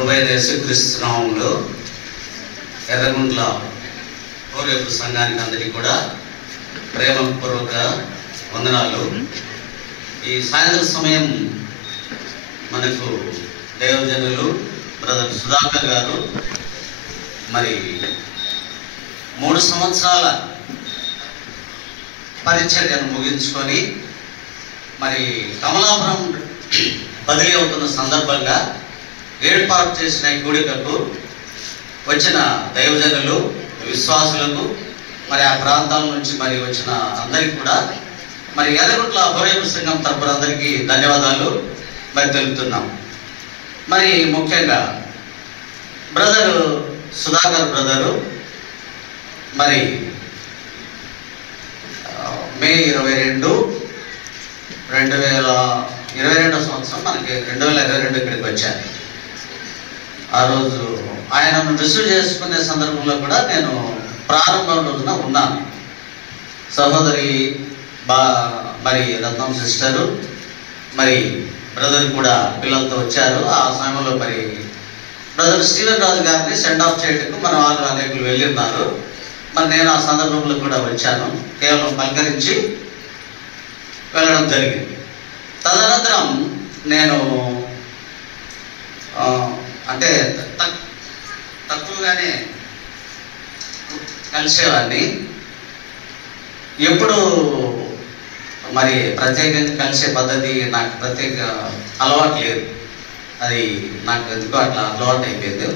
ప్రభువైన యేసుక్రీస్తు నామములో ఎర్రగుంట్ల కోరేపు సంఘానికి అందరికీ కూడా ప్రేమపూర్వక వందనాలు. ఈ సాయంత్రం సమయం మనకు దైవజనులు బ్రదర్ సుధాకర్ గారు మరి 3 సంవత్సరాల పరిచర్యను ముగించుకొని మరి కమలాపురం బదిలీ అవుతున్న సందర్భంగా ఏర్పాటు చేసిన ఈ కూడికకు వచ్చిన దైవజనులు విశ్వాసులకు మరి ఆ ప్రాంతాల నుంచి మరి వచ్చిన అందరికీ కూడా మరి ఎర్రగుంట్ల కోరేపు సంఘం తరపున అందరికీ ధన్యవాదాలు మరి తెలుపుతున్నాం. మరి ముఖ్యంగా బ్రదరు సుధాకర్ బ్రదరు మరి మే 22, 2022 సంవత్సరం మనకి 2022 ఇక్కడికి వచ్చారు. ఆ రోజు ఆయనను రిసీవ్ చేసుకునే సందర్భంలో కూడా నేను ప్రారంభం రోజున ఉన్నాను. సహోదరి మరి రత్నం సిస్టరు మరి బ్రదర్ కూడా పిల్లలతో వచ్చారు. ఆ సమయంలో మరి బ్రదర్ స్టీవెన్ రాజు గారిని సెండ్ ఆఫ్ చేయడానికి మన వాళ్ళు అనేకులు వెళ్ళి ఉన్నారు. మరి నేను ఆ సందర్భంలో కూడా వచ్చాను, కేవలం పలకరించి వెళ్ళడం జరిగింది. తదనంతరం నేను అంటే తక్కువగానే కలిసేవాడిని. ఎప్పుడు మరి ప్రత్యేకంగా కలిసే పద్ధతి నాకు ప్రత్యేక అలవాటు లేదు. అది నాకు ఎందుకో అట్లా అలవాటు అయిపోయింది.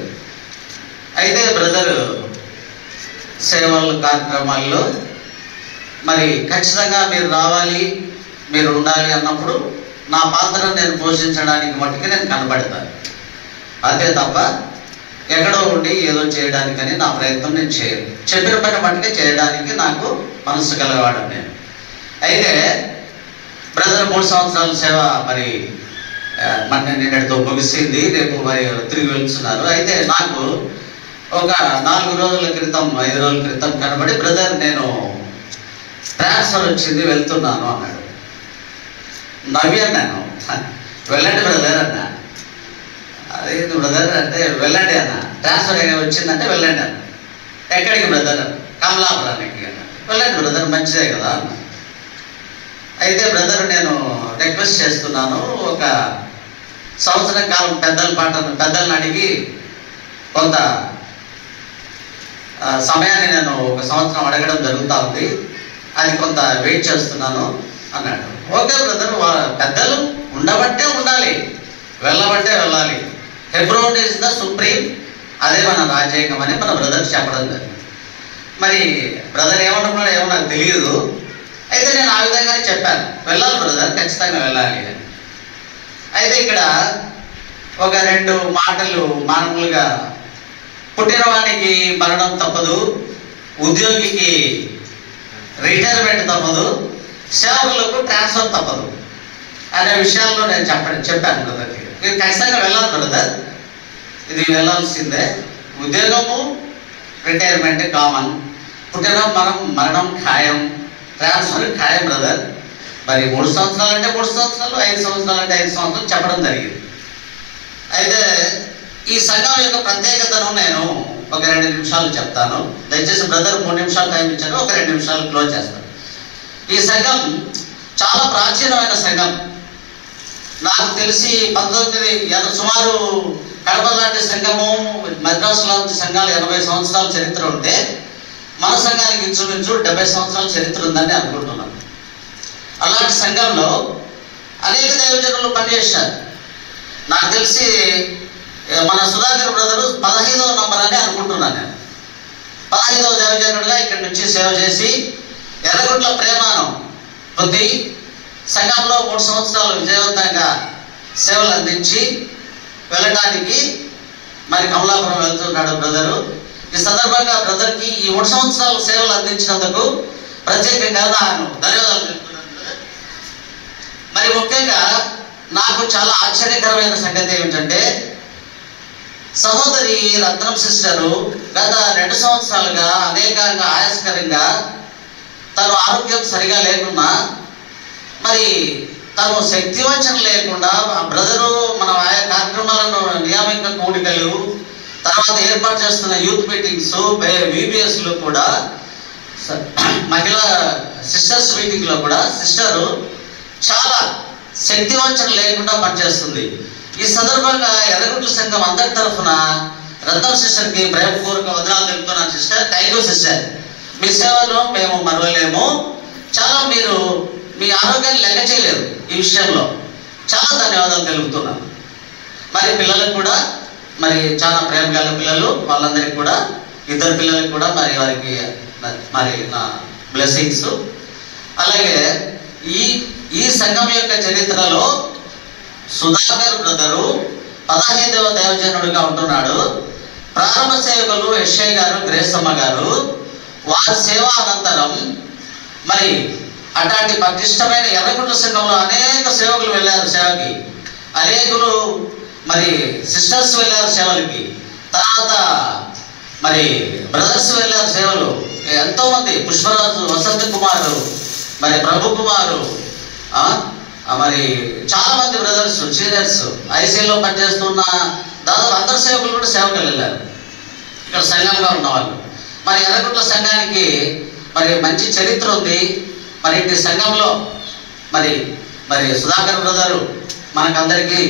అయితే బ్రదర్ సేవల కార్యక్రమాల్లో మరి ఖచ్చితంగా మీరు రావాలి, మీరు ఉండాలి అన్నప్పుడు నా పాత్రను నేను పోషించడానికి మట్టుకు నేను కనబడతాను. అంతే తప్ప ఎక్కడో ఉండి ఏదో చేయడానికని నా ప్రయత్నం నేను చేయను. చెప్పిన పని మట్టుకే చేయడానికి నాకు మనసు కలవాడు నేను. అయితే బ్రదర్ 3 సంవత్సరాల సేవ మరి నిన్నటితో ముగిసింది. రేపు మరి తిరిగి వెళ్తున్నారు. అయితే నాకు ఒక 4 రోజుల క్రితం 5 రోజుల క్రితం కనబడి బ్రదర్ నేను ట్రాన్స్ఫర్ వచ్చింది వెళ్తున్నాను అన్నాడు. నవ్వి అన్నాను, వెళ్ళండి బ్రదర్ అన్న. అదే బ్రదర్ అంటే వెళ్ళండి అన్న, ట్రాన్స్ఫర్ వచ్చిందంటే వెళ్ళండి అన్న. ఎక్కడికి బ్రదర్? కమలాపురానికి అన్న. వెళ్ళండి బ్రదర్, మంచిదే కదా అన్న. అయితే బ్రదర్ నేను రిక్వెస్ట్ చేస్తున్నాను, ఒక సంవత్సరం కాలం పెద్దలను అడిగి కొంత సమయాన్ని నేను 1 సంవత్సరం అడగడం జరుగుతూ ఉంది, అది కొంత వెయిట్ చేస్తున్నాను అన్నాడు. ఓకే బ్రదర్, పెద్దలు ఉండబట్టే ఉండాలి, వెళ్ళబట్టే వెళ్ళాలి. హెబ్రోన్ ఈజ్ ద సుప్రీం, అదే మన రాజ్యాంగం అని మన బ్రదర్ చెప్పడం జరిగింది. మరి బ్రదర్ ఏమనుకున్నాడో ఏమో నాకు తెలియదు. అయితే నేను ఆ విధంగానే చెప్పాను, వెళ్ళాలి బ్రదర్, ఖచ్చితంగా వెళ్ళాలి అని. అయితే ఇక్కడ ఒక 2 మాటలు మామూలుగా, పుట్టినవానికి మరణం తప్పదు, ఉద్యోగికి రిటైర్మెంట్ తప్పదు, సేవకులకు ట్రాన్స్ఫర్ తప్పదు అనే విషయాల్లో నేను చెప్పాను బ్రదర్కి. మీరు ఖచ్చితంగా వెళ్ళాలి బ్రదర్, ఇది వెళ్ళాల్సిందే. ఉద్యోగము రిటైర్మెంట్ కామన్, పుట్టిన మరణం ఖాయం, ట్రాన్స్ఫర్ ఖాయం బ్రదర్. మరి 3 సంవత్సరాలు అంటే 3 సంవత్సరాలు, 5 సంవత్సరాలు అంటే 5 సంవత్సరాలు చెప్పడం జరిగింది. అయితే ఈ సంఘం యొక్క ప్రత్యేకతను నేను ఒక 2 నిమిషాలు చెప్తాను. దయచేసి బ్రదర్ 3 నిమిషాలు టైం ఇచ్చాను, ఒక 2 నిమిషాలు క్లోజ్ చేస్తాను. ఈ సంఘం చాలా ప్రాచీనమైన సంఘం. నాకు తెలిసి 19 సుమారు కడప లాంటి సంఘము, మద్రాసు లాంటి సంఘాలు 80 సంవత్సరాల చరిత్ర ఉంటే మన సంఘానికి ఇంచుమించు 70 సంవత్సరాల చరిత్ర ఉందని అనుకుంటున్నాను. అలాంటి సంఘంలో అనేక దైవజనులు పనిచేశారు. నాకు తెలిసి మన సుధాకర్ బ్రదరు 15వ నంబర్ అని అనుకుంటున్నాను నేను. 15వ దైవజనుడిగా ఇక్కడి నుంచి సేవ చేసి ఎర్రగుంట్ల ప్రేమాను పొంది సంఘంలో 3 సంవత్సరాలు విజయవంతంగా సేవలు అందించి వెళ్ళడానికి మరి కమలాపురం వెళ్తున్నాడు బ్రదరు. ఈ సందర్భంగా బ్రదర్కి ఈ 3 సంవత్సరాలు సేవలు అందించినందుకు ప్రత్యేకంగా నేను ధన్యవాదాలు చెప్తున్నాను. మరి ముఖ్యంగా నాకు చాలా ఆశ్చర్యకరమైన సంగతి ఏమిటంటే, సహోదరి రత్నం సిస్టరు గత 2 సంవత్సరాలుగా అనేకంగా ఆయాస్కరంగా తను ఆరోగ్యం సరిగా లేకున్నా మరి తను శక్తివంచన లేకుండా బ్రదరు మన ఆయా కార్యక్రమాలను నియామక కూడికలు తర్వాత ఏర్పాటు చేస్తున్న యూత్ మీటింగ్స్ VBSలో కూడా మహిళా సిస్టర్స్ మీటింగ్లో కూడా సిస్టరు చాలా శక్తివంచన లేకుండా పనిచేస్తుంది. ఈ సందర్భంగా ఎర్రగుంట్ల సంఘం అందరి తరఫున రత్నం సిస్టర్కి ప్రేమపూర్వక వందనాలు తెలుపుతున్నాను. Sister, thank you sister. మీ సేవలు మేము మరవలేము. చాలా మీరు మీ ఆరోగ్యాన్ని లెక్క చేయలేరు. ఈ విషయంలో చాలా ధన్యవాదాలు తెలుపుతున్నాను. మరి పిల్లలకు కూడా మరి చాలా ప్రేమ గల పిల్లలు, వాళ్ళందరికీ కూడా ఇద్దరు పిల్లలకి కూడా మరి వారికి మరి నా బ్లెస్సింగ్స్. అలాగే ఈ సంఘం యొక్క చరిత్రలో సుధాకర్ బ్రదరు 15వ దైవజనుడిగా ఉంటున్నాడు. ప్రారంభ సేవకులు యెషయా గారు, గ్రేసమ్మ గారు, వారి సేవ అనంతరం మరి అట్లాంటి పటిష్టమైన ఎర్రగుంట్ల సంఘంలో అనేక సేవకులు వెళ్ళారు సేవకి, అనేకులు మరి సిస్టర్స్ వెళ్ళారు సేవలకి, తర్వాత మరి బ్రదర్స్ వెళ్ళారు సేవలు. ఎంతోమంది పుష్పరాజు, వసంత కుమారు, మరి ప్రభు కుమారు, మరి చాలా మంది బ్రదర్స్ సీనియర్స్ ఐసీలో పనిచేస్తున్న దాదాపు అందరు సేవకులు కూడా సేవకు వెళ్ళారు ఇక్కడ సంఘంగా ఉన్నవాళ్ళు. మరి ఎర్రగుంట్ల సంఘానికి మరి మంచి చరిత్ర ఉంది. మరి ఇంటి సంఘంలో మరి మరి సుధాకర్ బ్రదరు మనకందరికీ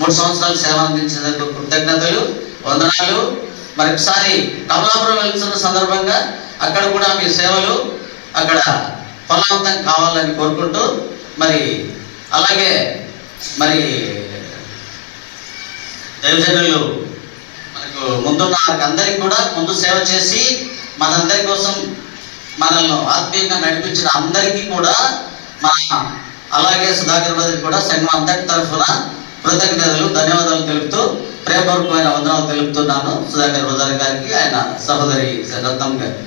3 సంవత్సరాలు సేవ అందించినందుకు కృతజ్ఞతలు, వందనాలు. మరి ఒకసారి కమలాపురం వెళ్తున్న సందర్భంగా అక్కడ కూడా మీ సేవలు అక్కడ ఫలవంతం కావాలని కోరుకుంటూ, మరి అలాగే మరి దైవజనులు మనకు ముందున్న అందరికీ కూడా ముందు సేవ చేసి మనందరి కోసం మనల్ని ఆత్మీయంగా నడిపించిన అందరికీ కూడా అలాగే సుధాకర్ బ్రదర్కి కూడా సంఘం అందరి తరఫున కృతజ్ఞతలు, ధన్యవాదాలు తెలుపుతూ ప్రేమపూర్వకమైన వందనాలు తెలుపుతున్నాను సుధాకర్ బ్రదర్ గారికి, ఆయన సహోదరి రత్నం గారికి.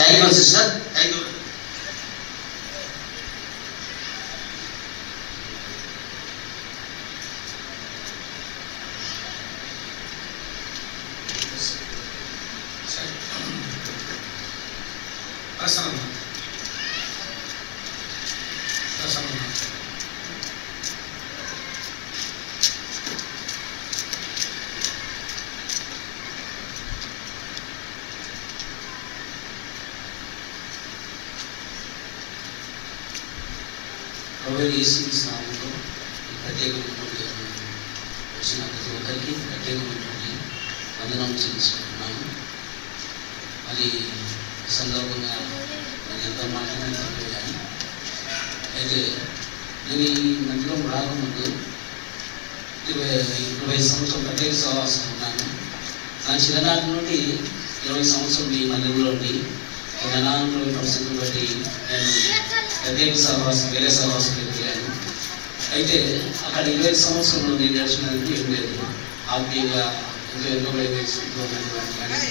Thank you sister, thank you. ప్రత్యేకమైనటువంటి వచ్చిన ప్రతి ఒక్కరికి ప్రత్యేకమైనటువంటి వందనం చెల్లించుకుంటున్నాను. మరి ఈ సందర్భంగా నేను ఎంత మాట్లాడాను. అయితే నేను ఈ మధ్యలో రాకముందు 20 సంవత్సరం ప్రత్యేక సహవాసం ఉన్నాను. నా చిన్ననాటి నుండి 20 సంవత్సరం ఈ మందిరంలో ఉండి అనారోగ్య పరిస్థితులు బట్టి నేను ప్రత్యేక సహవాసం వేరే సహవాసం వెళ్ళాను. అయితే అక్కడ 20 సంవత్సరంలో నేను నడిచినందుకు ఏం లేదు, ఆత్మీయంగా ఎంతో స్థితిలో ఉన్నటువంటి.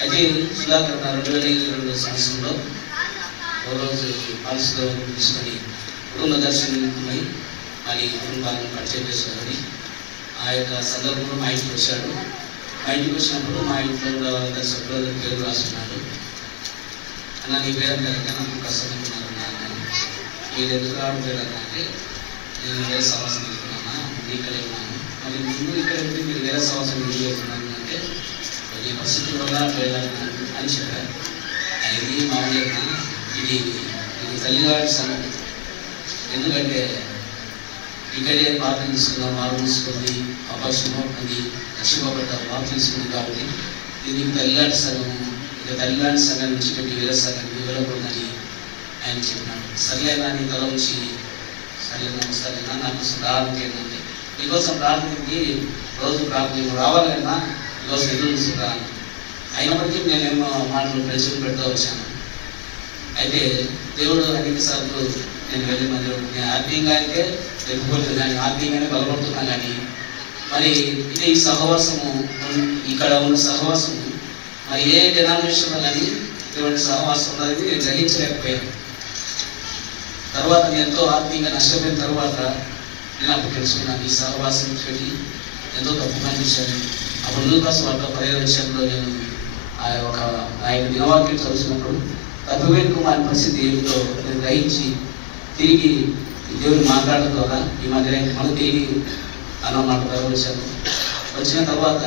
అయితే సుధాకర్ 2022 సంవత్సరంలో ఒక రోజు పాలసీలో తీసుకొని కుటుంబ దర్శనమై మరి కుటుంబాలను పరిచయం చేశారని ఆ యొక్క సందర్భంలో మా ఇంటికి వచ్చాడు. మా ఇంటికి వచ్చినప్పుడు మా ఇంట్లో ఉన్న సభ్యుల పేరు రాసుకున్నాడు. అన్న నీ పేరు కనుక నాకు కష్టమవుతున్నారన్నా, మీరు ఎందుకు రావట్లేదు అన్న అంటే నేను వేరే సమాసం వెళ్తున్నానా, ఇక్కడే ఉన్నాను. మరి ముందు ఇక్కడ ఉండి మీరు వేరే సమాసం ఎందుకు వెళ్తున్నాను అంటే ఈ పరిస్థితుల వల్ల వెళ్ళాను అని చెప్పారు. ఇది మామూలుగా ఇది తల్లిగారి సమయం. ఎందుకంటే ఇక్కడే ప్రార్థన తీసుకున్నాం, వారు మూసుకుంది, అపక్షమో అది రక్షింపబడ్డారు, వారు తీసుకుంది. కాబట్టి ఇది తల్లిగారి సగము, ఇక తల్లిగారి సగం నుంచి పెట్టి వేరే సగానికి వెళ్ళకూడదని ఆయన చెప్పినాడు. సర్లేనా నీ తల ఉంచి సరేనా నాకు ప్రార్థన ఏంటంటే మీకోసం ప్రార్థనకి రోజు ప్రార్థన రావాలన్నా ఈరోజు ఎదురు చూస్తున్నాను. అయినప్పటికీ నేనేమో మాటలు ప్రచురణ పెడుతూ వచ్చాను. అయితే దేవుడు అనేక సార్లు నేను వెళ్ళి మరి నేను ఆత్మీయంగా అయితే ఎదుర్కోలేదు, కానీ ఆత్మీయంగానే బలపడుతున్నాను. కానీ మరి ఇది ఈ సహవాసము, ఇక్కడ ఉన్న సహవాసము మరి ఏ డినామినేషన్లో కానీ ఇటువంటి సహవాసం ఉన్నది నేను గ్రహించలేకపోయాను. తర్వాత నేను ఎంతో ఆత్మీయంగా నష్టపోయిన తర్వాత నేను అప్పుడు తెలుసుకున్నాను ఈ సహవాసం పెట్టి ఎంతో తప్పు పనిచేశాను. అప్పుడు లూకాసు వార్త 10వ అధ్యాయంలో నేను ఆయన దినవాక్యం చదువుతున్నప్పుడు తప్పిపోయిన కుమారుని పరిస్థితి ఏమిటో నేను గ్రహించి తిరిగి దేవుని మాట్లాడడం ద్వారా ఈ మధ్య మనకి అన్నమాట ద్వారా వచ్చాను. వచ్చిన తర్వాత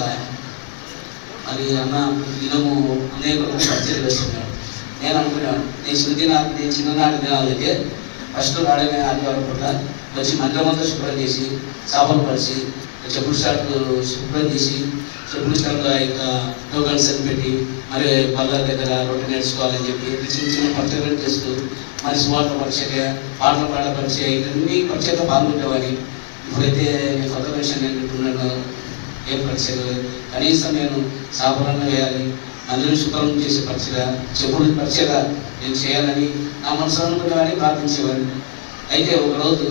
మరి అన్న దినము అనేక పరిచయం వేస్తున్నాడు. నేను అనుకున్నాను నేను చిన్ననాటి దినాలకే ఫస్ట్ రావడమే ఆదివారం పూట వచ్చి మందిరమంతా శుభ్రం చేసి చేపలు పరిచి చెప్పులు స్టార్ట్లు శుభ్రం చేసి చెప్పులు స్టార్ట్లో ఇంకా టోకన్స్ అని పెట్టి మరి బల్ల దగ్గర రొట్టె నేర్చుకోవాలని చెప్పి చిన్న చిన్న పరిచయం చేస్తూ మరి సువార్త పరిచయ పాటలు పాట పరిచయ ఇవన్నీ పరిచయంలో పాల్గొంటేవాడిని. ఇప్పుడైతే నేను కొత్త విషయం నేను వింటున్నాను. ఏం పరిచయం కనీసం నేను సాపరణ వేయాలి, అందరూ శుభ్రం చేసే పరిచయ చెప్పులు పరిచయగా నేను చేయాలని నా మనసులో అనుకునేవాడిని, ప్రార్థించేవాడిని. అయితే ఒకరోజు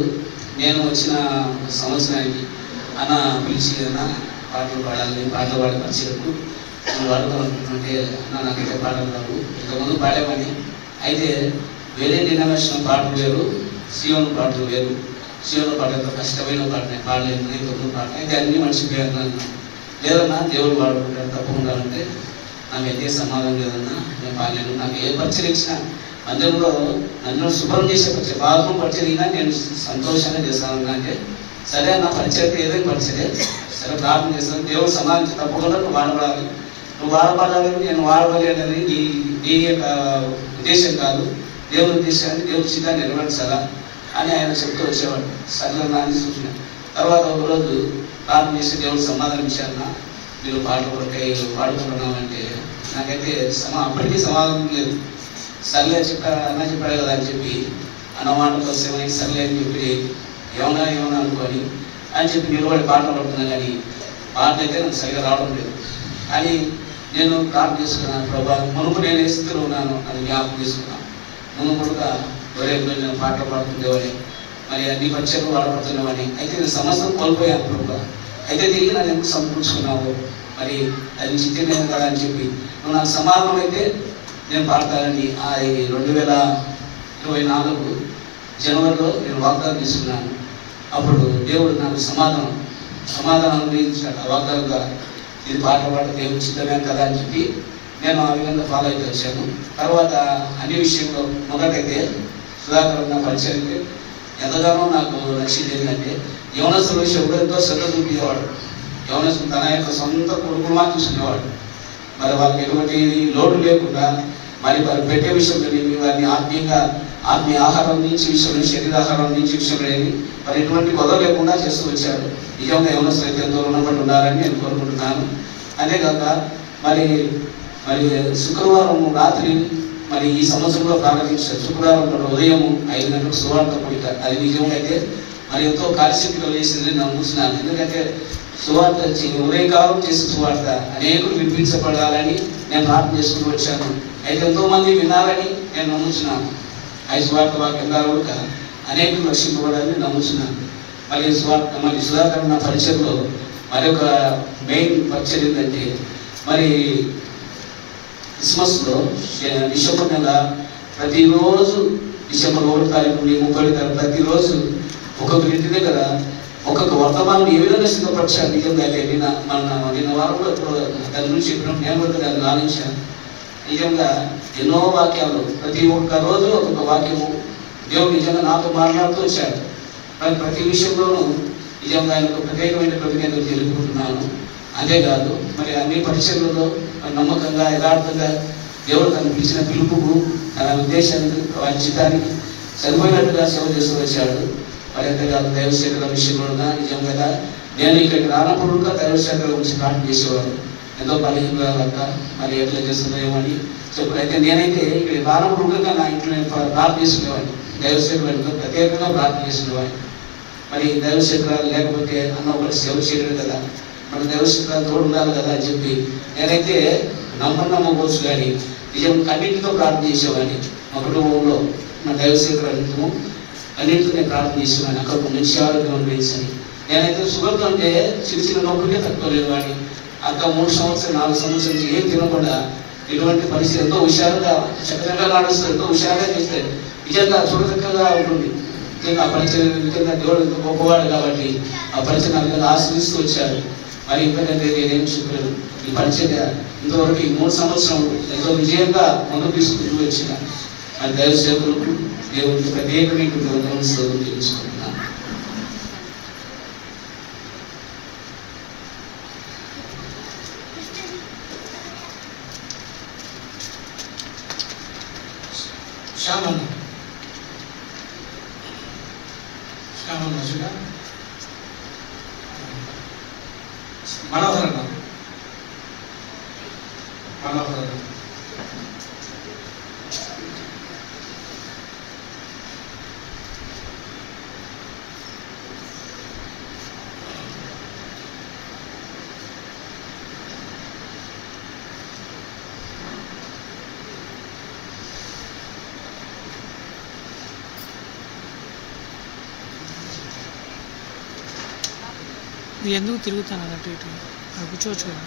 నేను వచ్చిన సంవత్సరానికి అన్న పిలిచి అన్న పాటలు పాడాలని పాటలు పాడే పరిచయకు నేను పాడుకోవాలనుకుంటుంటే అన్న నాకైతే పాటలు రావు, ఇంతకుముందు పాడేవాడిని. అయితే వేరే డినామినేషన్ పాటలు వేరు, సియోను పాటలు వేరు. సియోను పాట ఎంతో కష్టమైన పాట నేను పాడలేను, ఇంతకుముందు పాట అయితే అన్నీ మర్చిపోయాను. లేదన్నా దేవుడు పాడుకుంటాడు తప్పకుండా అంటే నాకైతే సమాధానం లేదన్నా, నేను పాడలేను. నాకు ఏ పరిచయం ఇచ్చినా మందిరంలో నన్ను శుభ్రం చేసే పరిచయం బాత్రూమ్ పరిచయం అయినా నేను సంతోషంగా చేస్తాను. అంటే సరే అన్న పరిచయం ఏదైనా పరిచయం సరే ప్రార్థన చేస్తాను, దేవుడు సమాధానం తప్పకుండా నువ్వు వాడబడాలి, నువ్వు వాడబడాలని నేను వాడబడి అనేది నీ యొక్క ఉద్దేశం కాదు, దేవుని ఉద్దేశాన్ని దేవుడి చిత్తాన్ని నెరవేర్చాలా అని ఆయన చెప్తూ వచ్చేవాడు. సర్లే అని సూచన. తర్వాత ఒకరోజు ప్రార్థన చేసి దేవుడు సమాధానం ఇచ్చారన్న మీరు పాటలు పాడుకుంటున్నామంటే నాకైతే అప్పటికీ సమాధానం లేదు. సర్లే చెప్పాడు కదా అని చెప్పి అన్నమాట కోసమని సర్లే అని చెప్పి ఏమన్నా అనుకోని అని చెప్పి నిలబడి పాటలు పడుతున్నా కానీ పాటలు అయితే నాకు సరిగా రావడం లేదు. అని నేను ప్రార్థన చేసుకున్నాను, ప్రభా మునుపు నేను ఏ స్థితిలో ఉన్నాను అని జ్ఞాపకం చేసుకున్నాను. మునుపుగా ఎవరైనా నేను పాటలు పాడుతుండేవాడిని, మరి అన్ని పక్షాలు వాడబడుతున్నవాడిని. అయితే నేను సమస్తం కోల్పోయాను ప్రభా, అయితే తిరిగి నన్ను ఎందుకు సమకూర్చుకున్నావు, మరి అది చిత్రలేదు కదా అని చెప్పి నువ్వు నాకు సమాధానం అయితే నేను పాడతానని 2024 జనవరిలో నేను వాగ్దానం తీసుకున్నాను. అప్పుడు దేవుడు నాకు సమాధానం అనుగ్రహించాడు. ఆ వాగ్దానం ద్వారా ఇది పాట దేవుడు చిత్తమే కదా అని చెప్పి నేను ఆ విధంగా ఫాలో అయితే వచ్చాను. తర్వాత అన్ని విషయంలో మొదటైతే సుధాకర్ నా పరిచయం అయితే ఎంతగానో నాకు నచ్చింది ఏంటంటే యవనస్తుల విషయంలో ఎంతో శ్రద్ధ చూపించేవాడు. యవనస్తులు తన యొక్క సొంత కొడుకులు మాత్రం చూసుకునేవాడు. మరి వాళ్ళకి ఎటువంటి లోటు లేకుండా మరి వారు పెట్టే విషయంలో వారిని ఆత్మీయ ఆహారం నుంచి విషయంలో శరీరాహారం నుంచి విషయంలో మరి ఎటువంటి గొడవ లేకుండా చేస్తూ వచ్చాడు. నిజంగా యవనస్తులు అయితే ఎంతో రుణపడి ఉండాలని నేను కోరుకుంటున్నాను. అంతేకాక మరి శుక్రవారం రాత్రి మరి ఈ సంవత్సరంలో ప్రారంభించారు. శుక్రవారం ఉదయం 5 గంటలకు సువార్త పూట అది నిజంగా అయితే మరి ఎంతో కార్యశక్తిలో వేసిందని నేను నమ్ముతున్నాను. ఎందుకంటే సువార్త ఉదయకాలం చేసే సువార్త అనేకులు వినిపించబడాలని నేను ప్రార్థన చేసుకుని వచ్చాను. అయితే ఎంతోమంది వినాలని నేను నమ్ముతున్నాను. ఆ సువార్త వాక్యం కూడా అనేకులు రక్షింపబడాలని నమ్ముతున్నాను. మరి సుధాకరణ పరిచయంలో మరొక మెయిన్ పరిచయం ఏంటంటే మరి క్రిస్మస్లో డిసెంబర్ నెల ప్రతిరోజు డిసెంబర్ 1వ తారీఖు నుండి 30వ తారీఖు ప్రతిరోజు ఒక్కొక్క ఇంటి దగ్గర ఒక్కొక్క వర్తమానం ఏ విధంగా సిద్ధపరిచారు. నిజంగా అయితే నిన్న వారంలో దాని గురించి చెప్పినప్పుడు నేను కూడా దాన్ని ఆలోచించాను. నిజంగా ఎన్నో వాక్యాలు ప్రతి ఒక్క రోజు ఒక్కొక్క వాక్యము దేవుడు నిజంగా నాతో మాట్లాడుతూ వచ్చాడు. మరి ప్రతి విషయంలోనూ నిజంగా ఆయన ప్రత్యేకమైన కృతజ్ఞతలు తెలుపుకుంటున్నాను. అంతేకాదు మరి అన్ని పరిచయాలలో నమ్మకంగా యథార్థంగా దేవుడు తను పిలిచిన పిలుపుకు తన ఉద్దేశానికి వారి చిత్తానికి సరిపోయినట్టుగా సేవ చేస్తూ వచ్చాడు. మరి అంతేకాదు దైవశేఖర విషయంలో నిజంగా నేను ఇక్కడికి రానప్పుడు దైవశేఖర గురించి ప్రార్థన చేసేవాడు. ఎంతో బలహీనక మరి ఎట్లా చేస్తున్నాయేమని చెప్పారు. అయితే నేనైతే ఇక్కడ రానప్పుడు నా ఇంట్లో నేను ప్రార్థన చేసుకునేవాడిని. దైవశేఖరులతో ప్రత్యేకంగా ప్రార్థన చేసుకునేవాడిని. మరి దైవశేఖరాలు లేకపోతే అన్న ఒకటి సేవ చేయలేదు కదా, మన దైవశేఖరాలు తోడు ఉండాలి కదా అని చెప్పి నేనైతే నమ్మకపోవచ్చు కానీ నిజం అన్నింటితో ప్రార్థన చేసేవాడిని. మా కుటుంబంలో మా దైవశేఖరాలతో అన్నింటితో నేను ప్రార్థన చేసేవాడిని. అక్కడ మంచి ఆరోగ్యం అనుభవించని నేనైతే షుగర్తో అంటే చిన్న నొప్పులకే తట్టుకోలేదు వాడిని. అక్క 3 సంవత్సరాలు 4 సంవత్సరాల నుంచి ఏం తినకుండా ఇటువంటి పరిస్థితి ఎంతో హుషారుగా చక్కగా నడుస్తుంది, ఎంతో హుషారుగా చేస్తే నిజంగా చూడచక్కగా ఉంటుంది. నిజంగా ఆ పరిచయం నిజంగా దేవుడు ఎంతో గొప్పవాడు కాబట్టి ఆ పరిచయం నాకు ఆశ్రయిస్తూ వచ్చారు. మరి ఎందుకంటే నేనేం చెప్పలేదు ఈ పరిచయం ఇంతవరకు ఈ 3 సంవత్సరం ఎంతో విజయంగా ముందుకు తీసుకుంటూ వచ్చిన మరి దైవ సేవకులకు దేవుడికి ప్రత్యేకమైన కృతజ్ఞతలు స్తోత్రం తెలుసుకుంటున్నాను. శ్యామన్న మనోహరన్న ఎందుకు తిరుగుతాను అన్నట్టు ఇటు కూర్చోవచ్చు కదా.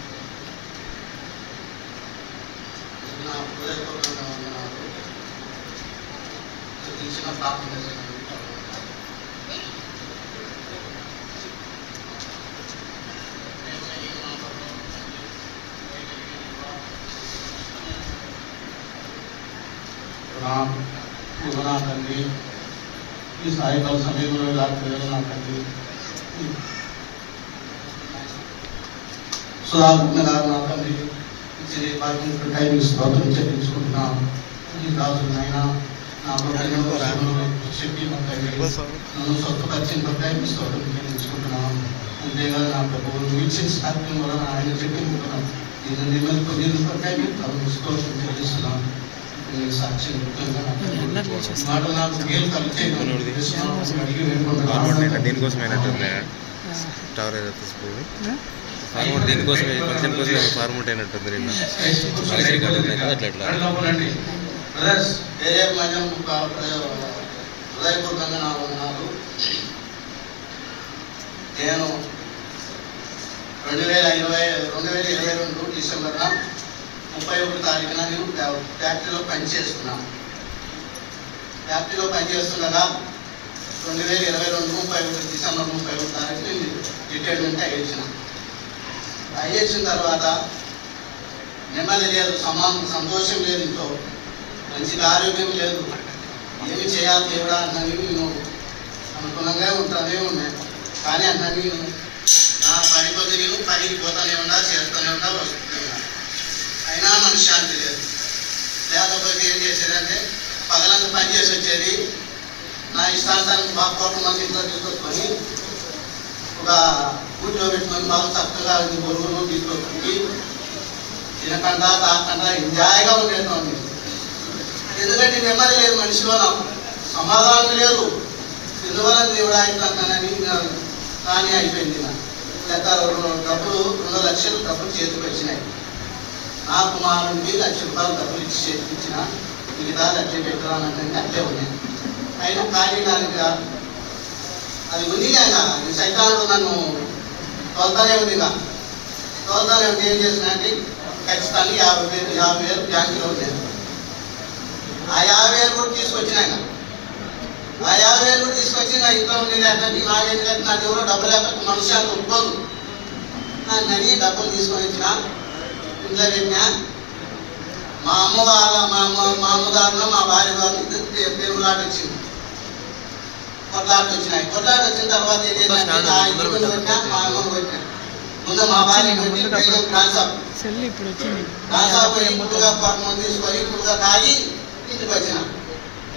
నా తండ్రి ఈ సాయంకాల సమయంలో రాత్రి నా తండ్రి సుధాకర్ నా తండ్రి ఇచ్చే భాగ్యం టైం స్తోత్రం చెల్లించుకుంటున్నాం. ఈ రాజులు అయినా నాకు చెప్పి నన్ను స్వస్థపరిచిన టైం స్తోత్రం చెల్లించుకుంటున్నాం. అంతేగాదు నా ప్రభువు ఇచ్చిన సాధ్యం వలన ఆయన చెప్పించుకున్నాం. నేను టైం స్తోత్రం చెల్లిస్తున్నాం. సాక్ష్యం మాట నాకు మేలు కలిగే దీనికోసమైనట్టుంది టవర్ ఏదైతే స్కూల్ ఫార్మౌట్ దీనికోసమే ఫంక్షన్ కోసం ఫార్మౌట్ అయినట్టుంది నిన్న హృదయపూర్వకంగా నా ఉన్నారు. నేను 2022 డిసెంబర్ 31 తారీఖున నేను ఫ్యాక్టరీలో పనిచేస్తున్నాను. ఫ్యాక్టరీలో పనిచేస్తుండగా 2022 డిసెంబర్ 31 తారీఖున రిటైర్మెంట్ అయ్యేసిన తర్వాత నెమ్మది లేదు, సంతోషం లేదు, ఇంట్లో మంచిగా ఆరోగ్యం లేదు. ఏమి చేయాలి దేవుడా అన్నవి నేను అనుకున్నగా ఉంటానే ఉన్నాయి. కానీ అన్నవి నా పని కొద్ది నేను పనికి పోతానే ఉన్నా, చేస్తూనే ఉన్నా, వస్తూనే ఉన్నా. అయినా మనశ్శాంతి లేదు. లేకపోతే ఏం చేసేదంటే పగలంతా పని చేసి వచ్చేది. నా ఇష్టాంతానికి బాగా కోట్ల మంది ఇంట్లో తీసుకొచ్చుకొని ఒక కూర్చో పెట్టుకొని బాగా చక్కగా బొరుగులు తీసుకొచ్చి తినకుండా తాకుండా ఎంజాయ్గా ఉండేటువంటి. ఎందుకంటే నెమ్మది లేదు మనిషిలో, నాకు సమాధానం లేదు. ఎందువల్ల దేవుడా ఇట్లానని కానీ అయిపోయింది. లేక డబ్బులు 2 లక్షలు డబ్బులు చేతికి వచ్చినాయి. నా కుమారుడికి 1 లక్ష రూపాయలు డబ్బులు ఇచ్చి చేతికి ఇచ్చిన, మిగతా అట్లే పెట్టాలంటే అట్లే ఉన్నాయి. అయినా కానీ నాకు అది ఉంది. ఆయన సైతానుడు నన్ను తోలుతానే ఉంది. తోలుతానే ఉంటే ఏం చేసినాయంటే ఖచ్చితంగా 50,000 బ్యాంకులో ఉన్నాయి. ఆ 50,000 కూడా తీసుకొచ్చిన ఆయన. ఆ 50,000 కూడా తీసుకొచ్చి నా ఇంట్లో ఉండేది అంటే నాకేంటంటే నాకు ఎవరో డబ్బులు లేక మనుషులు ఒప్పుకోదు. నన్ను డబ్బులు తీసుకొని వచ్చిన ఇంట్లో పెట్టినా. మా అమ్మగారులో మా భార్య గారు దేవులాట వచ్చింది, కొట్లాట వచ్చినాయి. కొట్లాట వచ్చిన తర్వాత ఏం చేసినా ఆ ఇంటి ముందు పెట్టినా, మా అమ్మను పెట్టినా. ముందు మా భార్య పెట్టి ట్రాన్స్ఫర్ ఇప్పుడుగా ఫార్మల్ తీసుకొని ఇప్పుడుగా తాగి ఇంటికి వచ్చిన.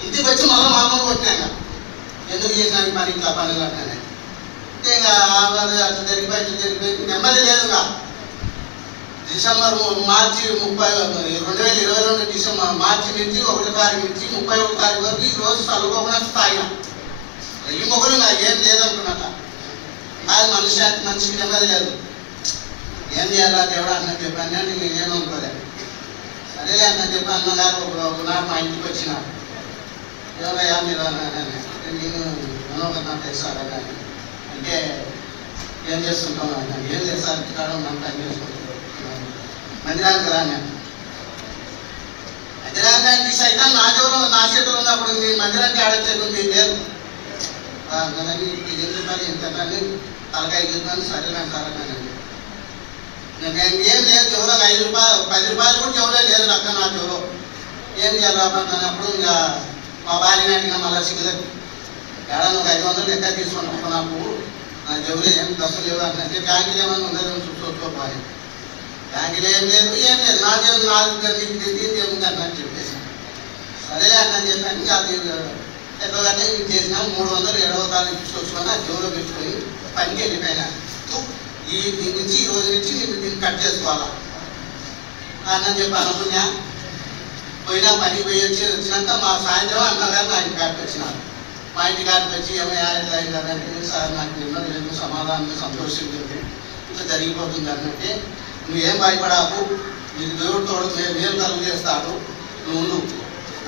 ఇంటికి వచ్చి మళ్ళీ మా అమ్మను కొట్టినాక ఎందుకు చేసినా ఈ పని ఇట్లా పనులు అంటానే. ఇంకా అట్లా జరిగిపోయి నెమ్మది లేదుగా. మార్చి 2022 డిసెంబర్ మార్చి నుంచి 1 తారీఖు నుంచి 31 తారీఖు వరకు ఈ రోజు చదువుకోకుండా తాగిన. ఈ మొగలు నాకు ఏం లేదనుకున్నట్ట. అది మనిషికి నెమ్మది లేదు. ఏం చేయాలా దేవుడా అన్న చెప్పాను. నేనేమో అనుకోలేదు. సరేలే అన్న చెప్పి అన్నగారు ఒకనాడు మా ఇంటికి వచ్చినారు. ఎవరయ్యా మీరు నేను మనోహర్ తెలుసారా అంటే ఏం చేస్తుంటాను అన్న. ఏం లేదు సార్ ఇక్కడ పని చేసుకుంటున్నాను. మందిరానికి రాను. మందిరానికి సైతం నా చేతులు ఉన్నప్పుడు మీ మందిరానికి ఆడచేది లేదు. ఎందుకు పని ఎంతని తలకాయ చూద్దాను. సరే నాకు సరేనండి. ఏం లేదు. ఎవరో 5 రూపాయలు 10 రూపాయలు కూడా ఎవరో లేదు అక్క నాకు ఎవరో. ఏం చేయాలి అన్నప్పుడు ఇంకా మా భార్యని అడిగిన మళ్ళీ సిగ్గులకి ఏడాది ఒక 500 లెక్క తీసుకుంటాను నాకు నా జబ్బులు ఏం డబ్బులు లేవు అంటే బ్యాంకులు ఏమైనా ఉందని చూసుకోవాలి బ్యాంకులు ఏం లేదు నాది దీనికి ఏముందని అని చెప్పేసి సరే అని చెప్పాను. ఇంకా అది ఎట్లకంటే ఇది చేసినా 307వ తారీఖు తీసుకొచ్చుకొని ఆ జోలో పెట్టుకొని పనికి వెళ్ళిపోయినా దీని నుంచి ఈ రోజు నుంచి నేను దీన్ని కట్ చేసుకోవాలా అని చెప్పి అనుకున్నా. పోయినా పనికి పోయి వచ్చినాక మా సాయంత్రం అన్నగారు నా ఇంటి కాడికి వచ్చినారు. మా ఇంటి కాడికి వచ్చి ఏమయ్యా ఎట్లా అయిందంటే సార్ నాకు నిన్న లేదు సమాధానం సంతోషం లేదు ఇట్లా జరిగిపోతుంది అంటే నువ్వేం భయపడాకు నీకు దేవుడు తోడు మేలు కలుగు చేస్తాడు నువ్వు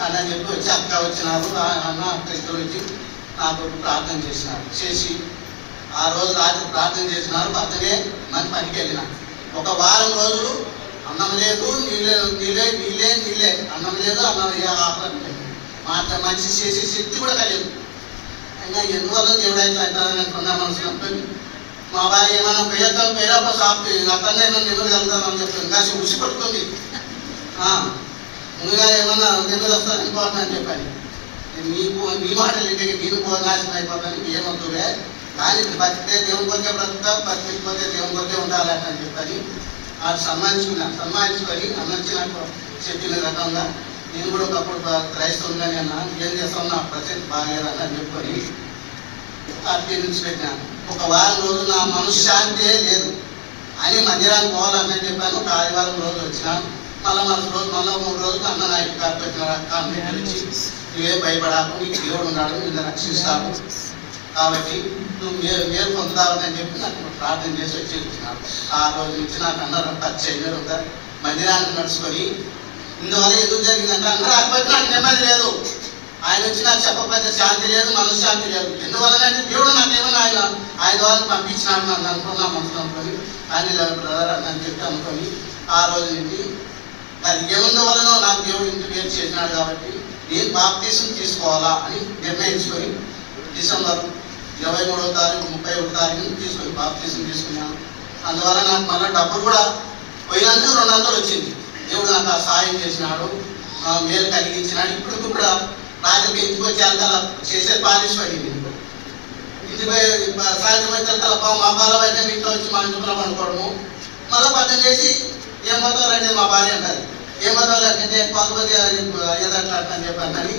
అని చెప్పి వచ్చి అక్క వచ్చినారు. అన్న అక్క ఇద్దరు వచ్చి నాకు ప్రార్థన చేసినారు. చేసి ఆ రోజు రాత్రి ప్రార్థన చేసినారు. అతనే మన పనికి వెళ్ళిన ఒక వారం రోజులు అన్నం లేదు నీళ్ళే అన్నం లేదు అన్నం ఆపడం లేదు మాట మంచి చేసే శక్తి కూడా కలిగదు. అయినా ఎందువల్ల దేవుడు అయితే అవుతారని అనుకున్నా మనసులో. మా భార్య ఏమైనా పేరప్ప సాఫ్ట్ అతన్నే నిమ్మగలుగుతామని చెప్పి ఇంకా ఉసి పడుతుంది ముందుగా ఏమన్నా నిమ్మలు వస్తారు ఇంకోటి అని చెప్పాను. మీ మాటలు ఇంటికి నేను నాశనం అయిపోతాను ఏమవుతుందే కానీ బతికితే దేవుని కొరికే బ్రతుకుతా బతికిపోతే దేవుని కొరికే ఉండాలని అని చెప్పని అది సన్మానించుకొని అన్నొచ్చి నాకు చెప్పిన రకంగా నేను కూడా ఒకప్పుడు క్రైస్తవుగానే అన్నా ఏం చేస్తాను నా ప్రజెంట్ బాగలేదని అని చెప్పుకొని అట్లా నుంచి పెట్టినాను. ఒక వారం రోజు నా మనశ్శాంతే లేదు అని మందిరానికి పోవాలని చెప్పాను. ఒక ఆదివారం రోజు వచ్చినాను. మళ్ళీ 3 రోజులు అన్న నా ఇంటి కాపు పెట్టిన కాన్ఫిడెంట్ వచ్చి నువ్వేం భయపడాకు నీకు దేవుడు ఉన్నాడు నిన్ను రక్షిస్తాడు కాబట్టి నువ్వు మేలు పొందుతావని చెప్పి నాకు ప్రార్థన చేసి వచ్చి వచ్చినాడు. ఆ రోజు నుంచి నాకు అన్నారు టచ్ అయినారు మందిరానికి నడుచుకొని ఇందువల్ల ఎందుకు జరిగిందంటే అన్న రాకపోతే నాకు నెమ్మది లేదు ఆయన వచ్చి నాకు చెప్పకపోతే శాంతి లేదు మనశ్శాంతి లేదు. ఎందువల్లనంటే దేవుడు నాకేమన్నా ఆయన ద్వారా పంపించినాడు నన్ను అనుకున్నా మనసు అనుకొని ఆయన బ్రదర్ అని చెప్పి అనుకొని ఆ రోజు నుండి అది ఏముందవలనో నాకు దేవుడు ఇంటిమేట్ చేసినాడు కాబట్టి నేను బాప్తీసం తీసుకోవాలా అని నిర్ణయించుకొని డిసెంబర్ 23వ తారీఖు 31వ తారీఖుని తీసుకొని బాప్తీసం తీసుకున్నాను. అందువల్ల నాకు మళ్ళీ డబ్బులు కూడా పోయినందుకు 200 వచ్చింది. దేవుడు నాకు ఆ సాయం చేసినాడు మేలు కలిగించినాడు. ఇప్పుడు కూడా రాత్రికి ఇంటికి వచ్చాక చేసే పాలిష్ పడింది. ఇంటికి సాయంత్రం అయితే కలప మా బాల అయితే ఇంట్లో వచ్చి మా ఇంట్లో పండుకోవడము మళ్ళీ పద్దెం చేసి ఏం పోతారంటే మా భార్య అంటారు ఏం పోతారు అంటే కొంతమంది అయ్యేదట్లా అని చెప్పాను కానీ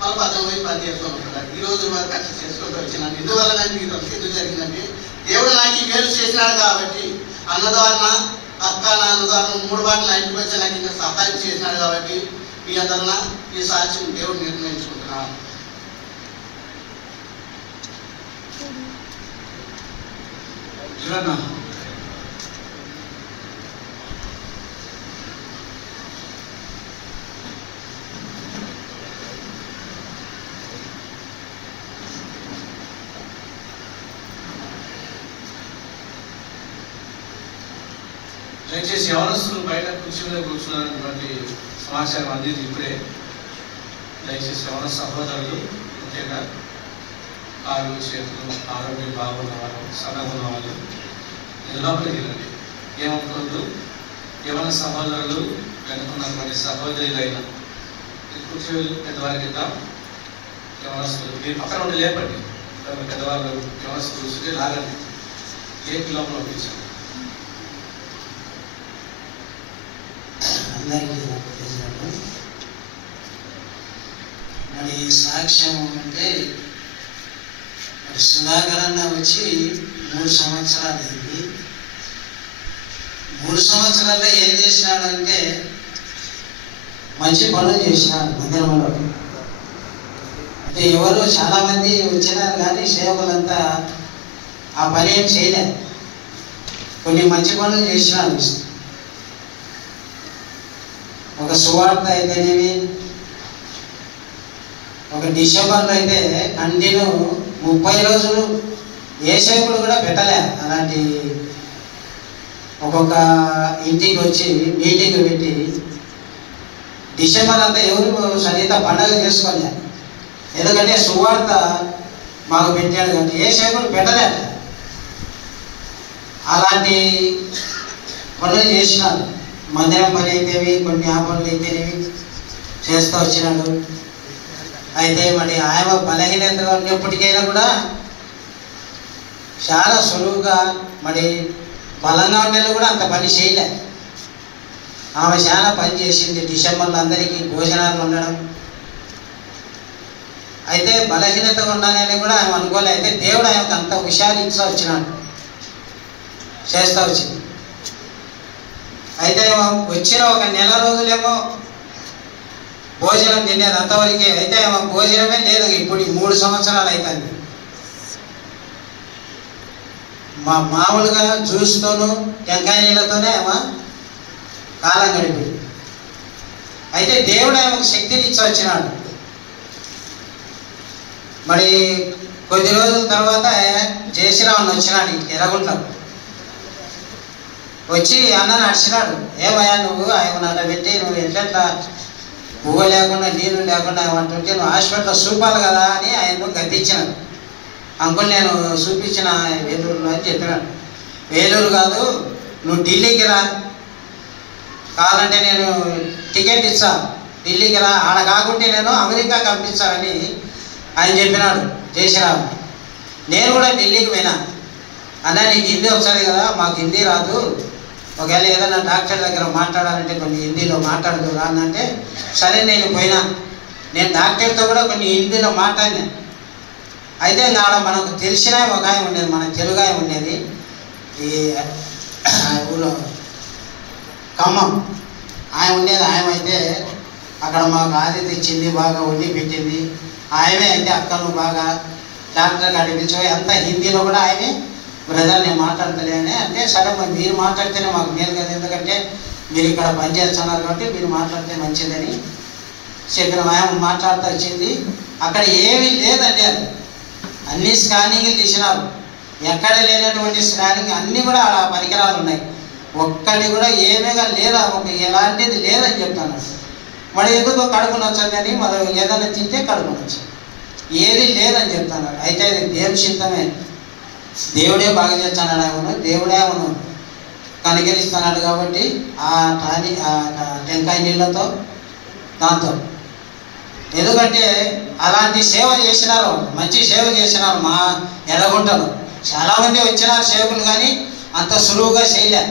మళ్ళీ పద్దెం పోయి పని చేసుకొని ఉంటారు. ఈ రోజు వరకు అట్లా చేసుకుంటూ వచ్చినాను. ఎందువల్ల నాకు ఇది ఎందుకు జరిగిందంటే దేవుడు నాకు ఈ మేలు చేసినాడు కాబట్టి అన్న ద్వారా అక్క నాన్న ద్వారా 3 బాటలు నా ఇంటికి వచ్చి నాకు ఇంకా సహాయం చేసినాడు కాబట్టి మీ అందరిన ఈ సాక్ష్యం దేవుడు నిర్ణయించుకుంటున్నాను. దయచేసి యవనస్తులు బయట కూర్చుని కూర్చున్నటువంటి సమాచారం అందింది ఇప్పుడే. దయచేసి యవన సహోదరులు ముఖ్యంగా కాళ్ళు చేతులు ఆరోగ్యం బాగున్న వాళ్ళు సన్నగా ఉన్న వాళ్ళు లోపలికి వెళ్ళండి. ఏమనుకోవద్దు. యవన సహోదరులు వెనుకున్నటువంటి సహోదరులైన కూర్చొని పెద్దవారి కింద యవనస్తులు మీరు పక్కన ఉండి లేపండి. పెద్దవాళ్ళు యవనస్తులు కూర్చుని లాగండి. ఏ లోపల పంపించండి. అందరికీ మరి సాక్ష్యం అంటే మరి సుధాకర్ అన్న వచ్చి 3 సంవత్సరాలు అయింది. 3 సంవత్సరాల్లో ఏం చేసినాడు అంటే మంచి పనులు చేసినాడు మందిరంలో. అంటే ఎవరు చాలామంది వచ్చినారు కానీ సేవకులంతా ఆ పని ఏం చేయలేదు. కొన్ని మంచి పనులు చేసినాడు. ఒక సువార్త అయితేనేమి ఒక డిసెంబర్లో అయితే కంటిన్యూ 30 రోజులు ఏ సేవకుడు కూడా పెట్టలే. అలాంటి ఒక్కొక్క ఇంటికి వచ్చి మీటింగ్ పెట్టి డిసెంబర్ అంతా ఎవరు సరిగ్గా పండగ చేసుకోలే. ఎందుకంటే సువార్త మాకు పెట్టాడు కానీ ఏ సేవకుడు పెట్టలే. అలాంటి పనులు చేసినాడు. మందిరం పని అయితేవి కొన్ని ఆ పనులు అయితేనేవి చేస్తూ వచ్చినాడు. అయితే మరి ఆమె బలహీనతగా ఉన్నప్పటికైనా కూడా చాలా సులువుగా మరి బలంగా ఉండేది కూడా అంత పని చేయలే. ఆమె చాలా పని చేసింది. డిసెంబర్లో అందరికీ భోజనాలు ఉండడం. అయితే బలహీనతగా ఉన్నానని కూడా ఆమె అనుకోలే. అయితే దేవుడు ఆమెకు అంత హుషారు ఇచ్చా వచ్చినాడు, చేస్తూ వచ్చింది. అయితే వచ్చిన ఒక నెల రోజులేమో భోజనం తినేది అంతవరకే. అయితే భోజనమే లేదు. ఇప్పుడు 3 సంవత్సరాలు అవుతుంది. మామూలుగా జ్యూస్తోనూ టెంకాయ నీళ్ళతోనే ఆమె కాలం గడిపింది. అయితే దేవుడు ఆమెకు శక్తిని ఇచ్చి వచ్చినాడు. మరి కొద్ది రోజుల తర్వాత జయశ్రావణ్ వచ్చినాడు ఎర్రగుంట్లకు. వచ్చి అన్న నడిచినాడు. ఏమయ్యా నువ్వు ఆయన పెట్టి నువ్వు ఎట్లా పువ్వు లేకుండా నీళ్ళు లేకుండా ఏమంటుంటే నువ్వు హాస్పిటల్లో చూపాలి కదా అని ఆయన గద్దించినాడు. అంకుల్ నేను చూపించిన వేలూరులో అని చెప్పినాడు. వేలూరు కాదు, నువ్వు ఢిల్లీకి రా, కావాలంటే నేను టికెట్ ఇస్తా, ఢిల్లీకి రా, ఆడ కాకుంటే నేను అమెరికా పంపిస్తానని ఆయన చెప్పినాడు జయశ్రామ్. నేను కూడా ఢిల్లీకి పోయినా. అన్న నీకు హిందీ వస్తుంది కదా, మాకు హిందీ రాదు, ఒకవేళ ఏదైనా డాక్టర్ దగ్గర మాట్లాడాలంటే కొన్ని హిందీలో మాట్లాడదు రా అంటే, సరే నేను పోయినా. నేను డాక్టర్తో కూడా కొన్ని హిందీలో మాట్లాడినా. అయితే ఆడ మనకు తెలిసిన ఒక ఆయన ఉండేది, మన తెలుగు ఆయన ఉండేది ఈ ఊళ్ళో ఖమ్మం ఆయన ఉండేది. ఆయన అయితే అక్కడ మాకు ఆతిథ్యం ఇచ్చింది, బాగా వండి పెట్టింది. ఆయనే అయితే అక్కను బాగా డాక్టర్ అడిపించబోయి అంతా హిందీలో కూడా ఆయనే బ్రదర్ నేను మాట్లాడతలేనే అంటే, సరే మరి మీరు మాట్లాడితేనే మాకు మేలు కదా, ఎందుకంటే మీరు ఇక్కడ పనిచేస్తున్నారు కాబట్టి మీరు మాట్లాడితే మంచిదని చెప్పిన. ఆయన మాట్లాడుతూ వచ్చింది. అక్కడ ఏమీ లేదండి, అది అన్ని స్కానింగ్లు తీసినారు. ఎక్కడ లేనటువంటి స్కానింగ్ అన్నీ కూడా అలా పరికరాలు ఉన్నాయి. ఒక్కటి కూడా ఏమీగా లేదా, ఒక ఎలాంటిది లేదని చెప్తాను. మరి ఎందుకు కడుపు నచ్చదని, మరి ఏదైనా తింటే కడుపు నచ్చదు, ఏది లేదని చెప్తాను. అయితే అది దేవుని చిత్తమే, దేవుడే బాగా చేస్తున్నాడు. ఆయనను దేవుడే ఆయనను కనికరిస్తున్నాడు. కాబట్టి ఆ టెంకాయ నీళ్ళతో దాంతో, ఎందుకంటే అలాంటి సేవ చేసినారు, మంచి సేవ చేసినారు మా ఎర్రగుంటలో. చాలామంది వచ్చినారు సేవకులు, కానీ అంత సులువుగా చేయలే.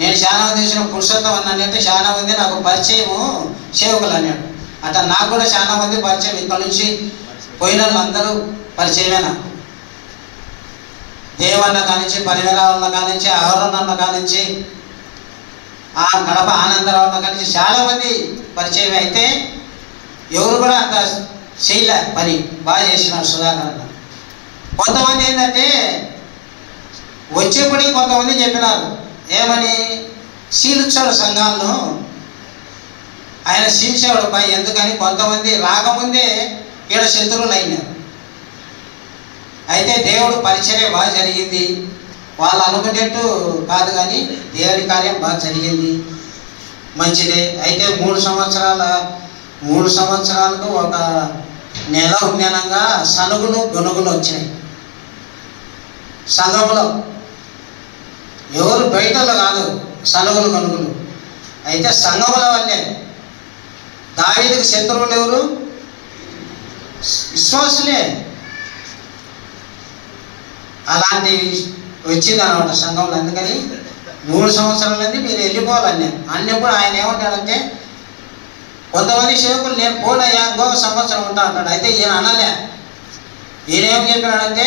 నేను చాలా మంది చేసిన పురుషోత్తం అన్నానంటే చాలా మంది నాకు పరిచయము సేవకులు అన్నాడు. అట్లా నాకు కూడా చాలా మంది పరిచయం. ఇక్కడ నుంచి పోయిన వాళ్ళందరూ పరిచయమేనా, దేవన్న కానించి, పరిమళ కానించి, ఆవరణ కానించి, ఆ కడప ఆనందరావు కానించి చాలామంది పరిచయం. అయితే ఎవరు కూడా అంత చేయలే పని, బాగా చేసినారు సుధాకర్ అన్న. కొంతమంది ఏంటంటే వచ్చేప్పటికి కొంతమంది చెప్పినారు ఏమని, శీలుచ్చాడు సంఘాలను ఆయన శీల్చేవాడు పై, ఎందుకని కొంతమంది రాకముందే ఈడ శత్రువులు అయినారు. అయితే దేవుడు పరిచర్య బాగా జరిగింది. వాళ్ళు అనుకునేట్టు కాదు, కానీ దేవుడి కార్యం బాగా జరిగింది, మంచిదే. అయితే 3 సంవత్సరాలకు ఒక నెల ఉన్ననంగా సనుగులు గొనుగులు వచ్చినాయి సంఘంలో. ఎవరు బయటలో కాదు, సనుగులు గొనుగులు. అయితే సంఘముల వల్లే దావీదుకు శత్రువులు ఎవరు, విశ్వాసులే. అలాంటి వచ్చింది అనమాట సంఘంలో. అందుకని 3 సంవత్సరాలన్నీ మీరు వెళ్ళిపోవాలన్నా అన్నప్పుడు ఆయన ఏమంటాడంటే, కొంతమంది సేవకులు నేను పోనయ్యా ఇంకొక సంవత్సరం ఉంటా అంటాడు. అయితే ఈయన అనలే. ఈయన ఏం చెప్పినాడంటే,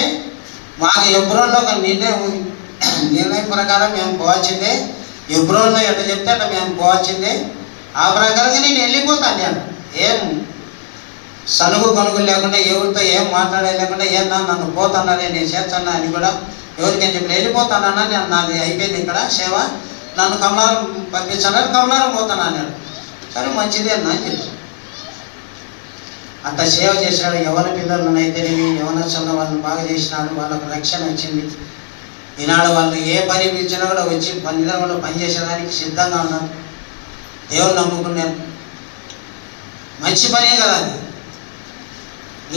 మాకు ఎబ్రోన్లో ఒక నిర్ణయం ప్రకారం మేము పోవాల్సిందే, ఎబ్రోన్లో ఎట్లా చెప్తే అట్లా మేము పోవాల్సిందే, ఆ ప్రకారంగా నేను వెళ్ళిపోతాను. నేను ఏం సనుగు కొనుగోలు లేకుండా, ఎవరితో ఏం మాట్లాడే లేకుండా, ఏమన్నా నన్ను పోతానని నేను చేస్తాను అని కూడా ఎవరికైనా చెప్పి వెళ్ళిపోతానన్నా, నేను నాది అయిపోయింది ఇక్కడ సేవ, నన్ను కమలారం పంపించాలని కమలారం పోతాను అన్నాడు. సరే మంచిదే అన్న అని చెప్పి అంత సేవ చేసినాడు. యవన పిల్లలను అయితేనేమి యవనస్తున్న వాళ్ళని బాగా చేసినాడు, వాళ్ళకు రక్షణ వచ్చింది. ఈనాడు వాళ్ళు ఏ పని పిలిచినా కూడా వచ్చి పనిలో పనిచేసేదానికి సిద్ధంగా ఉన్నారు. దేవుడు నమ్ముకున్నాను, మంచి పనే కదా అది.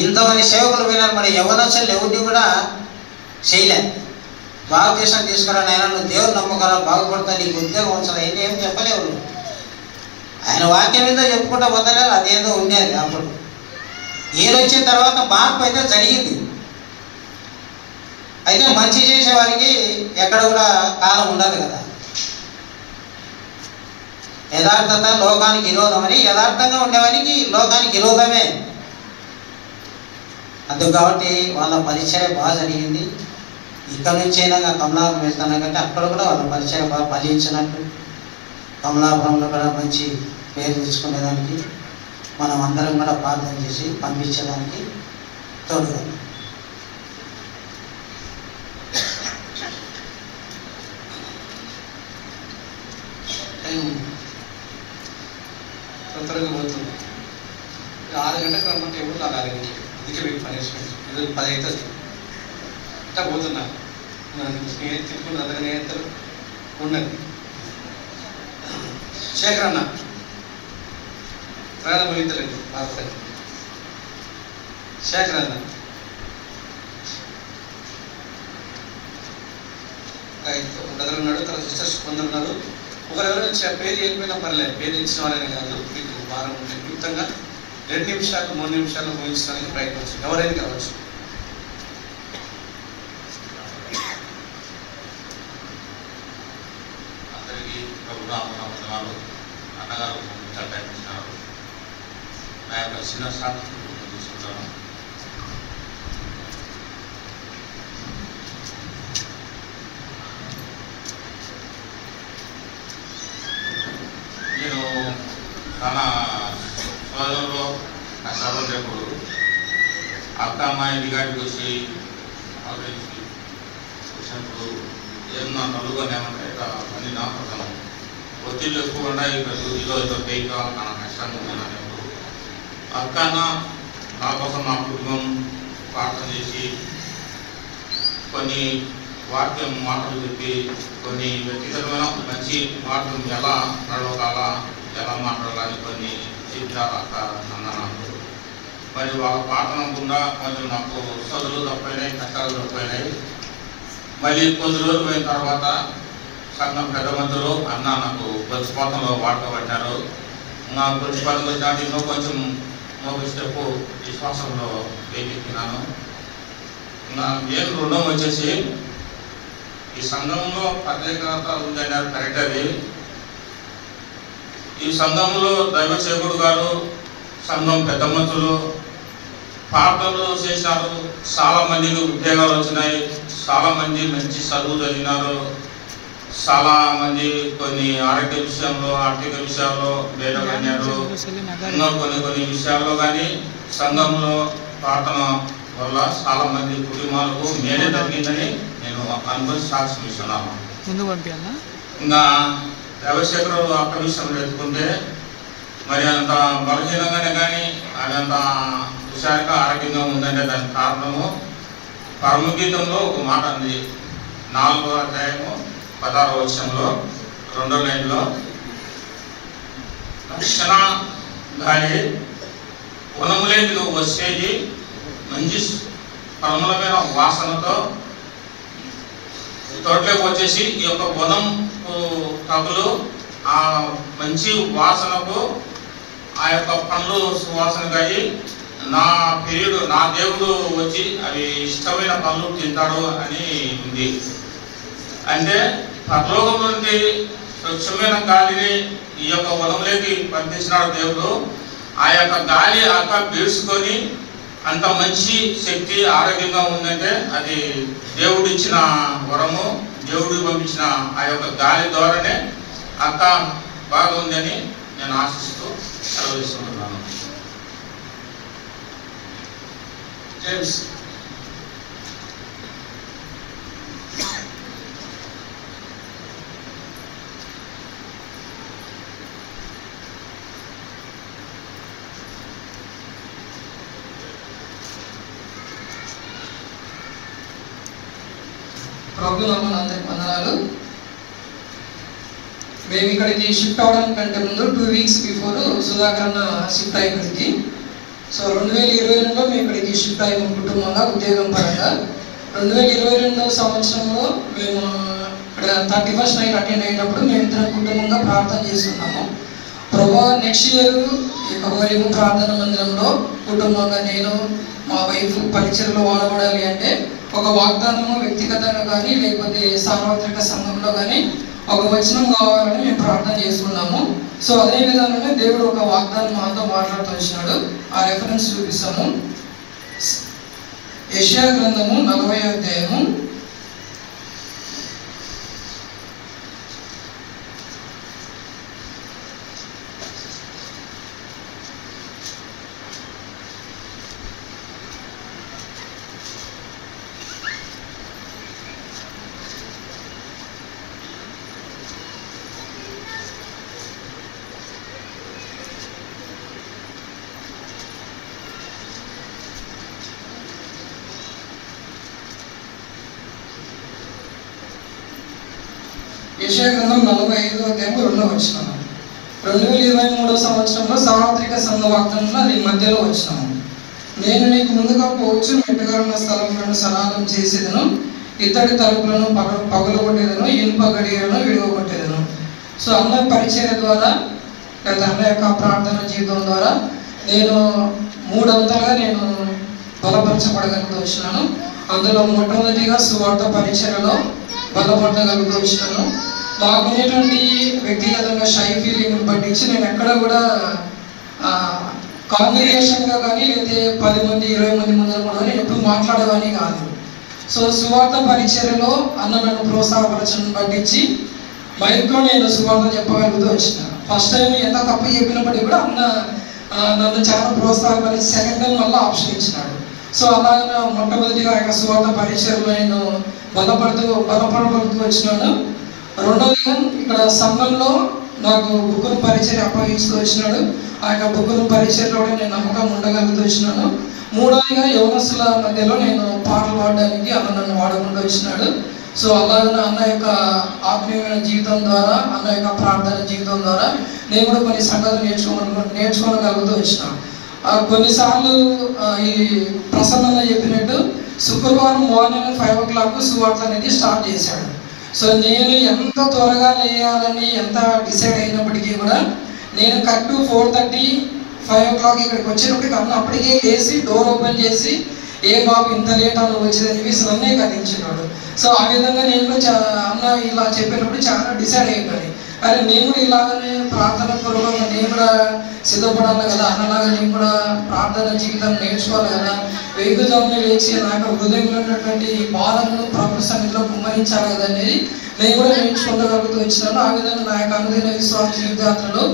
ఇంతమంది సేవకులు పోయినారు, మరి యవనస్తులు ఎవరిని కూడా చేయలే. బాగుదేశం తీసుకురా నాయన, నువ్వు దేవుడు నమ్మకరా, బాగుపడతా, నీకు ఉద్యోగం అవసరం అయితే ఏం చెప్పలేవు. ఆయన వాక్యం మీద చెప్పుకుంటా పోతారే అదేదో ఉండేది. అప్పుడు ఈయన వచ్చిన తర్వాత మార్పు అయితే జరిగింది. అయితే మంచి చేసే వారికి ఎక్కడ కూడా కాలం ఉండదు కదా. యథార్థత లోకానికి విరోధం అని, యథార్థంగా ఉండేవారికి లోకానికి విరోధమే. అందుకు కాబట్టి వాళ్ళ పరిచయం బాగా జరిగింది. ఇక్కడ నుంచి అయినా కమలాపురం వెళ్తాను కంటే అక్కడ కూడా వాళ్ళ పరిచయం బాగా ఫలించినట్టు, కమలాపురంలో కూడా మంచి పేరు తెచ్చుకునేదానికి మనం అందరం కూడా ప్రార్థన చేసి పంపించడానికి తోడుగా. త్వరగా పోతుంది. 6 గంటలకు రమ్మంటే ఎవరు నాకు 6 గంటలకి, అందుకే మీకు పనిష్మెంట్. ఇది 10 అవుతుంది ఇంకా పోతున్నా. తిట్టుకున్న అందరి నేతలు ఉన్నది. శేఖర్ అన్న ప్రాణం ముగించలేదు మాట్లాడి. శేఖర్ అన్న బ్రదర్ ఉన్నాడు, తన సిస్టర్స్ కొందరు ఉన్నారు. ఒకరెవరు పేరు చేయకపోయినా పర్లేదు, పేరు ఇచ్చిన వాళ్ళని కాదు. మీకు వారం క్లుప్తంగా 2 నిమిషాలు 3 నిమిషాలు ముగించడానికి ప్రయత్నించు, ఎవరైనా కావచ్చు. అందరికీ ప్రభుత్వాలు అన్నగారు ప్రయత్నిస్తున్నారు. నా యొక్క చిన్న సాక్షి తీసుకుంటాను. నేను చాలా సోదరులో నా సహోదరుడు అక్క అమ్మాయి ఇంటికాడికి వచ్చి ఆలోచించి వచ్చినప్పుడు ఏమన్నా నలుగుని ఏమంటే పని నాపడతాను. ఒత్తిళ్ళు ఎక్కువ ఉన్నాయి, ఇదో ఏదో పేక నా కష్టంగా ఉన్నాను. అక్క నా కోసం నా కుటుంబం ప్రార్థన చేసి కొన్ని వాక్యం మాటలు చెప్పి, కొన్ని వ్యక్తిగతమైన మంచి మాటలు ఎలా నడవకాలా, ఎలా మాట్లాడాలని కొన్ని చెప్పారు అక్క అన్న నాకు. మరి వాళ్ళ ప్రార్థన గుండా కొంచెం నాకు చదువులు తప్పైనాయి, కష్టాలు తప్పైనాయి. మళ్ళీ కొద్ది రోజులు పోయిన తర్వాత సంఘం పెద్ద మందులు అన్న నాకు బతిపాతంలో వాడుకోబట్టారు. నా బతిపాతం వచ్చినట్టు ఇంకో కొంచెం ఒక స్టెప్ విశ్వాసంలో వేకెక్కినాను. నేను రెండో వచ్చేసి ఈ సంఘంలో ప్రత్యేకత ఉందన్నారు, కరెక్ట్. అది ఈ సంఘంలో దైవ సేవకుడు గారు, సంఘం పెద్ద మంత్రులు ప్రార్థనలు చేసినారు. చాలా మందికి ఉద్యోగాలు వచ్చినాయి, చాలా మంది మంచి చదువు చదివినారు, చాలా మంది కొన్ని ఆరోగ్య విషయంలో, ఆర్థిక విషయాల్లో భేదపడినారు. ఇంకా కొన్ని విషయాల్లో కానీ సంఘంలో ప్రార్థన వల్ల చాలా మంది కుటుంబాలకు మేలే తగ్గిందని నేను అనుకుని సాక్ష్యం ఇస్తున్నాను. ఇంకా దైవశేఖరుడు అక్క విషయంలో ఎత్తుకుంటే మరి అంత బలహీనంగానే కానీ అదంత హుషారుగా ఆరోగ్యంగా ఉందంటే దానికి కారణము పరమగీతంలో ఒక మాట ఉంది. 4వ అధ్యాయము 16వ వచనంలో 2వ లైన్లో, రక్షణ గాలి వనములేకి నువ్వు వచ్చేది మంచి పరములమైన వాసనతో తోటలోకి వచ్చేసి ఈ యొక్క వనం తగులు ఆ మంచి వాసనకు ఆ యొక్క పండ్లు సువాసనగా నా ప్రియుడు నా దేవుడు వచ్చి అవి ఇష్టమైన పనులు తింటాడు అని ఉంది. అంటే పరలోకం నుండి స్వచ్ఛమైన గాలిని ఈ యొక్క వనంలోకి పంపించినాడు దేవుడు. ఆ యొక్క గాలి అక్క పీల్చుకొని అంత మంచి శక్తి ఆరోగ్యంగా ఉందంటే అది దేవుడు ఇచ్చిన వరము, దేవుడు పంపించిన ఆ యొక్క గాలి ద్వారానే అక్క బాగా ఉందని నేను ఆశిస్తూ సెలవుస్తున్నాను. జేమ్స్ ప్రభునామమున అందరికి వందనాలు. మేము ఇక్కడికి షిఫ్ట్ అవడం కంటే ముందు 2 వీక్స్ బిఫోర్ సుధాకర్ అన్న షిఫ్ట్ అయ్యి ఇక్కడికి. సో 2022లో మేము ఇక్కడికి షిఫ్ట్ అయ్యాము కుటుంబంగా, ఉద్యోగం పరంగా. 2022 సంవత్సరంలో మేము ఇక్కడ 31st నైట్ అటెండ్ అయ్యేటప్పుడు మేము ఇద్దరం కుటుంబంగా ప్రార్థన చేస్తున్నాము. ప్రభా నెక్స్ట్ ఇయర్ ఈ హోరేము ప్రార్థన మందిరంలో కుటుంబంగా నేను మా వైఫ్ పరిచయలో వాడబడాలి అంటే ఒక వాగ్దానము వ్యక్తిగతంగా కానీ లేకపోతే సార్వత్రిక సంఘంలో కానీ ఒక వచనం కావాలని మేము ప్రార్థన చేసుకున్నాము. సో అదే విధంగానే దేవుడు ఒక వాగ్దానం మాతో మాట్లాడుతూ వచ్చినాడు. ఆ రెఫరెన్స్ చూపిస్తాము. యెషయా గ్రంథము 40వ అధ్యాయము 45వ అధ్యాయం 2వ వచనం. 2023 సంవత్సరంలో సార్వత్రిక సంఘ వాగ్దానంలో అది మధ్యలో వచ్చినాము. నేను నీకు ముందుగా పోవచ్చు మెట్టుగరున్న స్థలములను సనాదం చేసేదను, ఇత్తడి తలుపులను పగలగొట్టేదను, ఇనుప గడియలను విడవగొట్టేదను. సో అన్న పరిచర్య ద్వారా లేదా అన్న యొక్క ప్రార్థన జీవితం ద్వారా నేను 3 అంతలుగా నేను బలపరచబడగలుగుతూ వచ్చినాను. అందులో మొట్టమొదటిగా సువార్త పరిచర్యలో బలపడగలుగుతూ వచ్చినాను. నాకునేటువంటి వ్యక్తిగతంగా షై ఫీలింగ్ పట్టించి నేను ఎక్కడ కూడా కాంగ్రిగేషన్గా కానీ లేదా 10 మంది 20 మంది ముందర కూడా నేను ఎప్పుడు మాట్లాడేవాడిని కాదు. సో సువార్త పరిచర్యలో అన్న నన్ను ప్రోత్సాహపరచడం పట్టించి మైక్లో నేను సువార్త చెప్పగలుగుతూ వచ్చిన. ఫస్ట్ టైం ఎంత తప్పు చెప్పినప్పటికీ కూడా అన్న నన్ను చాలా ప్రోత్సాహపరిచి సెకండ్ టైం మళ్ళీ ఆప్షన్ ఇచ్చినాడు. సో అలాగే మొట్టమొదటిగా ఆ యొక్క సువార్త పరిచర్యలో నేను బలపడగలుగుతూ వచ్చినాను. రెండవదిగా ఇక్కడ సంఘంలో నాకు బుక్కును పరిచర్య అప్పగిస్తూ వచ్చినాడు. ఆ యొక్క బుక్కును పరిచర్యలో నేను నమ్మకం ఉండగలుగుతూ వచ్చినాను. మూడవదిగా యవనస్తుల మధ్యలో నేను పాటలు పాడడానికి అన్న నన్ను వాడుకుంటూ వచ్చినాడు. సో అలాగే అన్న యొక్క ఆత్మీయమైన జీవితం ద్వారా అన్న యొక్క ప్రార్థన జీవితం ద్వారా నేను కూడా కొన్ని సంగతులు నేర్చుకోగలుగుతూ వచ్చినాను. కొన్నిసార్లు ఈ ప్రసన్న చెప్పినట్టు శుక్రవారం మార్నింగ్ 5 o'clock సువార్త అనేది స్టార్ట్ చేశాడు. సో నేను ఎంత త్వరగా లేయాలని ఎంత డిసైడ్ అయినప్పటికీ కూడా నేను కరెక్ట్ 4:30 5 o'clock ఇక్కడికి వచ్చేటప్పటికి అన్న అప్పటికే లేచి డోర్ ఓపెన్ చేసి ఏ బాబు ఇంత లేట్ అని వచ్చిందని చెప్పేసి నన్నే కదిలించినాడు. సో ఆ విధంగా నేను కూడా అన్న ఇలా చెప్పినప్పుడు చాలా డిసైడ్ అయిపోయి అరే నేను కూడా ఇలాగనే ప్రార్థన పూర్వకంగా నేను కూడా సిద్ధపడాలి కదా, అన్నలాగా నేను కూడా ప్రార్థన జీవితం నేర్చుకోవాలి కదా, వేగుజామున లేచి నా యొక్క హృదయంలో ఉన్నటువంటి బాధలను ప్రభు సన్నిధిలో కుమ్మరించాలి కదా అనేది నేను కూడా నేర్చుకోగలుగుతూ వచ్చినాను. ఆ విధంగా నా యొక్క అనుదిన విశ్వాస జీవితయాత్రలో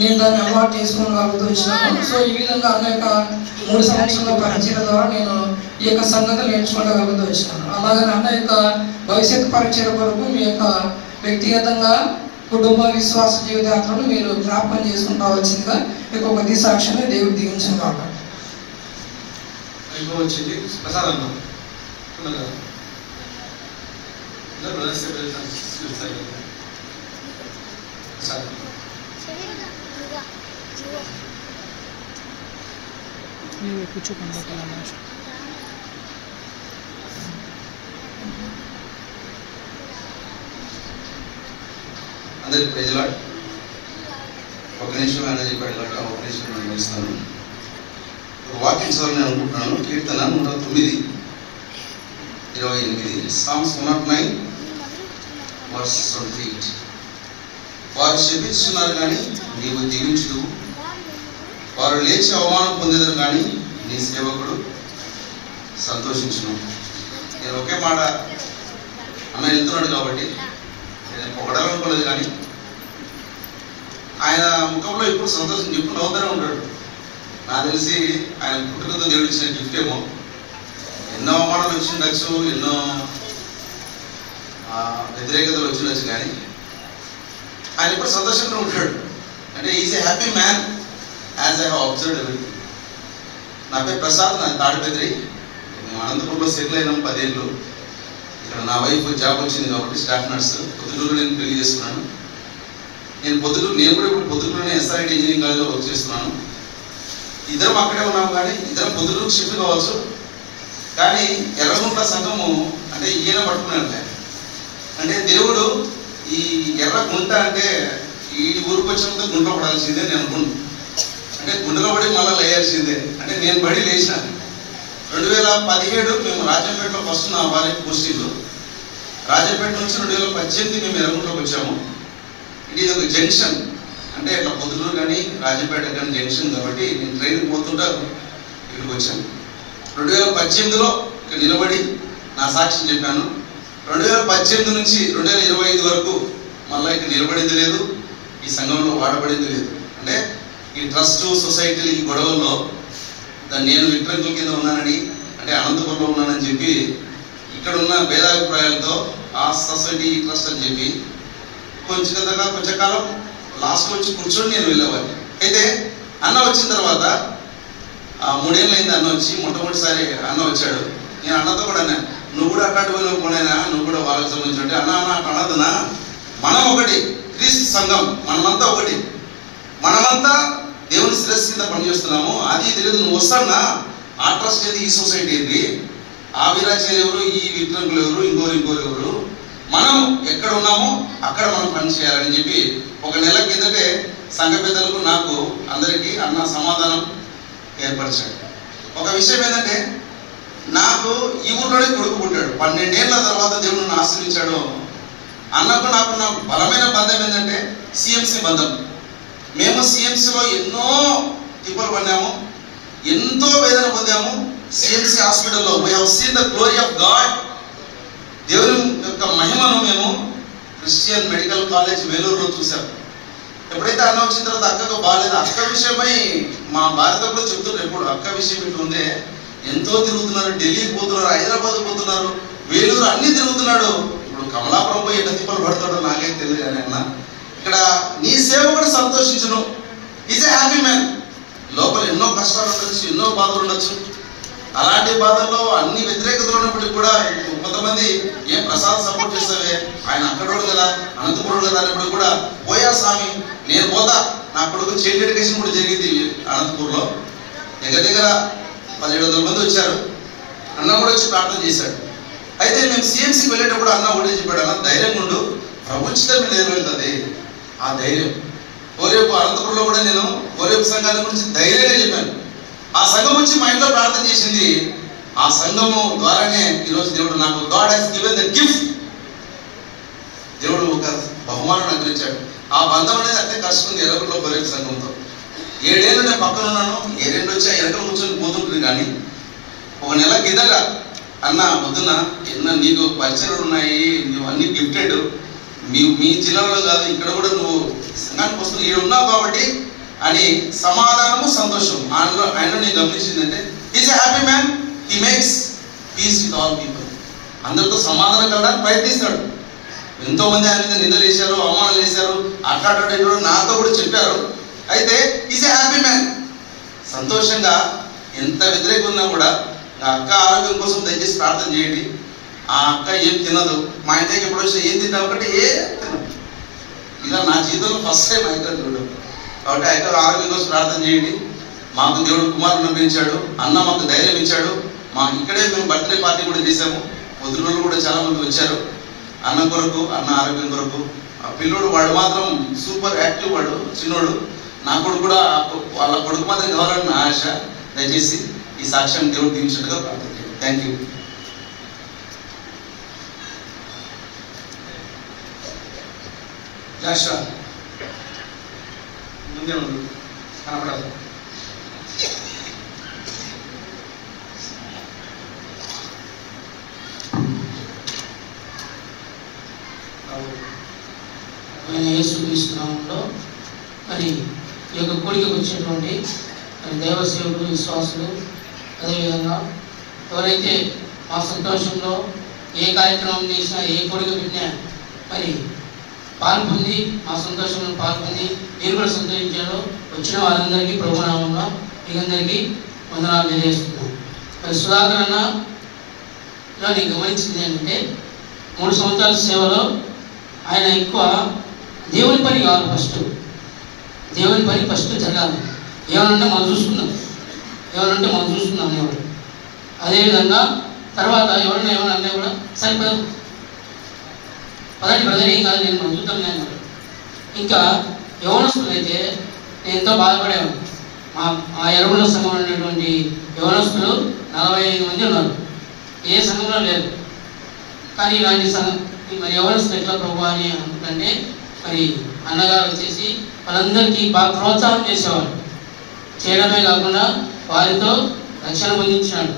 నేను దాన్ని అలవాటు చేసుకోగలుగుతూ వచ్చినాను. సో ఈ విధంగా అన్న యొక్క 3 సంవత్సరాల పరిచయం ద్వారా నేను ఈ యొక్క సంగతులు నేర్చుకోగలుగుతూ వచ్చినాను. అలాగే అన్న యొక్క భవిష్యత్తు పరిచయం వరకు మీ యొక్క వ్యక్తిగతంగా కుటుంబ విశ్వాస జీవితయాత్రను మీరు జ్ఞాపకం చేసుకుంటా వచ్చిందిగా ఈ యొక్క కొద్ది సాక్ష్యాన్ని దేవుడు దీవించను కాక. వచ్చింది ప్రసాద్ అన్న కూర్చోకుండా అందరికి ప్రజలాడు ఒక నిమిషం ఆయన చెప్పాడు ఒక నిమిషం నేను ఇస్తాను. ఒక వాక్యం చదవాలని నేను అనుకుంటున్నాను. కీర్తన 109:28 Psalms 109:28. వారు శపిస్తున్నారు కానీ నీవు దీవించుడు, వారు లేచి అవమానం పొందేదారు కానీ నీ సేవకుడు సంతోషించును. నేను ఒకే మాట అన్న వెళ్తున్నాడు కాబట్టి నేను పొగడాలనుకోలేదు, కానీ ఆయన ముఖంలో ఎప్పుడు సంతోషం ఎప్పుడు నవ్వుతూనే ఉంటాడు. నాకు తెలిసి ఆయన పుట్టుకతో దేవుడు ఇచ్చిన గిఫ్ట్ ఏమో. ఎన్నో అవమానాలు వచ్చిండొచ్చు, ఎన్నో వ్యతిరేకతలు వచ్చిండొచ్చు, కానీ ఆయన ఎప్పుడు సంతోషంగా ఉంటాడు. అంటే is a happy man as I have observed everything. నా పేరు ప్రసాద్, నా తాడిపెద్రి. మేము అనంతపురంలో సెటిల్ అయినాం 10 ఏళ్ళు. ఇక్కడ నా వైఫ్ జాబ్ వచ్చింది కాబట్టి స్టాఫ్ నర్స్. పొద్దుటూరులో నేను పెళ్లి చేస్తున్నాను. నేను కూడా ఇప్పుడు పొద్దుటూరులోనే SRIT ఇంజనీరింగ్ కాలేజ్లో వర్క్ చేస్తున్నాను. ఇద్దరం అక్కడే ఉన్నాము, కానీ ఇద్దరం పొద్దుటూరుకు షిఫ్ట్ కావచ్చు. కానీ ఎర్రగుంట్ల సంఘము అంటే ఈయన పట్టుకున్నట్లే. అంటే దేవుడు ఈ ఎర్రగుంట అంటే ఈ ఈ ఊరికి వచ్చినంత గుండెలో పడాల్సిందే నేను అనుకున్నాను. అంటే గుండెలో పడి మళ్ళీ లేయాల్సిందే. అంటే నేను బడి లేచిన 2017 మేము రాజంపేటలో ఫస్ట్ నా వారి పోస్టింగ్లో, రాజంపేట నుంచి 2018 మేము ఎర్రగుంటలోకి వచ్చాము. ఇది ఒక జంక్షన్, అంటే ఇట్లా పొద్దుటూరు కానీ రాజంపేట కానీ జంక్షన్ కాబట్టి నేను ట్రైన్కి పోతుంటా ఇక్కడికి వచ్చాను. 2018లో ఇక్కడ నిలబడి నా సాక్ష్యం చెప్పాను. 2018 నుంచి 2025 వరకు మళ్ళీ ఇక్కడ నిలబడింది లేదు, ఈ సంఘంలో వాడబడింది లేదు. అంటే ఈ ట్రస్ట్ సొసైటీలు ఈ గొడవల్లో నేను విక్రంకుల కింద ఉన్నానని, అంటే అనంతపురంలో ఉన్నానని చెప్పి ఇక్కడ ఉన్న భేదాభిప్రాయాలతో ఆ సొసైటీ ఈ ట్రస్ట్ అని చెప్పి కొంచెం కాలం లాస్ట్లో వచ్చి కూర్చొని నేను వెళ్ళేవాడిని. అయితే అన్న వచ్చిన తర్వాత 3 ఏళ్ళు అయింది అన్న వచ్చి, మొట్టమొదటిసారి అన్న వచ్చాడు. నేను అన్నతో కూడా అన్నా, నువ్వు కూడా అట్లాంటి పోయిన పోనైనా, నువ్వు కూడా వాళ్ళకి సంబంధించి అన్న అట్లా అనదునా, మనం ఒకటి, క్రీస్తు సంఘం మనమంతా ఒకటి, మనమంతా దేవుని శిరస్సు కింద పనిచేస్తున్నాము. అది తెలియదు, నువ్వు వస్తానా ఆ ట్రస్ట్ ఏది, ఈ సొసైటీ ఏంటి, ఆ విరాచార్యులు ఎవరు, ఈ విక్రంకులు ఎవరు, ఇంకోరు ఎవరు, మనం ఎక్కడ ఉన్నామో అక్కడ మనం పని చేయాలని చెప్పి 1 నెల కిందటే సంఘ పెద్దలకు నాకు అందరికీ అన్న సమాధానం ఏర్పరిచాడు. ఒక విషయం ఏంటంటే, నాకు ఈ ఊళ్ళోనే కొడుకు పుట్టాడు. 12 ఏళ్ల తర్వాత దేవుడు నన్ను ఆశ్రయించాడు. అన్నకు నాకున్న బలమైన బంధం ఏంటంటే సిఎంసి బంధం. మేము సిఎంసిలో ఎన్నో తిప్పలు పడినాము, ఎంతో వేదన పొందాము. సిఎంసి హాస్పిటల్లో we have seen the glory of God, దేవుని యొక్క మహిమను మేము క్రిస్టియన్ మెడికల్ కాలేజ్ వేలూరులో చూసాము. ఎప్పుడైతే అన్న వచ్చిన తర్వాత అక్కకు బాగాలేదు, అక్క విషయమై మా భారత కూడా చెప్తున్నారు, ఎప్పుడు అక్క విషయం ఇట్లా ఉందే, ఎంతో తిరుగుతున్నారు, ఢిల్లీకి పోతున్నారు, హైదరాబాద్ పోతున్నారు, వేలూరు అన్ని తిరుగుతున్నాడు. ఇప్పుడు కమలాపురం పోయి ఎట్లా తిప్పలు పడతాడో నాకైతే తెలియదు. కానీ అన్న ఇక్కడ నీ సేవ కూడా సంతోషించును, ఈజ్ ఏ హ్యాపీ మ్యాన్. లోపల ఎన్నో కష్టాలు ఉండొచ్చు, ఎన్నో బాధలు ఉండొచ్చు. అలాంటి బాధల్లో అన్ని వ్యతిరేకతలు ఉన్నప్పటికీ కూడా కొంతమంది ఏం ప్రసాద్ సపోర్ట్ చేస్తావే, ఆయన అక్కడోడు కదా, అనంతపురం కదా అన్నప్పుడు కూడా పోయా స్వామి నేను పోతా. నా కొడుకు చైల్డ్ ఎడ్యుకేషన్ కూడా జరిగింది అనంతపూర్లో. దగ్గర 1700 మంది వచ్చారు. అన్న కూడా వచ్చి ప్రార్థన చేశాడు. అయితే మేము సిఎంసికి వెళ్ళేటప్పుడు అన్న ఒకటే చెప్పాడు, అన్న ధైర్యంగా ఉండు, ప్రభుత్వం మీద నెరవేరుతుంది. ఆ ధైర్యం ఓరేపు అనంతపురంలో కూడా నేను ఓరేపు సంఘాల గురించి ధైర్యంగా చెప్పాను. ఆ సంఘం వచ్చి మా ఇంట్లో ప్రార్థన చేసింది. ఆ సంఘము ద్వారానే ఈరోజు దేవుడు నాకు God has given the gift, దేవుడు ఒక బహుమానం అనుగ్రహించాడు. ఆ బంధం అనేది అట్లే కలుసుకుంది ఎర్రగుంటలో ఓరేపు సంఘంతో. 7 ఏళ్ళు నేను పక్కన ఉన్నాను, ఏ 2 వచ్చా ఎరకలు కూర్చొని పోతుంటుంది. కానీ 1 నెల కిందట అన్న పొద్దున్న ఎన్న నీకు పరిచయాలు ఉన్నాయి, నువ్వు అన్ని గిఫ్టెడ్, మీ జిల్లాలో కాదు ఇక్కడ కూడా నువ్వు సంఘానికి వస్తున్నావు, ఇక్కడ ఉన్నావు కాబట్టి అని సమాధానము సంతోషం ఆయనలో నేను గమనించిందంటే, is a happy man, he makes peace with all people. అందరితో సమాధానం కలడానికి ప్రయత్నిస్తాడు. ఎంతో మంది ఆయన మీద నిందలు వేశారు, అవమానాలు వేశారు, అట్లాంటి నాతో కూడా చెప్పారు. అయితే ఈజ్ ఎ హ్యాపీ మ్యాన్, సంతోషంగా ఎంత వ్యతిరేకం ఉన్నా కూడా ఆ అక్క ఆరోగ్యం కోసం దయచేసి ప్రార్థన చేయండి. ఆ అక్క ఏం తినదు, మా ఇంటికి ఎప్పుడు వచ్చి ఏం తిన్నావు అంటే ఏ తినదు. ఇలా నా జీవితంలో ఫస్ట్ టైం అయితే చూడడం. కాబట్టి అక్క ఆరోగ్యం కోసం ప్రార్థన చేయండి. మాకు దేవుడు కుమారుని పంపించాడు, అన్న మాకు ధైర్యం ఇచ్చాడు. ఇక్కడే మేము బర్త్డే పార్టీ కూడా చేసాము. పొద్దునోళ్ళు కూడా చాలా మంది వచ్చారు అన్న కొరకు, అన్న ఆరోగ్యం కొరకు. ఆ పిల్లోడు వాడు మాత్రం సూపర్ యాక్టివ్, వాడు చిన్నోడు. నా కొడుకు కూడా వాళ్ళ కొడుకు మాత్రం కావాలని నా ఆశ. దయచేసి ఈ సాక్ష్యం దేవుడు దీవించినట్టుగా ప్రార్థన చేయండి. Thank you. జాషువా ముందే ఉండు, కనపడదు. యేసుక్రీస్తు నామములో మరి ఈ యొక్క కూడికకు వచ్చినటువంటి దైవ సేవకులు, విశ్వాసులు, అదేవిధంగా ఎవరైతే మా సంతోషంలో ఏ కార్యక్రమం చేసినా, ఏ కోరిక పెట్టినా మరి పాల్పొంది, మా సంతోషంలో పాల్పొంది మీరు కూడా సంతోషించారో వచ్చిన వారందరికీ ప్రభునామంలో మీకందరికీ వందనాలు తెలియజేస్తున్నాం. మరి సుధాకర్ అన్నలో నేను గమనించింది ఏంటంటే 3 సంవత్సరాల సేవలో ఆయన ఎక్కువ దేవుని పని కావాలి, దేవుని పని ఫస్ట్ జరగాలి. ఏమనంటే మనం చూసుకుందాం అనేవాడు. అదేవిధంగా తర్వాత ఎవరైనా ఏమైనా అన్నా కూడా సరిపోదు, పదండి బ్రదర్ ఏం కాదు, నేను మనం చూద్దాం అన్నాడు. ఇంకా యవనస్తులు అయితే నేను ఎంతో బాధపడేవాడు. మా ఎరువుల సంఘంలో ఉన్నటువంటి యవనస్తులు 45 మంది ఉన్నారు. ఏ సంఘంలో లేరు. కానీ ఇలాంటి మరి యవనస్తులు ఎట్లా ప్రభు అని అనుకుంటే మరి అన్నగారు వచ్చేసి వాళ్ళందరికీ బాగా ప్రోత్సాహం చేసేవాడు. చేయడమే కాకుండా వారితో రక్షణ పొందించినాడు,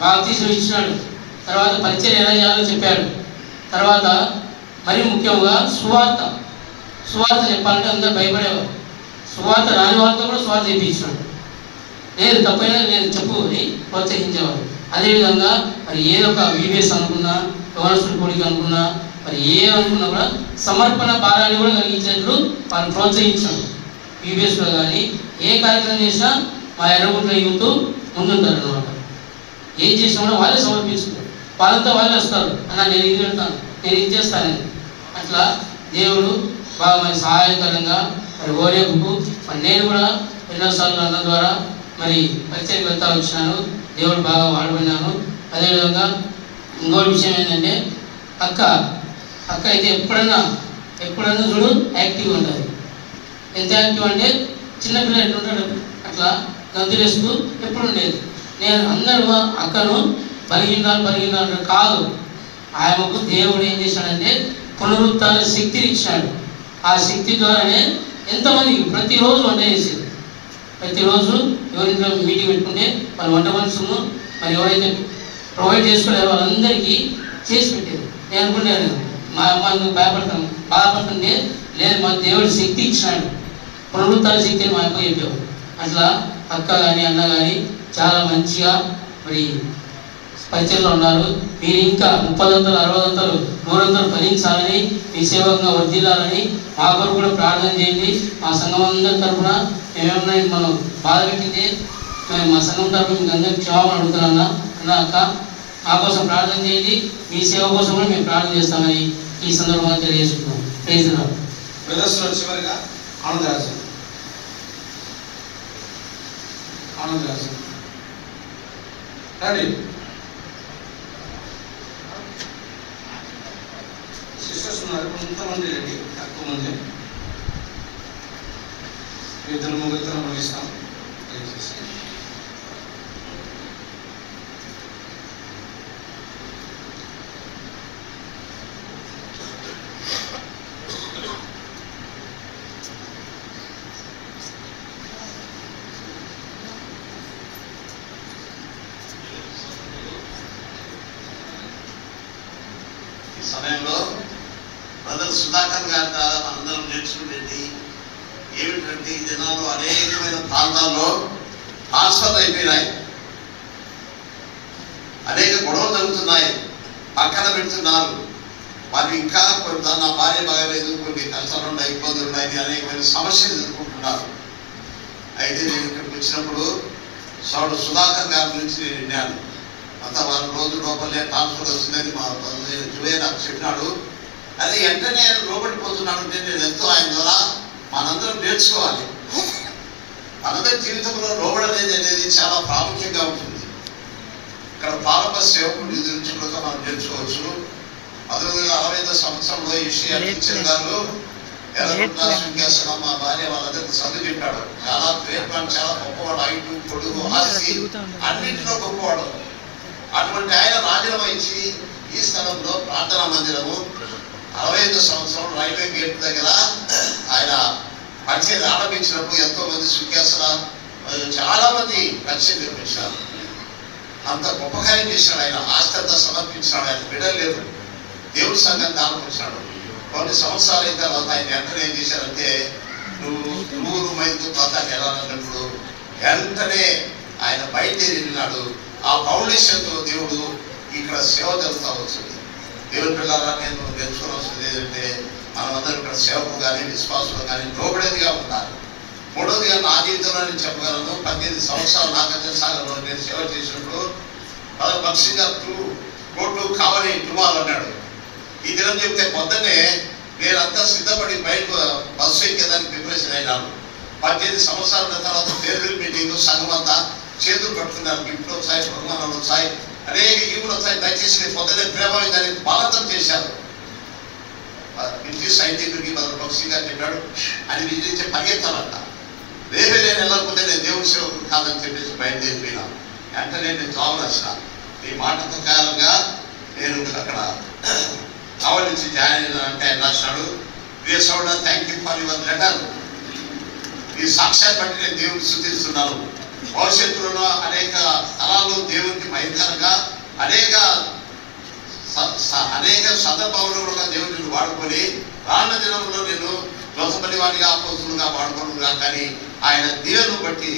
బాప్తిసం ఇచ్చినాడు. తర్వాత పరిచయం ఎలా చేయాలో చెప్పాడు. తర్వాత మరి ముఖ్యంగా సువార్త చెప్పాలంటే అందరూ భయపడేవారు. సువార్త రాని వాళ్ళతో కూడా సువార్త చేయించినాడు. లేదు తప్పైనా నేను చెప్పు అని ప్రోత్సహించేవాడు. అదేవిధంగా మరి ఏదో ఒక వీబీఎస్ అనుకున్నా, యవనస్తుల కూడిక అనుకున్నా, మరి ఏ అనుకున్నా కూడా సమర్పణ భారాన్ని కూడా కలిగించేట్లు వాళ్ళు ప్రోత్సహించాడు. వీబీఎస్లో కానీ ఏ కార్యక్రమం చేసినా మా ఎర్రగుంట్ల యూత్ ముందుంటారు అనమాట. ఏం చేసినా కూడా వాళ్ళే సమర్పించుకుంటారు. వాళ్ళంతా వాళ్ళే వస్తారు అన్న నేను ఇది పెడతాను, నేను ఇది చేస్తానని. అట్లా దేవుడు బాగా మరి సహాయకరంగా మరి ఓరేపుకు మరి నేను కూడా ఎన్నోసార్లు అన్న ద్వారా మరి పరిచయం వెళ్తా వచ్చినాను. దేవుడు బాగా వాడబడినాను. అదేవిధంగా ఇంకోటి విషయం ఏంటంటే అక్క అయితే ఎప్పుడన్నా చూడు యాక్టివ్గా ఉంటుంది. ఎంత యాక్టివ్ అంటే చిన్నపిల్ల ఎట్లుంటాడు అట్లా గంతులేస్తూ ఎప్పుడు ఉండేది. నేను అందరూ అక్కను బలిగినారు కాదు, ఆయనకు దేవుడు ఏం చేశాడంటే పునరుత్థాన శక్తిని ఇచ్చాడు. ఆ శక్తి ద్వారానే ఎంతమందికి ప్రతిరోజు వంట చేసేది. ప్రతిరోజు ఎవరింట్లో మీటింగ్ పెట్టుకుంటే వాళ్ళ వంట మనుషులను మరి ఎవరైతే ప్రొవైడ్ చేసుకోలేరు వాళ్ళందరికీ చేసి పెట్టేది. నేను అనుకున్నాను మా అమ్మ బాధపడుతుంటే లేదు మా దేవుడు శక్తి ఇచ్చినాడు, పునరుత్థాన శక్తిని మా అమ్మ చెప్పేవాడు. అట్లా అక్క కానీ అన్న కానీ చాలా మంచిగా మరి పరిచయంలో ఉన్నారు. మీరు ఇంకా 30 60 100 ఫలించాలని, మీ సేవకంగా వర్ధిల్లాలని మా కొరకు కూడా ప్రార్థన చేయండి. మా సంఘం అందరి తరఫున మేమేమన్నా మనం బాధ పెట్టిందే మేము మా సంఘం తరఫున మీకు అందరికీ క్షమాపణ అడుగుతున్నా అన్న అక్క, మా కోసం ప్రార్థన చేయండి. మీ సేవ కోసం కూడా మేము ప్రార్థన చేస్తామని ఈ సందర్భంగా తెలియజేస్తున్నాం. Praise the lord. ప్రదర్శన చివరిగా ఆనందరాజు రండి. సిస్టర్స్ ఉన్నారు కొంతమంది, రండి తక్కువ మంది. 2 3 ముగిస్తాం. సమయంలో బ్రదర్ సుధాకర్ గారి ద్వారా మనందరం నేర్చుకునేది ఏమిటంటే ఈ దినాల్లో అనేకమైన ప్రాంతాల్లో ట్రాన్స్ఫర్ అయిపోయినాయి, అనేక గొడవలు జరుగుతున్నాయి, పక్కన పెడుతున్నారు. వారు ఇంకా కొంత నా భార్య బాగలేదు, కొన్ని కష్టాలు ఉన్నాయి, ఇబ్బందులు ఉన్నాయి, అనేకమైన సమస్యలు ఎదుర్కొంటున్నారు. అయితే నేను ఇక్కడికి వచ్చినప్పుడు సోదరుడు సుధాకర్ గారి గురించి నేను విన్నాను. అంత వారం రోజుల లోపలే ట్రాన్స్ఫర్ వస్తుందని మా జువే నాకు చెప్పినాడు. అది వెంటనే ఆయన లోబడిపోతున్నాడు అంటే నేను ఎంతో ఆయన ద్వారా మనందరం నేర్చుకోవాలి. మనందరి జీవితంలో లోబడనేది చాలా ప్రాముఖ్యంగా ఉంటుంది. ఇక్కడ ప్రారంభ సేవకుడు గురించి కూడా మనం నేర్చుకోవచ్చు. 1965 సంవత్సరంలో ఈషియా టీచర్ గారు మా భార్య వాళ్ళందరికీ చదువు చెప్పాడు. చాలా గ్రేట్, చాలా గొప్పవాడు, ఐటు పొడుగు ఆస్తి అన్నింటిలో గొప్పవాడు. అటువంటి ఆయన రాజీనామా ఇచ్చి ఈ స్థలంలో ప్రార్థనా మందిరము 65 సంవత్సరం రైల్వే గేట్ దగ్గర ఆయన పరిచయం ఆరంభించినప్పుడు ఎంతో మంది సుఖ్యాసన చాలా మంది పరిచయం నిర్మించారు. అంత గొప్ప కార్యం చేశాడు ఆయన. ఆస్తి అంతా సమర్పించాడు. ఆయన బిడ్డలు లేదు, దేవుడి సంఘాన్ని దానపరిచాడు. కొన్ని సంవత్సరాలు అయిన తర్వాత ఆయన వెంటనే ఏం చేశారంటే నువ్వు 100 మైళ్ళు ప్రాంతానికి వెళ్ళాలన్నప్పుడు వెంటనే ఆయన బయలుదేరి వెళ్ళినాడు. ఆ ఫౌండేషన్తో దేవుడు ఇక్కడ సేవ జరుగుతూ వచ్చింది. దేవుని పిల్లల నేను నేర్చుకోవాల్సింది ఏంటంటే మనమందరం ఇక్కడ సేవకు కానీ విశ్వాసులు కానీ లోబడేదిగా ఉండాలి. మూడోదిగా నా జీవితంలో నేను చెప్పగలను. 18 సంవత్సరాలు నాగార్జున సాగర్లో నేను సేవ చేసినప్పుడు బక్సింగ్ గారు కోట్లు కావాలి టుమాలు అన్నాడు. ఈ దినం చెప్తే పొద్దున్నే నేనంతా సిద్ధపడి బయటకు బస్సు ఎక్కేదానికి ప్రిపరేషన్ అయినాను. 18 సంవత్సరాల తర్వాత ఫేర్వెల్ మీటింగ్ సంఘం అంతా చేతులు పట్టుకున్నారు. గిఫ్ట్లు వచ్చాయి, బహుమానాలు వచ్చాయి, అనేక ఈవులు వచ్చాయి. దయచేసి పొద్దున్నే ప్రేమని దాన్ని బలవంతం చేశారు. ఇంటి సైనికుడికి మొదలు పక్షి గారు చెప్పాడు అని విజయించే పరిగెత్తాలంట. రేపే నేను వెళ్ళకపోతే నేను దేవుడి సేవకుడు కాదని చెప్పేసి బయలుదేరిపోయినా. వెంటనే నేను జాబ్ రాసిన. ఈ మాట ప్రకారంగా నేను అక్కడ కావాలి నుంచి జాయిన్ అయినా అంటే ఆయన రాసినాడు, ప్రియ సోదరుడా, thank you for your letter. ఈ సాక్ష్యాన్ని బట్టి నేను దేవుడిని స్తుతిస్తున్నాను. భవిష్యత్తులో అనేక స్థలాల్లో దేవునికి మహిమకరంగా అనేక సందర్భంలో కూడా దేవుడిని వాడుకొని రానున్న దినంలో నేను లోకపల్లి వాడిగా అపోస్తులుగా వాడుకోనుగా. కానీ ఆయన దీవెను బట్టి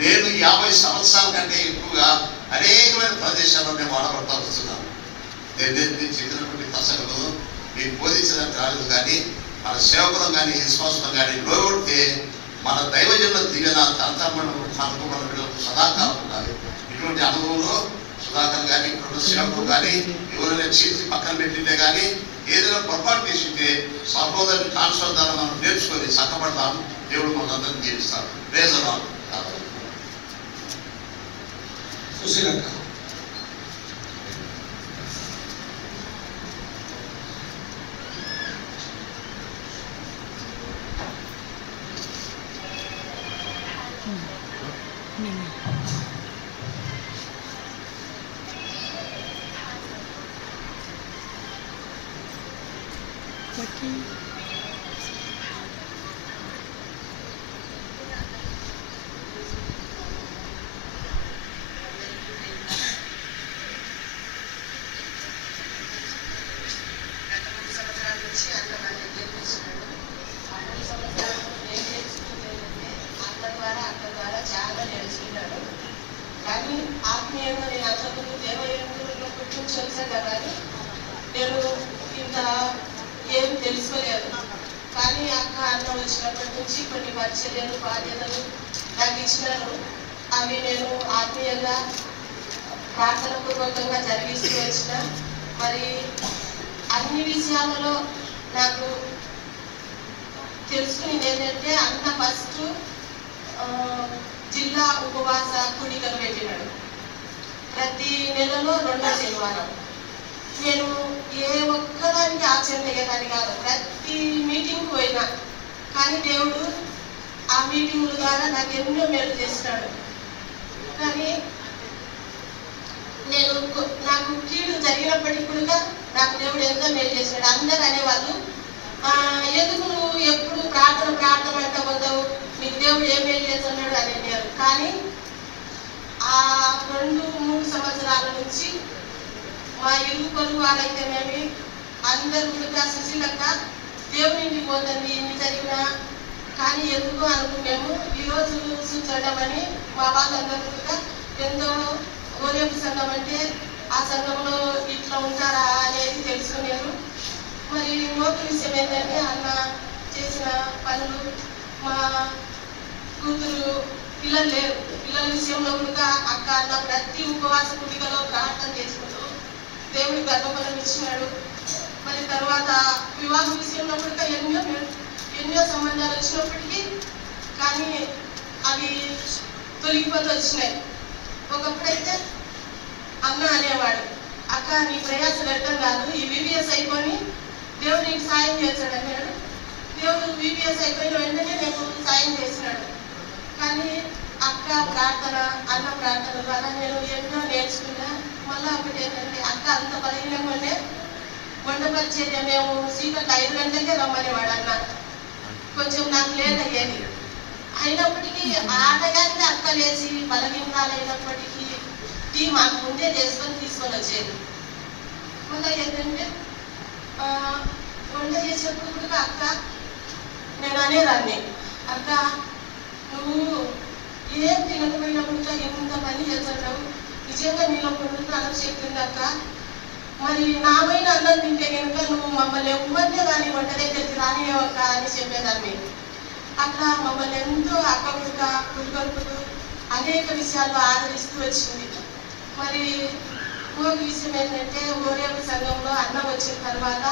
నేను 50 సంవత్సరాల కంటే ఎక్కువగా అనేకమైన ప్రదేశాల్లో నేను వాడబడతా వస్తున్నాను. నేను చెప్పినటువంటి ప్రసంగంలో మీకు బోధించడానికి రాలేదు, కానీ మన సేవకులం కానీ విశ్వాసం కానీ లోబడితే మన దైవజనుల దీవెన మనకు మన బిడ్డలకు సదాకాలం ఉండాలి. ఇటువంటి అనుభవంలో సుధాకర్ కానీ ఇప్పుడు సేవకులు కానీ ఎవరైనా చేసి పక్కన పెట్టింటే కానీ ఏదైనా పొరపాటు చేసింటే సహోదరుని ట్రాన్స్ఫర్ ద్వారా మనం నేర్చుకొని చక్కబడతాం. దేవుడు మనందరినీ జీవిస్తాడు. ప్రేజరాలు సుశీలక్క. కానీ ఆత్మీయంగా నేను అంతకుముందు దేవయంలో గురించి వచ్చాను కానీ నేను ఇంత ఏం తెలుసుకోలేదు. కానీ అక్క అన్న వచ్చినప్పటి నుంచి కొన్ని పరిచర్యలు బాధ్యతలు నాకు ఇచ్చినారు. అవి నేను ఆత్మీయంగా ప్రార్థన పూర్వకంగా జరిగిస్తూ వచ్చిన. మరి అన్ని విషయాలలో నాకు తెలుసుకునేది ఏంటంటే అన్న ఫస్ట్ జిల్లా ఉపవాస కూడికలు పెట్టినాడు. ప్రతి నెలలో 2వ శనివారం. నేను ఏ ఒక్కదానికి ఆచరణ అయ్యేదాన్ని కాదు. ప్రతి మీటింగ్కి పోయినా కానీ దేవుడు ఆ మీటింగుల ద్వారా నాకు ఎన్నో మేలు చేసినాడు. కానీ నాకు కీడు జరిగినప్పటికీ కూడా నాకు దేవుడు ఎంతో మేలు చేసినాడు. అందరూ అనేవాళ్ళు, ఎందుకు నువ్వు ఎప్పుడు ప్రార్థన అంటే పోతావు, నీకు దేవుడు ఏం మేలు చేస్తున్నాడు అని అన్నారు. కానీ ఆ 2-3 సంవత్సరాల నుంచి మా ఇరుగు పొరుగు వాళ్ళైతేనేమి అందరూ కూడా సుశీలక్క దేవుని ఇంటికి పోతుంది ఇన్ని జరిగినా కానీ ఎందుకు అనుకున్నాము. ఈరోజు చూడమని మా వాళ్ళందరూ కూడా ఎంతో ఓరేపు సంఘం అంటే ఆ సంఘంలో ఇట్లా ఉంటారా అనేది తెలుసుకున్నారు. మరి ఇంకొక విషయం ఏంటంటే అన్న చేసిన పనులు, మా కూతురు పిల్లలు లేరు, పిల్లల విషయంలో కూడా అక్క అన్న ప్రతి ఉపవాస కూడికలో ప్రార్థన చేసుకుంటూ దేవుడి గర్భఫలం ఇచ్చినాడు. మరి తర్వాత వివాహ విషయంలో కూడా ఎన్నో సంబంధాలు వచ్చినప్పటికీ కానీ అవి తొలగిపోతూ వచ్చినాయి. ఒకప్పుడైతే అన్న అనేవాడు, అక్క నీ ప్రయాసం వ్యర్థం కాదు, ఈ వివిఎస్ అయిపోయి దేవుడు నీకు సాయం చేశాడు అన్నాడు. దేవుడు వివిఎస్ అయిపోయిన వెంటనే నేను సాయం చేసినాడు. కానీ అక్క ప్రార్థన అన్న ప్రార్థన ద్వారా నేను ఎన్నో నేర్చుకున్నా. మళ్ళీ ఒకటి ఏంటంటే అక్క అంత బలహీనంగా ఉండే వండపరిచేది మేము సీకట్లు 5 గంటలకే రమ్మనేవాడు అన్న. కొంచెం నాకు లేట్ అయ్యేది. అయినప్పటికీ ఆటగానికి అక్క లేచి బలహీనరాలైనప్పటికీ టీ మాకు ముందే తీసుకొని వచ్చేది. మళ్ళీ ఏంటంటే వంట చేసేప్పుడు కూడా అక్క నేను అనేదాన్ని, అక్క నువ్వు ఏం తినకపోయినప్పుడు ఎంత పని చేస్తున్నావు, నిజంగా నీలో పొందుతాను చెప్పింది అక్క. మరి నామైన అన్నం తింటే కనుక నువ్వు మమ్మల్ని ఎవరినే కానీ వంట దగ్గరికి రానియవక్క అని చెప్పేదాన్ని. అట్లా మమ్మల్ని ఎంతో అక్క పురుగొరుపుతూ అనేక విషయాల్లో ఆదరిస్తూ వచ్చింది. మరి ఇంకొక విషయం ఏంటంటే ఓరేపు సంఘంలో అన్నం వచ్చిన తర్వాత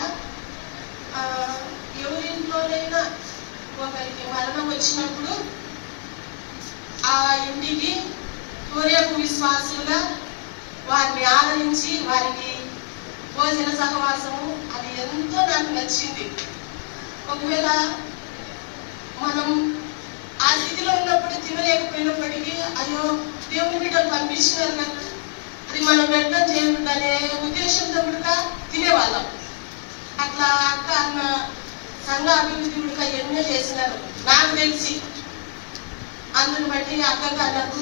ఎవరింట్లోనైనా ఒకరికి మరణం వచ్చినప్పుడు ఆ ఇంటికి ఓరేపు విశ్వాసులుగా వారిని ఆదరించి వారికి భోజన సహవాసము అది ఎంతో నాకు నచ్చింది. ఒకవేళ మనం ఆ స్థితిలో ఉన్నప్పుడు తినలేకపోయినప్పటికీ అయ్యో దేవుని బిడ్డలు పంపించినారు కదా, అది మనం వ్యర్థం చేయకుండానే ఉద్దేశంతో కూడా తినేవాళ్ళం. అట్లా అక్క అన్న సంఘ అభివృద్ధి కూడా ఎన్నో చేసినారు నాకు తెలిసి. అందుని బట్టి అక్కగా నాకు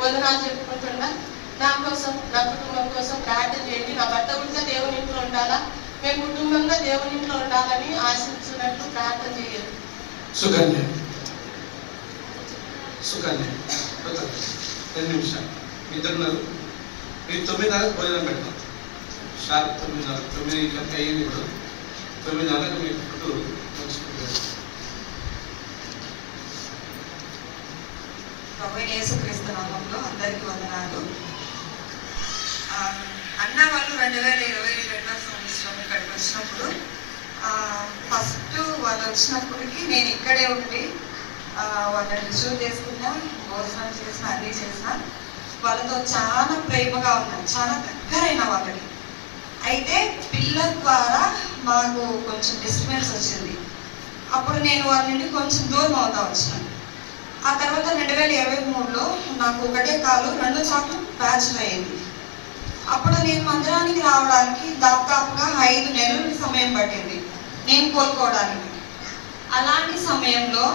వందనాలు చెప్పుకుంటున్నా. నా కోసం, నా కుటుంబం కోసం ప్రార్థన చేయండి. నా భర్త కూడా దేవుని ఇంట్లో ఉండాలా, మేము కుటుంబంగా దేవుని ఇంట్లో ఉండాలని ఆశించినట్లు ప్రార్థన చేయాలి. సుకన్య 2 నిమిషాలు ఇద్దరున్నారు. మీరు 9:30 భోజనం పెడతాం. షార్ప్ 9:30, 9 గంటలకు అయ్యింది. ఇప్పుడు 9:30 మీకు ఫుడ్ పంచుకుంటారు. ప్రభువైన యేసుక్రీస్తు నామములో అందరికీ వందనాలు. అన్న వాళ్ళు 2022 సంవత్సరం ఇక్కడికి వచ్చినప్పుడు ఫస్ట్ వాళ్ళు వచ్చినప్పటికి నేను ఇక్కడే ఉండి వాళ్ళని రిసీవ్ చేసుకున్నా, భోజనం చేసిన, అన్నీ చేసిన. వాళ్ళతో చాలా ప్రేమగా ఉన్నాను, చాలా దగ్గరైన వాళ్ళకి. అయితే పిల్లల ద్వారా మాకు కొంచెం డిస్టర్బెన్స్ వచ్చింది. అప్పుడు నేను వాళ్ళ నుండి కొంచెం దూరం అవుతా వచ్చినాను. ఆ తర్వాత 2023లో నాకు ఒకటే కాలు 2 సార్లు ఫ్రాక్చర్ అయింది. అప్పుడు నేను మందిరానికి రావడానికి దాదాపుగా 5 నెలల సమయం పట్టింది నేను కోలుకోవడానికి. అలాంటి సమయంలో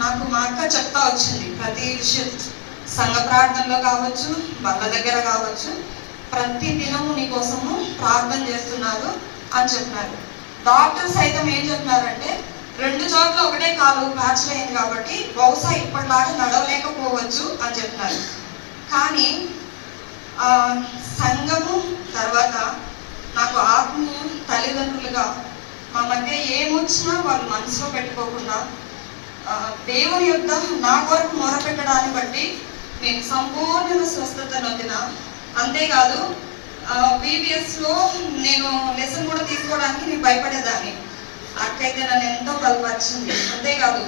నాకు మా అక్క చెప్తా వచ్చింది, ప్రతి విషయం సంఘ ప్రార్థనలో కావచ్చు, వాళ్ళ దగ్గర కావచ్చు, ప్రతి దినము నీ కోసము ప్రార్థన చేస్తున్నారు అని చెప్పినారు. డాక్టర్ సైతం ఏం చెప్పినారంటే 2 చోట్ల ఒకటే కాలు ఫ్రాక్చర్ అయింది కాబట్టి బహుశా ఇప్పటిలాగా నడవలేకపోవచ్చు అని చెప్పినారు. కానీ సంఘము తర్వాత నాకు ఆత్మీయ తల్లిదండ్రులుగా మా మధ్య ఏమొచ్చినా వాళ్ళు మనసులో పెట్టుకోకుండా దేవుని యొక్క నా కొరకు మొరపెట్టడాన్ని బట్టి నేను సంపూర్ణ స్వస్థత నొందిన. అంతేకాదు VBSలో నేను లెసన్ కూడా తీసుకోవడానికి నేను భయపడేదాన్ని. అక్కయితే నన్ను ఎంతో బలపరిచింది. అంతేకాదు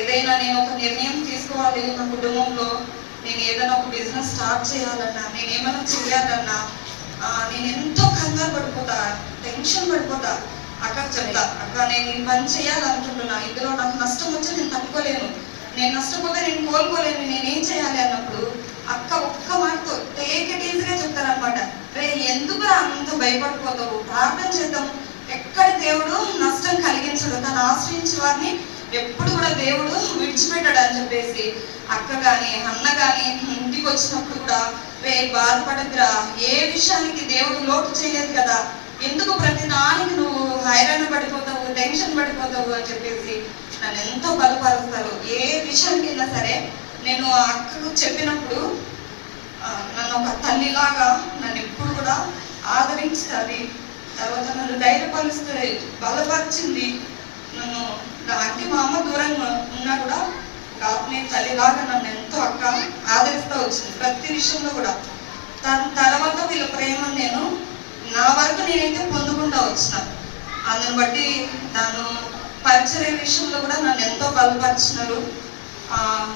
ఏదైనా నేను ఒక నిర్ణయం తీసుకోవాలి నా కుటుంబంలో, నేను ఏదైనా ఒక బిజినెస్ స్టార్ట్ చేయాలన్నా, నేను ఏమైనా చేయాలన్నా నేను ఎంతో కంగారు పడిపోతా, టెన్షన్ పడిపోతా. అక్కకు చెప్తా, అక్క నేను ఈ పని చేయాలనుకుంటున్నా, ఇందులో నాకు నష్టం వచ్చి నేను తట్టుకోలేను, నేను నష్టపోతే నేను కోలుకోలేను, నేనేం చేయాలి అన్నప్పుడు అక్క ఒక్క మాటతో టేక్ ఇట్ ఈజీగా చెప్తారనమాట. రే ఎందుకు అంత భయపడిపోతావు, ప్రార్థన చేద్దాం, ఎక్కడ దేవుడు నష్టం కలిగించడు, తను ఆశ్రయించే వారిని ఎప్పుడు కూడా దేవుడు విడిచిపెట్టాడు అని చెప్పేసి అక్క కానీ అన్న కానీ ఇంటికి వచ్చినప్పుడు కూడా రే బాధపడద్దురా, ఏ విషయానికి దేవుడు లోటు చేయలేదు కదా, ఎందుకు ప్రతి దానికి నువ్వు హైరాణ పడిపోతావు, టెన్షన్ పడిపోతావు అని చెప్పేసి నన్ను ఎంతో బలపరుస్తారు. ఏ విషయానికి వెళ్ళినా సరే నేను అక్కకు చెప్పినప్పుడు నన్ను ఒక తల్లిలాగా నన్ను ఎప్పుడు కూడా ఆదరించుతుంది. తర్వాత నన్ను ధైర్యపరుస్తుంది, బలపరిచింది. నన్ను అంటే మా అమ్మ దూరంగా ఉన్నా కూడా ఆత్మీయ తల్లిలాగా నన్ను ఎంతో అక్క ఆదరిస్తూ వచ్చింది ప్రతి విషయంలో కూడా. దాని తర్వాత వీళ్ళ ప్రేమను నేను నా వరకు నేనైతే పొందుకుంటూ వచ్చిన. అందుని బట్టి నన్ను పరిచర్య విషయంలో కూడా నన్ను ఎంతో బలపరిచినారు.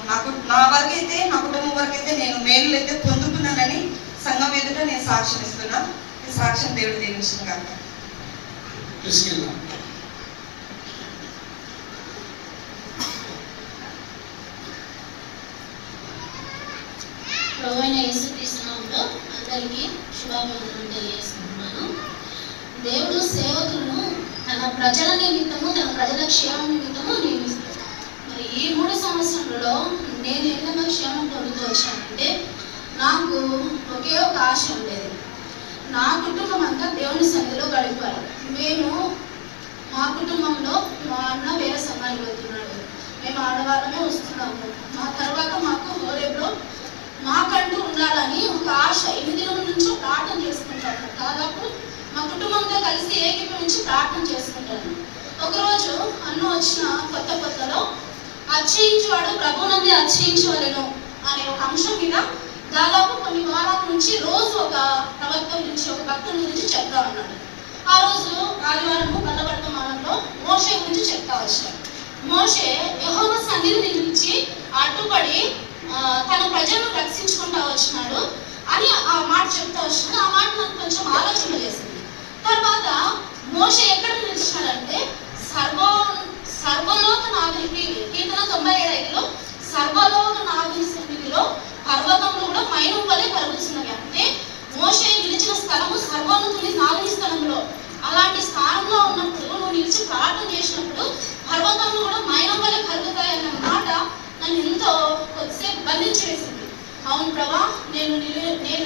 నాకు నా వరకు అయితే, నా కుటుంబం వరకు అయితే నేను మేలు అయితే పొందుకున్నానని సంఘం ఎదుట నేను సాక్ష్యం ఇస్తున్నా. ఈ సాక్ష్యం దేవుడు దీవించిన కాక. ప్రభువైన యేసుక్రీస్తు నామములో అందరికీ శుభాకాంక్షలు తెలియజేస్తున్నాను. దేవుడు సేవకులను తన ప్రజల నిమిత్తము, తన ప్రజల క్షేమం నిమిత్తము నియమిస్తాడు. మరి ఈ 3 సంవత్సరాలలో నేను ఏ విధంగా క్షేమం పొందుతూ వచ్చానంటే, నాకు ఒకే ఒక ఆశ ఉండేది. నా కుటుంబం అంతా దేవుని సన్నిధిలో గడిపారు. మేము మా కుటుంబంలో మా అన్న వేరే సంఘానికి వెళ్తున్నాడు, మేము ఆడవాళ్ళమే వస్తున్నాము. మా తర్వాత మాకు రేపులో మాకంటూ ఉండాలని ఒక ఆశ 8 రోజుల నుంచి ప్రార్థన చేసుకుంటాను. దాదాపు మా కుటుంబంతో కలిసి ఏకీభవించి ప్రార్థన చేసుకుంటాను. ఒకరోజు అన్న వచ్చిన కొత్తలో అర్చించేవాడు ప్రభువునందే అర్చించవలెను అనే ఒక అంశం మీద దాదాపు కొన్ని వారాల నుంచి రోజు ఒక ప్రవక్త గురించి, ఒక భక్తుల గురించి చెప్తా ఉన్నాడు. ఆ రోజు ఆదివారము బల్లవర్తమానంలో మోషే గురించి చెప్తా వచ్చాడు. మోషే యెహోవా సన్నిధిని నుంచి అడ్డుపడి తన ప్రజలను రక్షించుకుంటా వచ్చినాడు అని ఆ మాట చెప్తా వచ్చినాడు. ఆ మాట నాకు కొంచెం ఆలోచన చేసింది. అవును ప్రభా, నేను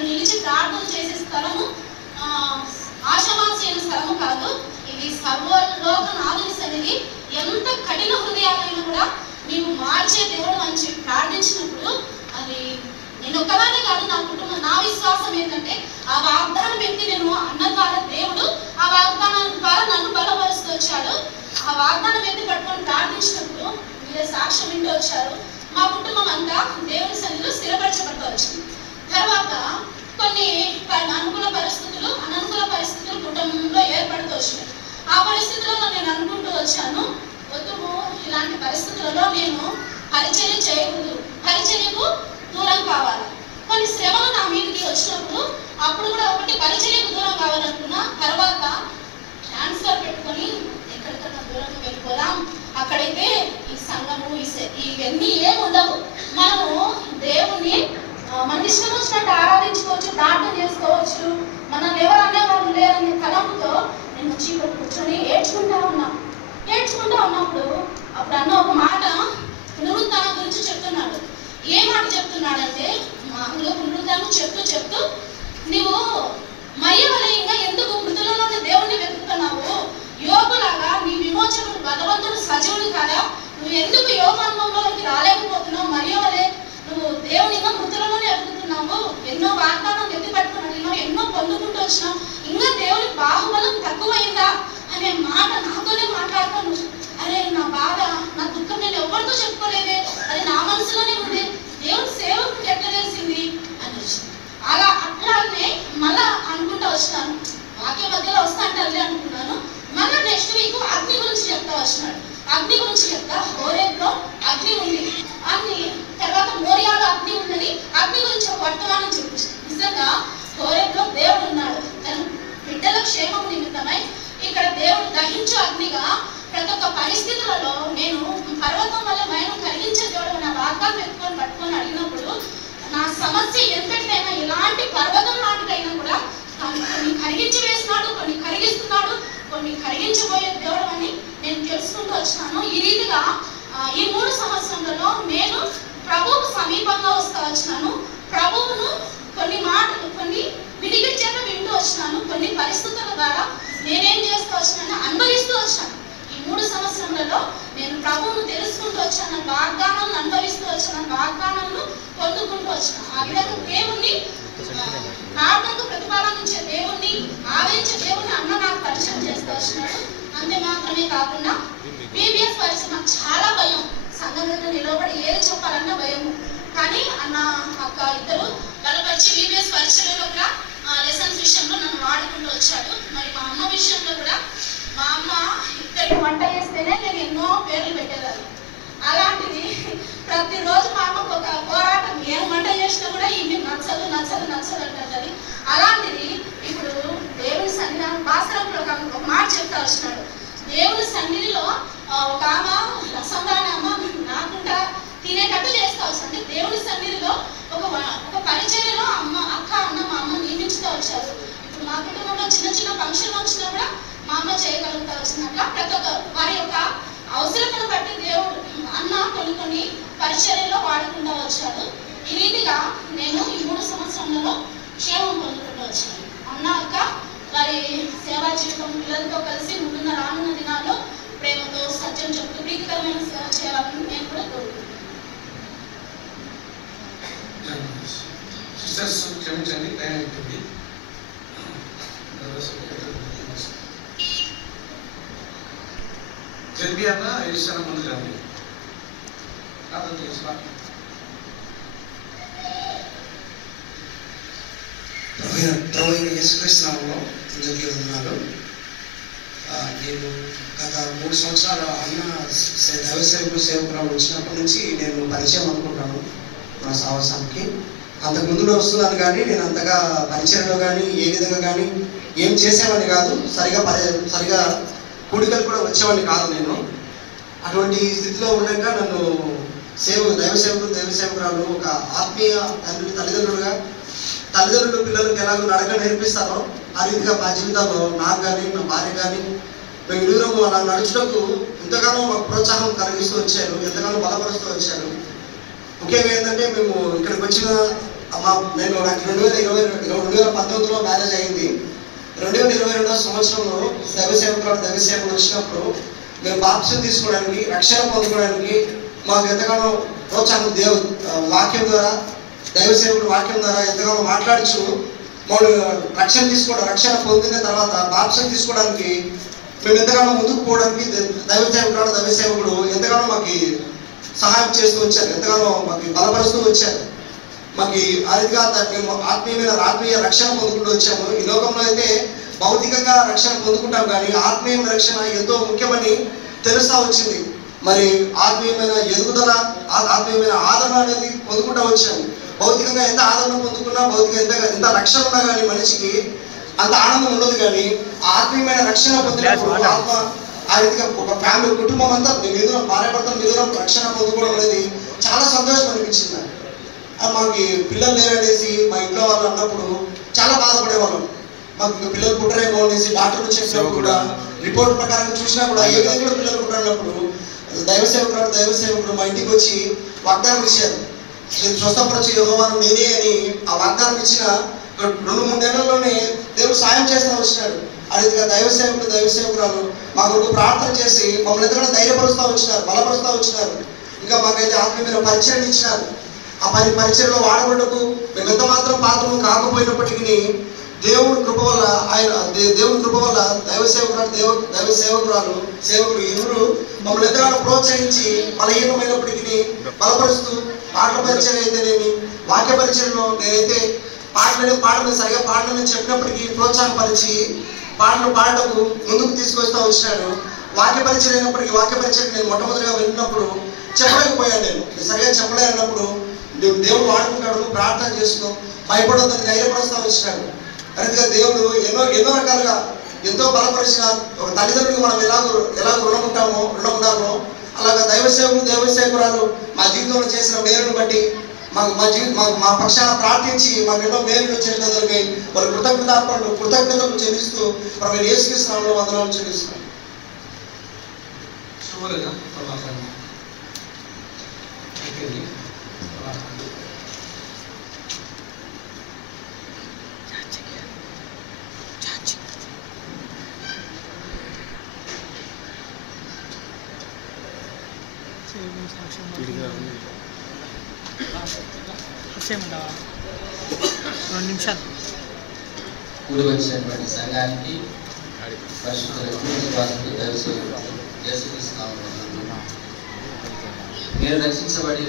నిలిచి ప్రార్థన చేసే స్థలము ఆశామాసైన స్థలము కాదు, ఇది సర్వలోక నాథుని సన్నిధి, ఎంత కఠిన హృదయాలైనా కూడా నీవు మార్చే దేవుడు అని చెప్పి ప్రార్థించినప్పుడు అది నేను ఒక్కదానే కాదు, నా కుటుంబం, నా విశ్వాసం ఏంటంటే ఆ వాగ్దానం ఎత్తి నేను అన్న ద్వారా దేవుడు ఆ వాగ్దానం ద్వారా నన్ను బలపరుస్తూ వచ్చాడు. ఆ వాగ్దానం ఎత్తి పట్టుకొని ప్రార్థించినప్పుడు మీరే సాక్ష్యం వింటూ వచ్చారు. మా కుటుంబం అంతా దేవుని సన్నిధిలో స్థిరపరచబడుతూ వచ్చింది. తర్వాత కొన్ని అనుకూల పరిస్థితులు అననుకూల పరిస్థితులు కుటుంబంలో ఏర్పడుతూ వచ్చినాయి. ఆ పరిస్థితులలో నేను అనుకుంటూ వచ్చాను, వద్దు ఇలాంటి పరిస్థితులలో నేను పరిచర్య చేయకూడదు, పరిచర్యకు దూరం కావాలి. కొన్ని శ్రమలు నా మీదకి వచ్చినప్పుడు అప్పుడు కూడా ఒకటి పరిచర్యకు దూరం కావాలనుకున్నా. తర్వాత ట్రాన్స్ఫర్ పెట్టుకొని ఎక్కడికన్నా దూరంగా వెళ్ళిపోదాం, అక్కడైతే ఈ సంఘము ఇవన్నీ ఏమి ఉండవు, మనము దేవుణ్ణి మన ఇష్టం వచ్చినట్టు ఆరాధించుకోవచ్చు, ప్రార్థన చేసుకోవచ్చు, మనల్ని ఎవరు అనేవాళ్ళు లేరనే తలంపుతో నేను చీకటి కూర్చొని ఏడ్చుకుంటా ఉన్నప్పుడు అప్పుడు అన్న ఒక మాట పునరుద్ధానం గురించి చెప్తున్నాడు. ఏ మాట చెప్తున్నాడంటే, మామూలుగా పునరుద్ధానం చెప్తూ నువ్వు మయ్యవలయంగా ఎందుకు మృతులలోని దేవుణ్ణి వెతుకుతున్నావు, యోగులాగా నీ విమోచకుడు భగవంతుడు సజీవుడు కదా, నువ్వు ఎందుకు యోగ అనుభవంలోకి రాలేకపోతున్నావు, మరియవలే నువ్వు దేవుని ఇంకా మృతులలోనే వెతుకుతున్నావు, ఎన్నో వాగ్దానం ఎత్తి పట్టుకున్నావు, ఎన్నో పొందుకుంటూ వచ్చినావు, ఇంకా దేవుని బాహుబలం తక్కువైందా అనే మాట నాతోనే మాట్లాడుతాను. అరే నా బాధ, నా దుఃఖం నేను ఎవరితో చెప్పుకోలేదే, అది నా మనసులోనే ఉంది, దేవుని సేవకు ఎట్లా తెలిసింది అని వచ్చింది. అట్లానే మళ్ళా అనుకుంటా వచ్చినాను, వాక్య మధ్యలో వస్తా అంటే అనుకున్నాను. మళ్ళా నెక్స్ట్ వీక్ అగ్ని గురించి చెప్తా వచ్చినాడు. అగ్ని గురించి చెప్తా, హోరేబ్లో అగ్ని ఉంది అగ్ని, తర్వాత మోరియాలో అగ్ని ఉందని అగ్ని గురించి ఒక వర్తమానం చూపించాను. నిజంగా హోరేబ్లో దేవుడు ఉన్నాడు, తన బిడ్డల క్షేమం నిమిత్తమై ఇక్కడ దేవుడు దహించు అగ్నిగా ప్రతి ఒక్క పరిస్థితులలో నేను పర్వతం వల్ల మైనం కలిగించే దేవుడు నా వాగ్దానం పెట్టుకొని పట్టుకొని అడిగినప్పుడు నా సమస్య ఎంతటైనా ఎలాంటి పర్వతం లాంటిదైనా కూడా కొన్ని కరిగించి వేస్తున్నాడు, కొన్ని కరిగిస్తున్నాడు, కొన్ని కరిగించబోయే దేవుడు అని నేను తెలుసుకుంటూ వచ్చినాను. ఈ రీతిగా ఈ 3 సంవత్సరాలలో నేను ప్రభువుకు సమీపంగా వస్తూ వచ్చినాను. ప్రభువును కొన్ని మాటలు, కొన్ని వినికిడి చేత వింటూ వచ్చినాను. కొన్ని పరిస్థితుల ద్వారా నేనేం చేస్తూ వచ్చినాను, అనుభవిస్తూ వచ్చాను. ఈ 3 సంవత్సరాలలో నేను ప్రభువును తెలుసుకుంటూ వచ్చాను, వాగ్దానాలను అనుభవిస్తూ వచ్చాను, వాగ్దానాలను పొందుకుంటూ వచ్చాను. ఆ విధంగా దేవుణ్ణి ప్రార్థనకు ప్రతిపాదించే దేవుణ్ణి, ఆదరించే దేవుణ్ణి అన్న నాకు పరిచయం చేస్తూ వచ్చినాడు. అంతే మాత్రమే కాకుండా బీబీఎస్ పరిచయం నాకు చాలా భయం, సంఘం దగ్గర నిలబడి ఏది చెప్పాలన్నా భయము. కానీ అన్న అక్క ఇద్దరు బలపరిచి బీబీఎస్ పరిచయంలో కూడా లెసన్స్ విషయంలో నన్ను వాడుకుంటూ వచ్చాడు. మరి మా అమ్మ విషయంలో కూడా, మా అమ్మ ఇద్దరికి వంట చేస్తేనే నేను ఎన్నో పేర్లు పెట్టేదాన్ని. అలాంటిది ప్రతిరోజు మా అమ్మకు ఒక పోరాటం, ఏం వంట చేసినా కూడా ఇవి నచ్చదు అంటుంది. అలాంటిది ఇప్పుడు దేవుని సన్నిధానం భాస్కరంలో ఒక మాట చెప్తా వచ్చినాడు. దేవుని సన్నిధిలో ఒక ఆమె రసం రాని అమ్మ నాకుండా తినేటట్టు చేస్తా వస్తుంది. దేవుని సన్నిధిలో ఒక పరిచర్యలో అక్క అన్న మా అమ్మ నియమించుతూ వచ్చారు. ఇప్పుడు మా కుటుంబంలో చిన్న ఫంక్షన్ వచ్చినా కూడా మా అమ్మ చేయగలుగుతా వచ్చినట్ల ప్రతి ఒక్క వారి యొక్క అవసరతను బట్టి దేవుడు అన్న కొన్ని పరిచర్యలో వాడుకుంటూ వచ్చాడు. ఈ రీతిగా నేను ఈ 3 సంవత్సరాలలో క్షేమం పొందుకుంటూ వచ్చాను. అన్న అక్క వారి సేవా జీవితం పిల్లలతో కలిసి ముందున్న రానున్న దినాల్లో ప్రేమతో సత్యం చెప్తూ ప్రీతికరమైన సేవ చేయాలని నేను కూడా కోరుకుంటున్నాను. సిస్టర్స్ క్షమించండి, టైం అయిపోయింది. జల్బీ అన్న ఈశ్వర ముందు రండి. ప్రభు యేసుక్రీస్తు నామములో అందరికీ వందనాలు. నేను గత 3 సంవత్సరాలు అన్న దైవ సేవకురాలు వచ్చినప్పటి నుంచి నేను పరిచయం అనుకుంటాను నా సాహసానికి. అంతకుముందులో వస్తున్నాను కానీ నేను అంతగా పరిచయంలో కానీ ఏ విధంగా కానీ ఏం చేసేవాడిని కాదు, సరిగా కూడికలు కూడా వచ్చేవాడిని కాదు. నేను అటువంటి స్థితిలో ఉండగా నన్ను దైవ సేవకురాలు ఒక ఆత్మీయ తల్లిదండ్రులు పిల్లలకు ఎలాగో నడక నేర్పిస్తారో ఆ రీతిగా మా జీవితంలో నాకు కానీ నా భార్య కానీ మేము ఇరువురము అలా నడుచుటకు ఎంతగానో మాకు ప్రోత్సాహం కలిగిస్తూ వచ్చారు, ఎంతగానో బలపరుస్తూ వచ్చారు. ముఖ్యంగా ఏంటంటే మేము ఇక్కడికి వచ్చిన నాకు 2019లో మ్యారేజ్ అయింది. 2022 సంవత్సరంలో దైవసేవకుడు వచ్చినప్పుడు మేము బాప్టిజం తీసుకోవడానికి, రక్షణ పొందుకోవడానికి మాకు ఎంతగానో ప్రోత్సాహం వాక్యం ద్వారా, దైవసేవకుడు వాక్యం ద్వారా ఎంతగానో మాట్లాడుచు వాళ్ళు రక్షణ పొందిన తర్వాత బాప్టిజం తీసుకోవడానికి మేము ఎంతగానో ముందుకు పోవడానికి దైవసేవకుడు ఎంతగానో మాకు సహాయం చేస్తూ వచ్చారు, ఎంతగానో మాకు బలపరుస్తూ వచ్చారు. మాకు ఆ రీతిగా మేము ఆత్మీయ రక్షణ పొందుకుంటూ వచ్చాము. ఈ లోకంలో అయితే భౌతికంగా రక్షణ పొందుకుంటాం, కానీ ఆత్మీయమైన రక్షణ ఎంతో ముఖ్యమని తెలుస్తా వచ్చింది. మరి ఆత్మీయమైన ఎదుగుదల, ఆత్మీయమైన ఆదరణ అనేది పొందుకుంటూ వచ్చాము. భౌతికంగా ఎంత ఆదరణ పొందుకున్నా, భౌతికంగా ఎంత రక్షణ ఉన్నా కానీ మనిషికి అంత ఆనందం ఉండదు. కానీ ఆత్మీయమైన రక్షణ పొందినప్పుడు ఆత్మ ఆ రీతిగా ఒక ఫ్యామిలీ, కుటుంబం అంతా మీద భార్యాభర్తల మీద రక్షణ పొందుకోవడం అనేది చాలా సంతోషం అనిపించింది. మాకు పిల్లలు లేరనేసి మా ఇంట్లో వాళ్ళు అన్నప్పుడు చాలా బాధపడేవాళ్ళం. మాకు ఇంకా పిల్లలు పుట్టరేమో అనేసి డాక్టర్లు చెప్పినప్పుడు కూడా, రిపోర్ట్ ప్రకారం చూసినా కూడా ఏ విధంగా కూడా పిల్లలు పుట్టినప్పుడు దైవసేవకుడు మా ఇంటికి వచ్చి వాగ్దానం ఇచ్చారు. స్వస్థపరచు యెహోవాను నేనే అని ఆ వాగ్దానం ఇచ్చిన 2-3 నెలల్లోనే దేవుడు సాయం చేస్తూ వచ్చినాడు. ఆ రీతిగా దైవసేవకురాలు మా కొరకు ప్రార్థన చేసి మమ్మల్ని ఎంతగానో ధైర్యపరుస్తూ వచ్చినారు, బలపరుస్తూ వచ్చినారు. ఇంకా మాకైతే ఆత్మీయమైన పరిచయం ఇచ్చినారు. ఆ పరిచయంలో వాడబడ్డకు మేము ఎంత మాత్రం పాత్రలు కాకపోయినప్పటికీ దేవుడి కృప వల్ల సేవకుడు ఇరువురు మమ్మల్ని ఎంతగానో ప్రోత్సహించి బలహీనమైనప్పటికీ బలపరుస్తూ పాటల పరిచయం అయితేనేమి, వాక్య పరిచయంలో నేనైతే పాటలు సరిగా పాటలని చెప్పినప్పటికీ ప్రోత్సాహపరిచి పాటలు పాడటకు ముందుకు తీసుకొస్తూ వచ్చినాడు. వాక్య పరిచయం అయినప్పటికీ వాక్య పరిచయం నేను మొట్టమొదటిగా వెళ్ళినప్పుడు చెప్పలేకపోయాను. నేను సరిగా చెప్పలేనప్పుడు దేవుడు వాడుకుంటాడు, ప్రార్థన చేసుకో, భయపడొద్దని ధైర్యపరుస్తూ వచ్చినాడు. అందుకే దేవుడు ఎన్నో రకాలుగా ఎంతో బలపరిచిన ఒక తల్లిదండ్రులకు మనం ఎలా రుణం ఉండాలో అలాగా దైవసేవకురాలు మా జీవితంలో చేసిన మేలును బట్టి మా పక్షాన ప్రార్థించి మాకు ఎన్నో మేలులు చేయడానికి వారి కృతజ్ఞతలు చెల్లిస్తూ మనం యేసుక్రీస్తు నామములో వందనాలు చెల్లిస్తున్నాం. కూడి వచ్చినటువంటి సంఘానికి నేను రక్షించబడి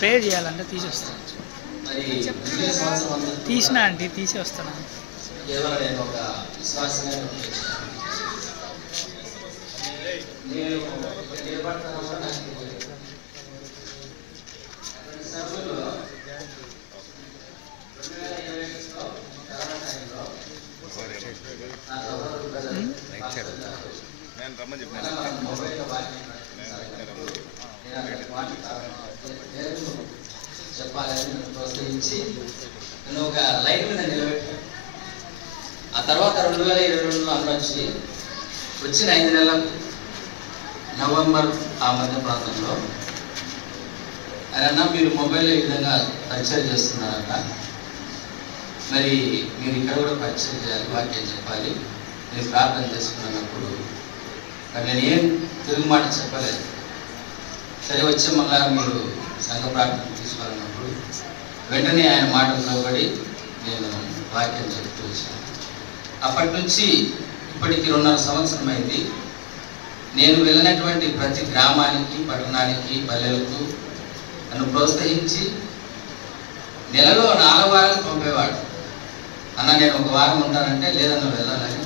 ప్రేయర్ చేయాలంటే తీసేస్తాను. తీసినా అంటే తీసి వస్తాను. కేవలం నేను ఒక విశ్వాసంగా నేను చెప్పాలని ప్రోత్సహించి నన్ను ఒక లైన్ మీద నిలబెట్టాను. ఆ తర్వాత 2022లో అన్న వచ్చిన 5 నెలలకు నవంబర్ ఆ మధ్య ప్రాంతంలో ఆయన మీరు మొబైల్లో ఈ విధంగా పరిచయం చేస్తున్నారట, మరి మీరు ఇక్కడ కూడా పరిచయం చేయాలి, వాక్యం చెప్పాలి, నేను ప్రార్థన చేసుకున్నప్పుడు మరి నేను ఏం తెలుగు మాట చెప్పలేదు. సరే వచ్చే మళ్ళా మీరు సంఘ ప్రార్థన తీసుకోవాలన్నప్పుడు వెంటనే ఆయన మాటలు లోబడి నేను వాక్యం చెప్తూ వచ్చాను. అప్పటి నుంచి ఇప్పటికి 2.5 సంవత్సరం అయింది. నేను వెళ్ళినటువంటి ప్రతి గ్రామానికి, పట్టణానికి, పల్లెలకు నన్ను ప్రోత్సహించి నెలలో 4 వారాలు పంపేవాడు. అన్న నేను 1 వారం ఉంటానంటే లేదన్న వెళ్ళాలని.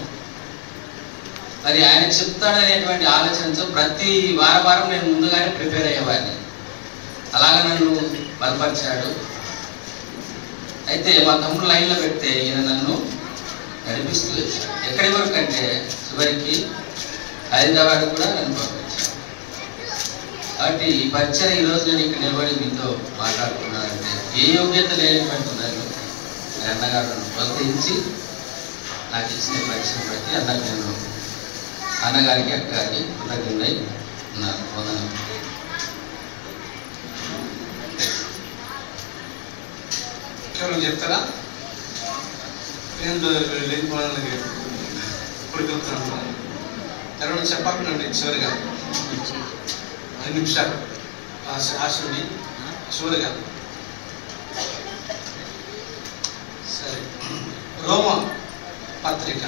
మరి ఆయన చెప్తాడనేటువంటి ఆలోచనతో ప్రతి వారం నేను ముందుగానే ప్రిపేర్ అయ్యేవాడిని. అలాగా నన్ను బలపరిచాడు. అయితే మా తమ్ముడు లైన్లో పెడితే ఈయన నన్ను నడిపిస్తూ వచ్చాడు. ఎక్కడి వరకు అంటే చివరికి హైదరాబాద్ కూడా నన్ను పంపించాడు. కాబట్టి ఈ పరిచయం ఈరోజు నేను ఇక్కడ నిలబడి మీతో మాట్లాడుతున్నానంటే ఏ యోగ్యత లేనటువంటి నన్ను అన్నగారు నన్ను ప్రోత్సహించి నాకు ఇచ్చిన పరిచయం బట్టి అన్నకు నేను అన్నగారికి అక్కగారికి కృతజ్ఞుడై ఉన్నాను. వందనాలు. మీకు చెప్తారా? నేను లేకపోవడానికి ఇప్పుడు చెప్తున్నాను. తర్వాత చెప్పాలండి చివరిగా 2 నిమిషాలు ఆశని చివరిగా. సరే, రోమ పత్రిక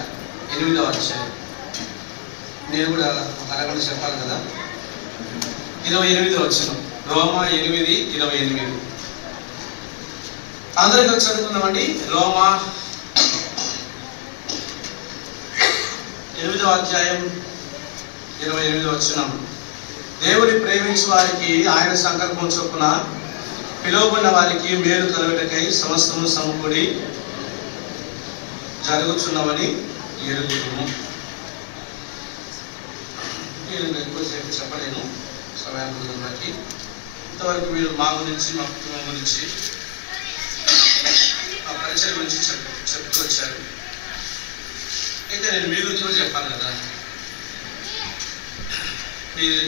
8వ అధ్యాయం. నేను కూడా ఒక అరగంట చెప్పాలి కదా. 28వ వచనం, రోమ 8:28. అందరికీ చదువుకున్నామండి. రోమ 8వ అధ్యాయం 28వ వచనం. దేవుని ప్రేమించే వారికి ఆయన సంకల్పం చొప్పున పిలువబడిన వారికి మేలు కలుగుటకై సమస్తము సమకూడి జరుగుతున్నవని ఎరుగుదుము. నేను ఎక్కువసేపు చెప్పలేను సమయాన్ని బట్టి. ఇంతవరకు మీరు మా గురించి, మా కుటుంబం గురించి, మా పరిచయం గురించి చెప్తూ వచ్చారు. అయితే నేను మీ గురించి కూడా చెప్పాను కదా.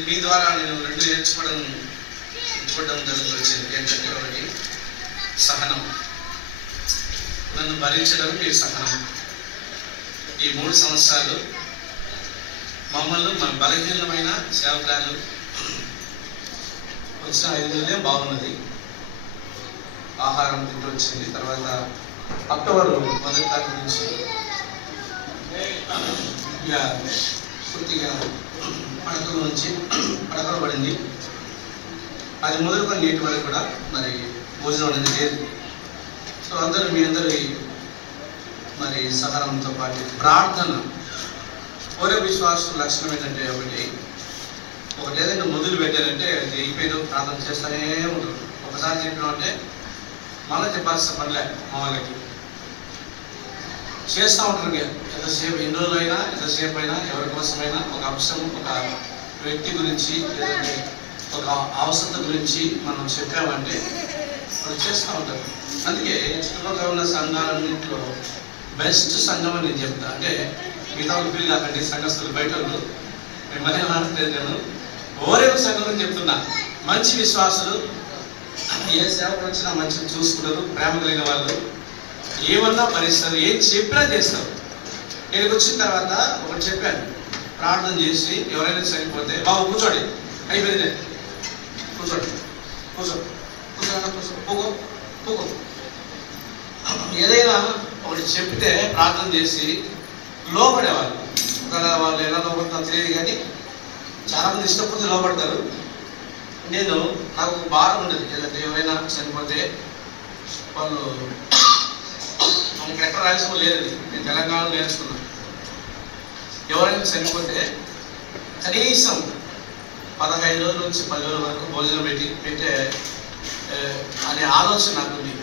మీ ద్వారా నేను 2 నేర్చుకోవడం జరుగుతూ వచ్చింది. ఏంటంటే, ఒకటి సహనం, నన్ను భరించడం మీ సహనం. ఈ 3 సంవత్సరాలు మమ్మల్ని మన బలహీనమైన సేవకురాలు వచ్చిన 5 నెలలే బాగున్నది. ఆహారం తింటూ వచ్చింది. తర్వాత అక్టోబర్ 1వ తారీఖు నుంచి ఇక పూర్తిగా పడకలో పడింది. అది మొదలుకొని నేటి వరకు కూడా మరి భోజనం అనేది లేదు. సో మీ అందరి మరి సహనంతో పాటు ప్రార్థన, పూర్వ విశ్వాసం లక్షణం ఏంటంటే, ఒకటి ఏదైనా మొదలు పెట్టారంటే అది అయిపోయిన ప్రార్థన చేస్తూనే ఉంటారు. ఒకసారి చెప్పినామంటే మళ్ళీ చెప్పాల్సిన పనిలే మా వాళ్ళకి చేస్తూ ఉంటారు. ఎంతసేపు, ఎన్ని రోజులైనా, ఎంతసేపు అయినా, ఎవరి కోసమైనా ఒక అంశం, ఒక వ్యక్తి గురించి, లేదంటే ఒక అవసరత గురించి మనం చెప్పామంటే వాళ్ళు చేస్తూ ఉంటారు. అందుకే చుట్టుపక్కల ఉన్న సంఘాలన్నింటిలో బెస్ట్ సంఘం అని నేను చెప్తాను. అంటే మిగతా ఫీల్ కాకండి, సంఘస్థులు బయట మిమ్మల్ని మాట్లాడలేదు. నేను ఓరేపు సంఘం అని చెప్తున్నా. మంచి విశ్వాసులు, ఏ సేవకుడు వచ్చినా మంచిగా చూసుకుంటారు, ప్రేమ కలిగిన వాళ్ళు, ఏమన్నా భరిస్తారు, ఏం చెప్పినా చేస్తారు. నేను వచ్చిన తర్వాత ఒకటి చెప్పాను, ప్రార్థన చేసి ఎవరైనా చనిపోతే బాబు కూర్చోండి, అయిపోయింది, కూర్చోండి, కూకో. ఏదైనా ఒకటి చెప్తే ప్రార్థన చేసి లోపడేవాళ్ళు. వాళ్ళు ఎలా లోపడుతున్నా తెలియదు, కానీ చాలామంది ఇష్టపడితే లోపడతారు. నాకు భారం ఉండదు. ఏదంటే ఎవరైనా చనిపోతే వాళ్ళు, మనకి ఎక్కడ రాయలసీమ లేదండి, నేను తెలంగాణలో నేర్చుకున్నాను. ఎవరైనా చనిపోతే కనీసం 15 రోజుల నుంచి 10 రోజుల వరకు భోజనం పెట్టే అనే ఆలోచన నాకుంది.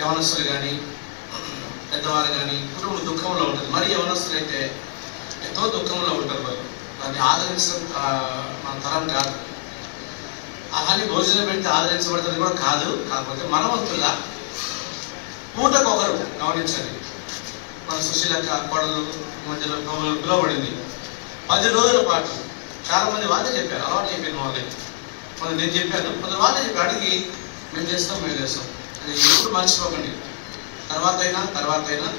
యవనస్తులు కానీ, పెద్దవాళ్ళు కానీ, కుటుంబం దుఃఖంలో ఉంటుంది. మరి యవనస్తులు అయితే ఎంతో దుఃఖంలో ఉంటారు. వాళ్ళు దాన్ని ఆదరించడం మన తరం కాదు. అలానే భోజనం పెడితే ఆదరించబడుతుంది కూడా కాదు. కాకపోతే మనవంతులా పూటకొకరు గమనించాలి. మన సుశీలక్క కోడలు మధ్యలో పిలువబడింది 10 రోజుల పాటు. చాలామంది వాళ్ళే చెప్పారు, అలవాటు చెప్పిన వాళ్ళే. నేను చెప్పాను, కొందరు వాళ్ళే చెప్పి అడిగి మేము చేస్తాం. అది ఎప్పుడు మర్చిపోకండి. తర్వాత అయినా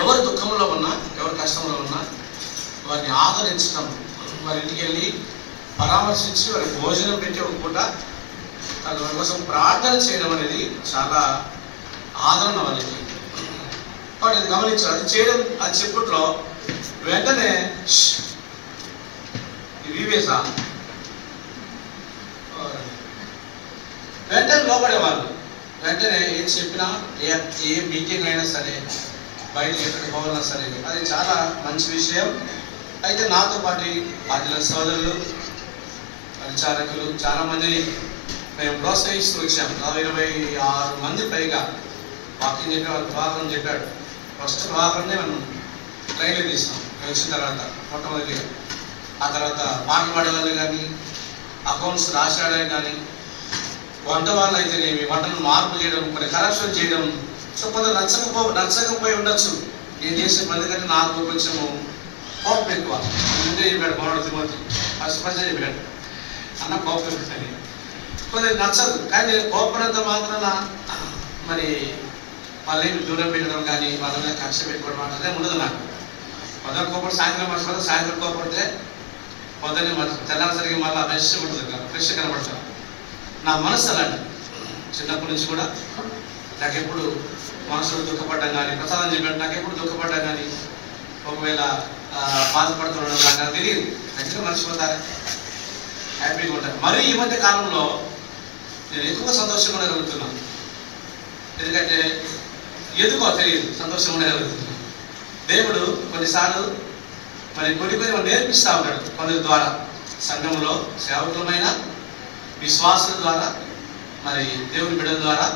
ఎవరు దుఃఖంలో ఉన్నా, ఎవరు కష్టంలో ఉన్నా వారిని ఆదరించడం, వారి ఇంటికి వెళ్ళి పరామర్శించి వారికి భోజనం పెట్టి ఒక పూట వారి కోసం ప్రార్థన చేయడం అనేది చాలా ఆదరణ వాళ్ళకి. వాటి అది గమనించారు. అది చేయడం, అది చెప్పుట్లో వెంటనే వివేసా వెంటనే లోపడేవాళ్ళు. వెంటనే ఏం చెప్పినా, ఏ మీటింగ్ అయినా సరే, బయట ఎక్కడికి పోవాలన్నా సరే, అది చాలా మంచి విషయం. అయితే నాతో పాటు బాధ్యుల సోదరులు, పరిచారకులు చాలామందిని మేము ప్రోత్సహిస్తూ వచ్చాం. 26 మంది పైగా వాకింగ్ చెప్పేవాళ్ళు. ప్రభాకరం చెప్పాడు, ఫస్ట్ ప్రభాకరనే మనం ట్రైన్లో తీస్తాం వచ్చిన తర్వాత మొట్టమొదటిగా. ఆ తర్వాత పాటలు పాడేవాళ్ళు కానీ, అకౌంట్స్ రాసాడే కానీ, వంట వాళ్ళు అయితేనేమి, వంటను మార్పు చేయడం, కొన్ని కరప్షన్ చేయడం. సో కొందరు నచ్చకపోయి ఉండొచ్చు నేను చేసే పని కంటే. నాకు కొంచెము కోపం ఎక్కువ. ముందే చెప్పాడు మనోడు తిమోతి, ఫస్ట్ చెప్పాడు, అన్న కోపం ఎక్కువ. కొందరు నచ్చదు, కానీ నేను కోపనంత మాత్రాన మరి వాళ్ళని దూరం పెట్టడం కానీ వాళ్ళ మీద కక్ష పెట్టుకోవడం అంటే ఉండదు నాకు. పొద్దున కోపడి సాయంత్రం మర్చిపోతే, సాయంత్రం కోపడితే పొద్దున్నే తెల్లారిసరికి మళ్ళీ ఫ్రెష్ ఉంటుంది కదా, ఫ్రెష్ కనబడతాను. నా మనసు అలాంటి చిన్నప్పటి నుంచి కూడా నాకు ఎప్పుడు మనసులో దుఃఖపడ్డం కానీ, ప్రసాదం చెప్పాడు నాకు ఎప్పుడు దుఃఖపడ్డం కానీ, ఒకవేళ బాధపడుతుండడం కానీ నాకు తెలియదు. ఖచ్చితంగా మర్చిపోతారు, హ్యాపీగా ఉంటారు. మరి ఈ మధ్య కాలంలో నేను ఎక్కువ సంతోషంగా ఉండగలుగుతున్నాను. ఎందుకంటే ఎందుకో తెలియదు, సంతోషంగా ఉండగలుగుతున్నాను. దేవుడు కొన్నిసార్లు మరి కొన్ని నేర్పిస్తూ ఉంటాడు కొందరి ద్వారా. సంఘంలో సేవకులమైన విశ్వాసుల ద్వారా, మరి దేవుని బిడ్డల ద్వారా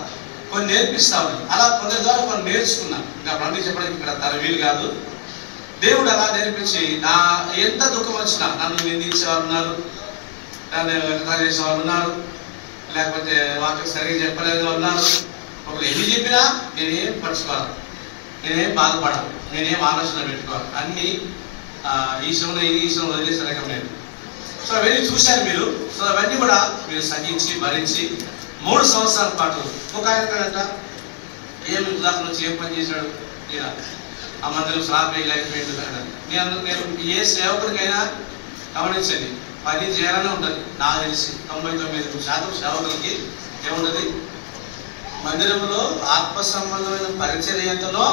కొన్ని నేర్పిస్తూ ఉంటాడు. అలా కొందరి ద్వారా కొన్ని నేర్చుకున్నాను. ఇంకా పండుగ చెప్పడానికి ఇక్కడ తన వీలు కాదు. దేవుడు అలా నేర్పించి నా ఎంత దుఃఖం వచ్చినా, నన్ను నిందించే వాళ్ళు ఉన్నారు, నన్ను ఎగతాళి చేసే వాళ్ళు ఉన్నారు, లేకపోతే వాక్యం సరిగ్గా చెప్పలేదు ఉన్నారు. ఒకరు ఎన్ని చెప్పినా నేనేం పరుచుకోవాలి, నేనేం బాధపడాలి, నేనేం ఆలోచన పెట్టుకోవాలి, అన్నీ ఈ విషయంలో వదిలేసే రకం లేదు. సో అవన్నీ చూశారు మీరు. సో అవన్నీ కూడా మీరు సహించి భరించి 3 సంవత్సరాల పాటు ఒక ఆయన కదంట ఏమి ఉదాహరణ నుంచి ఏం పని చేశాడు, ఇలా ఆ మందిరం స్లాబ్ వేయలేకపోయింది కదా. నేను ఏ సేవకుడికైనా గమనించండి, పని చేయాలనే ఉంటుంది. నాకు తెలిసి 99% సేవకులకి ఏముంటుంది, మందిరంలో ఆత్మ సంబంధమైన పరిచర్య ఎంతనో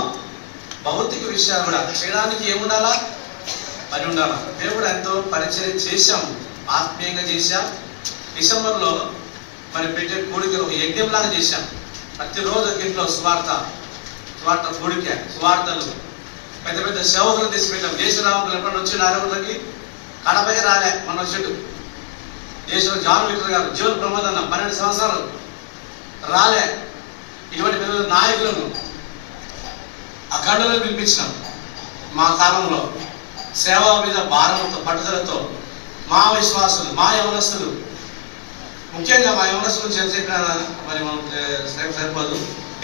భౌతిక విషయాలు కూడా చేయడానికి ఏముండాలా, పని ఉండాలా. దేవుడు ఎంతో పరిచర్య చేశాం, ఆత్మీయంగా చేశాం. డిసెంబర్లో మరి పెట్టే కూడికలు ఒక యజ్ఞంలాగా చేశాం. ప్రతిరోజు ఒక ఇంట్లో సువార్త కూడిక, సువార్తలు, పెద్ద పెద్ద సేవకులు తీసుకెళ్ళాం. దేశరాములు ఎప్పుడు వచ్చి నాలుగులకి కడపకి రాలే, మన వచ్చాడు. దేశంలో జాన్ విక్టర్ గారు, జీవన ప్రమోద్ అన్న 12 సంవత్సరాలు రాలే. ఇటువంటి పెద్ద నాయకులను అఖండలో పిలిపించినాం. మా కాలంలో సేవ మీద భారంతో, పట్టుదలతో మా విశ్వాసులు, మా యవనస్తులు, ముఖ్యంగా మా యవనస్తులు చెప్పిన మరి మనం సరిపోదు.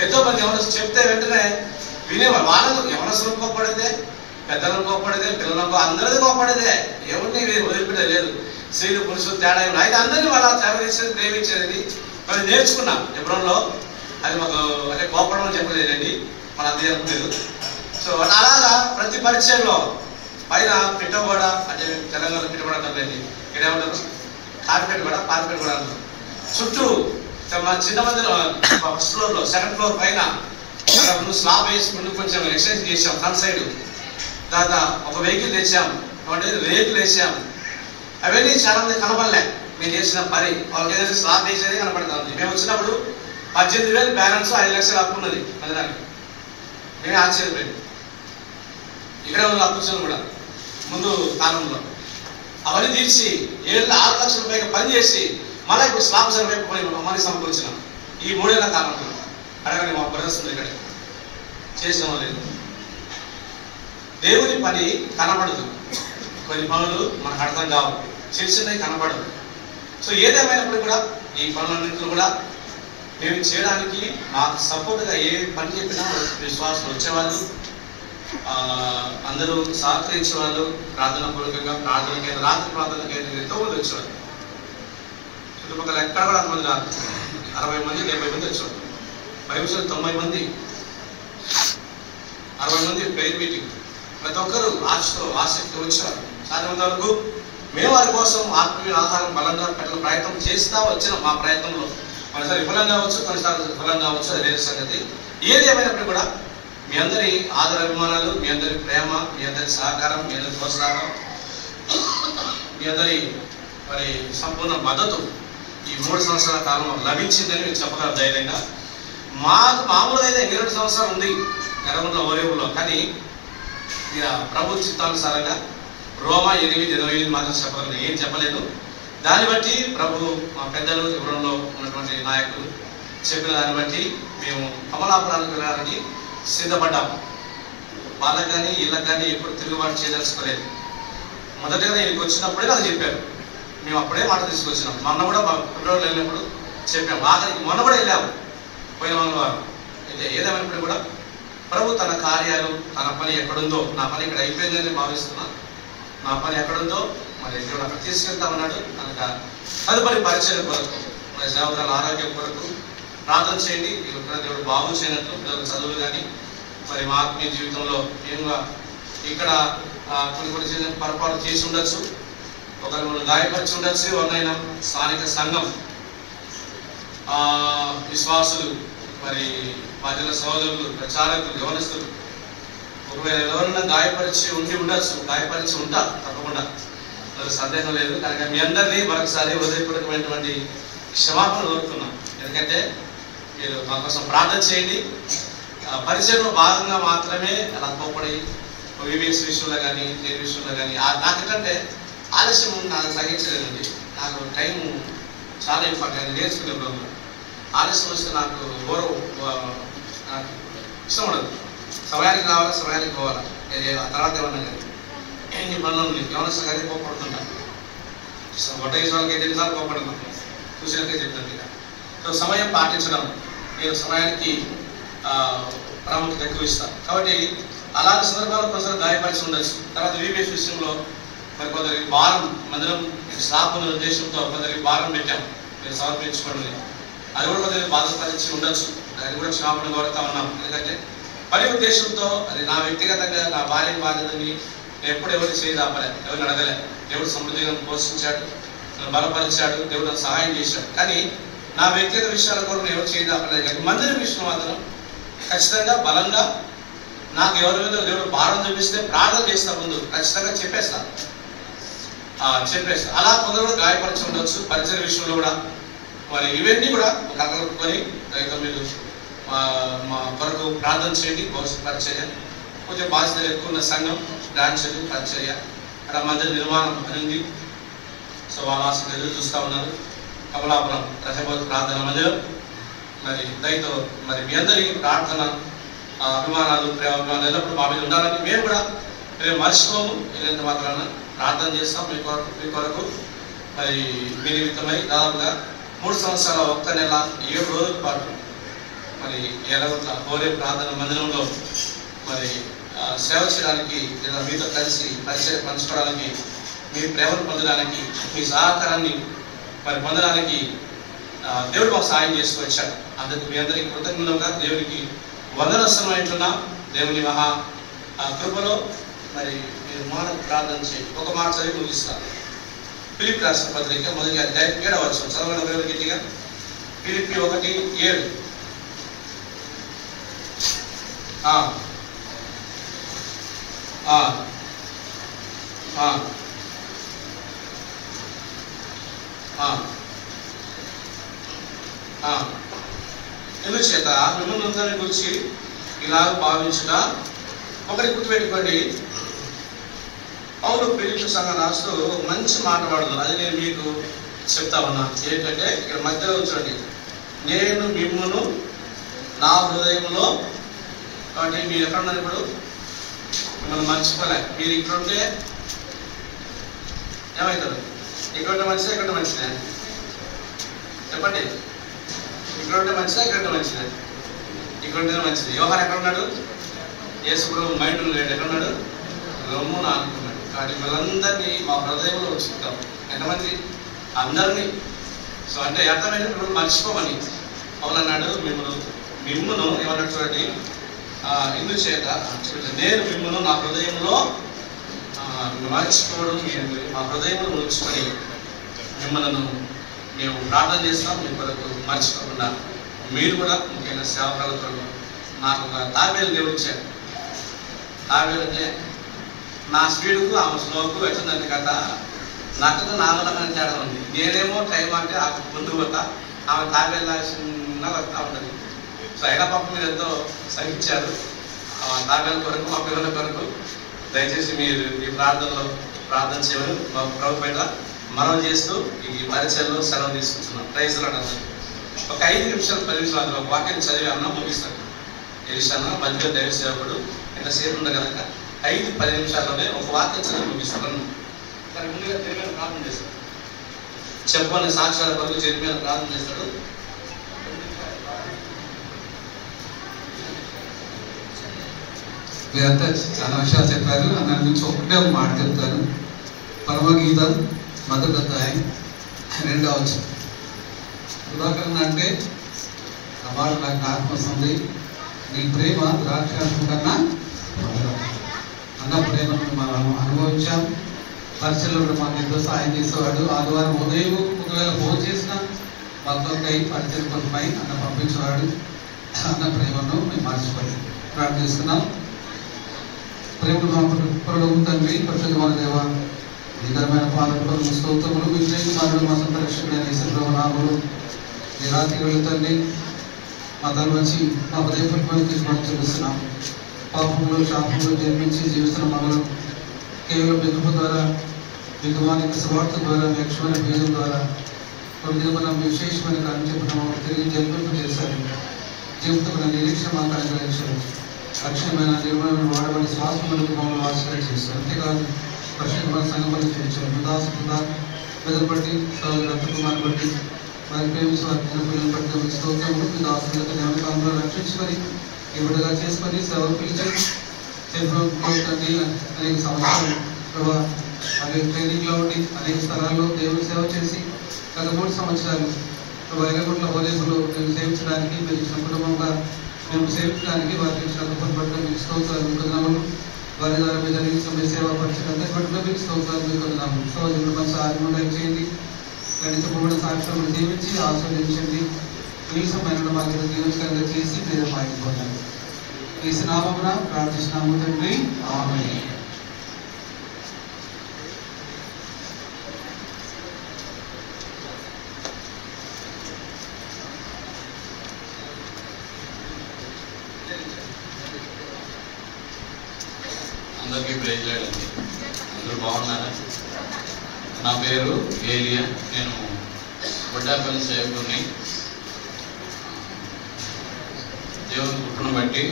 ఎంతో మంది యవనస్తులు చెప్తే వెంటనే వినేవారు. వాళ్ళకు యవనస్తులకు కోప్పడితే, పెద్దలకు కోప్పడితే, పిల్లలకు అందరిది కోప్పడితే, ఎవరిని వదిలిపెట్టలేదు. స్త్రీలు పురుషులు తేడా అయితే అందరినీ వాళ్ళ చేసేది, ప్రేమించేది మరి నేర్చుకున్నాం. ఎప్పుడో అది మాకు అంటే కోపడం చెప్పలేదండి, మన అధ్యయనం లేదు. సో అలాగా ప్రతి పరిచయంలో పైన పిట్టగోడ, అంటే తెలంగాణ పిట్టగోడ అంటారండి, ఇక్కడ ఏమంటారు కార్పెట్ కూడా, పార్పెట్ కూడా అంటారు. చుట్టూ మన చిన్న మందిలో ఫస్ట్ ఫ్లోర్లో, సెకండ్ ఫ్లోర్ పైన స్లాబ్ వేసి ముందు కొంచెం ఎక్స్టెన్షన్ చేసాం. ఫ్రంట్ సైడ్ తర్వాత ఒక వెహికల్ తెచ్చాం, రేకులు వేసాం. అవన్నీ చాలా మంది కనపడలే. మేము చేసిన పని వాళ్ళకి ఏదైతే స్లాబ్ వేసేది కనపడుతుంది. మేము వచ్చినప్పుడు 18,000 బ్యాలెన్స్, 5 లక్షలు అప్పు ఉన్నది మందిరానికి. మేమే ఆశ్చర్యపోయింది. ఇక్కడ ఉన్న అప్పు కూడా ముందు కాలంలో అవన్నీ తీర్చి 6 లక్షల పైగా పని చేసి మళ్ళీ ఇప్పుడు స్లాబ్ సరిపోయి మనీ సమకూర్చినాం. ఈ 3 ఏళ్ల కాలంలో అడగండి మా బ్రదర్స్ ఇక్కడ చేసిన లేదు. దేవుని పని కనపడదు, కొన్ని పనులు మనకు అర్థం కావు, చిన్న చిన్నవి కనపడదు. సో ఏదేమైనప్పుడు కూడా ఈ పనులన్నింటిలో కూడా మేము చేయడానికి మాకు సపోర్ట్గా ఏ పని చెప్పినా విశ్వాసం వచ్చేవాళ్ళు, అందరూ సహకరించేవాళ్ళు. ప్రార్థన పూర్వకంగా ప్రార్థనకైనా, రాత్రి ప్రార్థనకైనా ఎంతో మంది వచ్చేవాళ్ళు. చుట్టుపక్కల ఎక్కడ కూడా అంతమంది కాదు, 60 మంది 70 మంది వచ్చేవాళ్ళు. బైబిల్ 90 మంది, 60 మంది ప్రేయర్ మీటింగ్. ప్రతి ఒక్కరు ఆసక్తి వచ్చారు. సాధ్యమైనంత వరకు మేము వారి కోసం ఆత్మీయ ఆహారం బలంగా పెట్టడం ప్రయత్నం చేస్తూ వచ్చినాం. మా ప్రయత్నంలో కొన్నిసార్లు విఫలంగా అవచ్చు, కొన్నిసార్లు విఫలంగా అవచ్చు, అది వేరే సంగతి. ఏది ఏమైనప్పుడు కూడా మీ అందరి ఆదర అభిమానాలు, మీ అందరి ప్రేమ, మీ అందరి సహకారం, మీ అందరి ప్రోత్సాహం, మీ అందరి మరి సంపూర్ణ మద్దతు ఈ 3 సంవత్సరాల కాలం లభించిందని మీరు చెప్పగలరు ధైర్యంగా. మాకు మామూలుగా అయితే 2 సంవత్సరాలు ఉంది నెరవుల్లో ఓరేవుల్లో, కానీ ఇక ప్రభు చిత్తానుసారంగా రోమా 8:28 మాత్రం చెప్పగలను, ఏం చెప్పలేదు. దాన్ని బట్టి ప్రభు మా పెద్దలు ఎవరంలో ఉన్నటువంటి నాయకులు చెప్పిన దాన్ని బట్టి మేము కమలాపురానికి వెళ్ళాలని సిద్ధపడ్డాము. వాళ్ళకి కానీ వీళ్ళకి కానీ ఎప్పుడు తిరుగుబాటు చేయదలుచుకోలేదు. మొదటిగా ఇక్కడికి వచ్చినప్పుడే నాకు చెప్పారు, మేము అప్పుడే మాట తీసుకొచ్చినాం. మొన్న కూడా ఫిబ్రవరిలో వెళ్ళినప్పుడు చెప్పాము, ఆఖరికి మొన్న కూడా వెళ్ళాము పోయిన మంగళవారం. అయితే ఏదేమైనప్పుడు కూడా ప్రభు తన కార్యాలు, తన పని ఎక్కడుందో, నా పని ఇక్కడ అయిపోయిందని భావిస్తున్నా. నా పని ఎక్కడుందో మరి ఇక్కడ అక్కడ తీసుకెళ్తామన్నాడు. కనుక తదుపరి పరిచయం కొరకు, మరి సేవకుల ఆరోగ్యం కొరకు, ప్రార్థన చేయండి. దేవుడు బాగు చేయనట్లు పిల్లలకు చదువులు కానీ మరి మా ఆత్మీయ జీవితంలో ఏముగా ఇక్కడ కొన్ని చిన్న పొరపాటు చేసి ఉండొచ్చు, ఒకరు మనం గాయపరిచి ఉండొచ్చు, ఎవరినైనా స్థానిక సంఘం విశ్వాసులు మరి ప్రజల సోదరులు ప్రచారకులు యవనస్తులు ఒకవేళ ఎవరైనా గాయపరిచి గాయపరిచి ఉంటా తప్పకుండా సందేహం లేదు. కనుక మీ అందరినీ మరొకసారి హృదయపూర్వకమైనటువంటి క్షమాపణ కోరుతున్నాం. ఎందుకంటే మీరు మా కోసం ప్రార్థన చేయండి. పరిచయంలో భాగంగా మాత్రమే అలా కోపడి వివిఎస్ విషయంలో కానీ దేని విషయంలో కానీ నాకంటే ఆలస్యం నాకు సహించలేదండి. నాకు టైం చాలా ఇంపార్టెంట్ నేర్చుకునే ప్రోగ్రాం. ఆలస్యం వస్తే నాకు నాకు ఇష్టం ఉండదు. సమయానికి రావాలా, సమయానికి పోవాలా, ఆ తర్వాత ఏమన్నా కానీ ఎన్ని పనులు ఏమన్నా కానీ కోపడుతుంటాను. ఒకటే వాళ్ళకి ఎన్నిసార్లు కోపడుతున్నాను చూసినాకే చెప్తాను. ఇక సో సమయం పాటించడం, నేను సమయానికి ప్రాముఖ్యత ఎక్కువ ఇస్తాను. కాబట్టి అలాంటి సందర్భాల్లో కొంచెం గాయపరిచి ఉండొచ్చు. తర్వాత విబిఎస్ విషయంలో మరి కొందరికి భారం మందిరం స్టాఫ్ ఉన్న ఉద్దేశంతో కొందరికి భారం పెట్టాం, మీరు సమర్పించుకోండి. అది కూడా కొందరికి బాధపరిచి ఉండొచ్చు. అది కూడా క్షమాపణ కోరుతా ఉన్నాం. ఎందుకంటే పని ఉద్దేశంతో అది నా వ్యక్తిగతంగా నా భార్య బాధ్యతని ఎప్పుడు ఎవరు చేయి ఆపలేదు, ఎవరిని అడగలే. దేవుడు సమృద్ధిగా పోషించాడు, బలపరిచాడు, దేవుడు నాకు సహాయం చేశాడు. కానీ నా వ్యక్తిగత విషయాల కొరకు ఎవరు చేయి ఆపలేదు. కానీ మందిరం విషయం మాత్రం ఖచ్చితంగా బలంగా నాకు ఎవరి మీద దేవుడు భారం చూపిస్తే ప్రార్థన చేస్తా, ముందు ఖచ్చితంగా చెప్పేస్తాను. అలా కొందరు గాయపరిచి ఉండొచ్చు. పరిచయ విషయంలో కూడా మరి ఇవన్నీ కూడా కనుక్కొని రైతు మీరు మా కొరకు ప్రార్థన చేయండి. భవిష్యత్ పరిచర్య కొంచెం బాధ్యతలు ఎక్కువ ఉన్న సంఘం బ్రాంచ్లు పరిచర్య అక్కడ మందిర నిర్మాణం ఉంది. సో వాళ్ళ ఆశలు ఎదురు చూస్తూ ఉన్నారు. కమలాపురం రహబోధ ప్రార్థన మందిరం మరి దయతో మరి మీ అందరికీ ప్రార్థన అభిమానాలు ప్రేమాభిమానాలు ఎల్లప్పుడూ మా మీద ఉండాలని మేము కూడా మేము మర్చిపోము. వెళ్ళేంత మాత్రాన ప్రార్థన చేస్తాం మీ కొరకు. మరి మీ నిమిత్తమై దాదాపుగా 3 సంవత్సరాల 1 నెల 7 రోజుల పాటు మరి ఎలగొట్ల హోరే ప్రార్థన మందిరంలో మరి సేవ చేయడానికి లేదా మీతో కలిసి పరిచయం పంచుకోవడానికి, మీ ప్రేమను పొందడానికి, మీ సహకారాన్ని మరి పొందడానికి దేవుడు మాకు సాయం చేసుకొచ్చాడు. అందుకు మీ అందరికీ కృతజ్ఞతగా దేవునికి వందనస్తున్నా. దేవుని మహా కృపలో మరి మీరు మానవ ప్రార్థన చేయండి. ఒక మాట చదివి ముగిస్తాను. ఫిలిప్పీ రాష్ట్ర పత్రిక మొదటి అధ్యాయం 7వ వచనం చదవడం గట్టిగా. ఫిలిప్పీ 1:7. ఎందుచేత మిమ్మల్ని అందరిని గురించి ఇలా భావించుట ఒకటి గుర్తుపెట్టుకోండి. పౌలు ఫిలిప్పీ సంఘం రాస్తూ మంచి మాట వాడుతుంది. అది నేను మీకు చెప్తా ఉన్నా. ఏంటంటే ఇక్కడ మధ్యలో చూడండి, నేను మిమ్మును నా హృదయంలో. కాబట్టి మీరు ఎక్కడ ఉన్నారు ఇప్పుడు? మిమ్మల్ని మర్చిపోలే. మీరు ఇక్కడ ఉంటే ఏమవుతారు? ఇక్కడ ఉంటే మంచిదే, ఇక్కడ ఉంటే మంచిదే చెప్పండి. ఇక్కడ ఉంటే మంచిదా, ఇక్కడ ఉంటే మంచిదే? ఇక్కడ ఉంటే మంచిది. యోహాన్ ఎక్కడ ఉన్నాడు? యేసుడు మైండ్ లేడు. ఎక్కడ ఉన్నాడు? రొమ్మున అనుకున్నాడు. కాబట్టి వీళ్ళందరినీ మా హృదయంలో ఉంచుతాం. ఎంతమంది? అందరినీ. సో అంటే అర్థమైన మిమ్మల్ని మర్చిపోమని అవునన్నాడు. మిమ్మును ఏమన్నాడు చూడండి, ఎందుచేత నేను మిమ్మల్ని నా హృదయంలో మర్చిపోవడం, మా హృదయంలో ఉంచుకొని మిమ్మల్ని మేము ప్రార్థన చేస్తాం. మీ కొరకు మర్చిపోకుండా మీరు కూడా ముఖ్యంగా సేవకులతో నాకు ఒక తాబేలు దేవుడు ఇచ్చాడు. తాబేలు అంటే నా స్పీడ్కు ఆమె స్లోకు వచ్చిందంటే కదా, నాకు నాలుగు తేడా ఉంది. నేనేమో టైం అంటే ఆ ముందు పోతా, ఆమె తాబేలు లాగా వస్తూ ఉంటుంది. సో అయినా పాపం మీరు ఎంతో సహించారు. తాబేల కొరకు, మా పిల్లల కొరకు దయచేసి మీరు ఈ ప్రార్థనలో ప్రార్థన చేయమని మా ప్రభు పైన మనం చేస్తూ ఈ పరిచయంలో సెలవు తీసుకుంటున్నాం. Praise lord. ఒక 5 నిమిషాలు 10 నిమిషాలు అందులో వాక్యం చదివి అన్నా ముగిస్తాను. తెలిసాను మధ్యలో దైవ సేవకుడు ఎంతసేపు ఉంది కనుక 5-10 నిమిషాల్లోనే ఒక వాక్యం చదివి ముగిస్తాను. దాని ముందుగా జరిగిన ప్రార్థన చేస్తాడు. చెప్పని సాక్షాల కొరకు జరిగిన ప్రార్థన చేస్తాడు. మీరంతా చాలా విషయాలు చెప్పారు. దాని గురించి ఒకటే ఒక మాట చెప్తాను. పరమగీతం మొదటి అధ్యాయం 2వ వచనం. ఉదాహరణ అంటే మాట నాకు జ్ఞాపకం వస్తుంది. నీ ప్రేమ ద్రాక్షారసం కన్నా అన్న ప్రేమను మనం అనుభవించాం. పరిచయలో కూడా మాకు ఎంతో సాయం చేసేవాడు. ఆదివారం ఉదయం ఒకవేళ ఫోన్ చేసినా మొత్తంకై పరిచయం కొరకై అన్న పంపించేవాడు. అన్న ప్రేమను మేము మర్చిపోయి ప్రార్థన చేస్తున్నాం. ప్రేమను మా ప్రభువు తండ్రి, పరిశుద్ధమైన దేవ, నిజమైన పాలకులు స్తోత్రములు, మీ ప్రేమలు మా సొంత రక్షకుడైన యేసు నామములో ఈ రాత్రి వెళుతండి మా తల వచ్చి మా హృదయపూర్వక మనం చూపిస్తున్నాం. పాపంలో శాపంలో జన్మించి జీవిస్తున్న మమ్మల్ని కేవలం బెదుపు ద్వారా, విధవానికి స్వార్థ ద్వారా, లక్ష్మణ భేదం ద్వారా మనం విశేషమైన కార్యం చెప్పిన తిరిగి జన్మింపు చేశారు. జీవితమైన నిరీక్షణ మాకు అనుగ్రహించారు. లక్ష్యమైన నిర్మలమైన వాడబడి శ్వాసములకు మమ్మల్ని ఆశ్రయం చేశారు. అంతేకాదు ప్రశ్న సంఘములు చేయించారు. మెదలు బట్టి సోదరు రక్తకుమారు బట్టి వారి ప్రేమించి వారి పిల్లలు బట్టి స్తోత్రములు మీ దాసులకు జ్ఞానకాలంలో రక్షించుకొని ఈ విడుదల చేసుకొని సేవలు పిలిచి తండ్రి అనేక సంవత్సరాలు ప్రభావ అలాగే ట్రైనింగ్లో ఉండి అనేక స్థలాల్లో దేవుని సేవ చేసి గత 3 సంవత్సరాలు వైరగుంట్ల ఓలేపులో మేము సేవించడానికి మీరు ఇచ్చిన కుటుంబంగా మేము సేవించడానికి వారికి ఇచ్చిన గొప్ప పట్ల మీకు స్తోత్రాలు మీకున్నాము. వారి ద్వారా మీరు జరిగించిన మీ సేవా పరిచయం పట్ల మీకు స్తోత్రాలు మీకున్నాము. సోదరులు మంచి ఆత్మదాయం చేయండి. గణితపూర్ణ సాక్ష్యాలను దీవించి ఆస్వాదించండి. నీసమైన మాకు దీవించకంగా చేసి మీరు మాగిపోతారు. ఈ నామమున ప్రార్థిస్తున్నాము తండ్రి, ఆమేన్. అందరికీ ప్రైజ్ లేడండి. అందరూ బాగున్నారా? నా పేరు ఏలియా. నేను బొడ్డాపల్లి సేవకుని. దేవుని కృపను బట్టి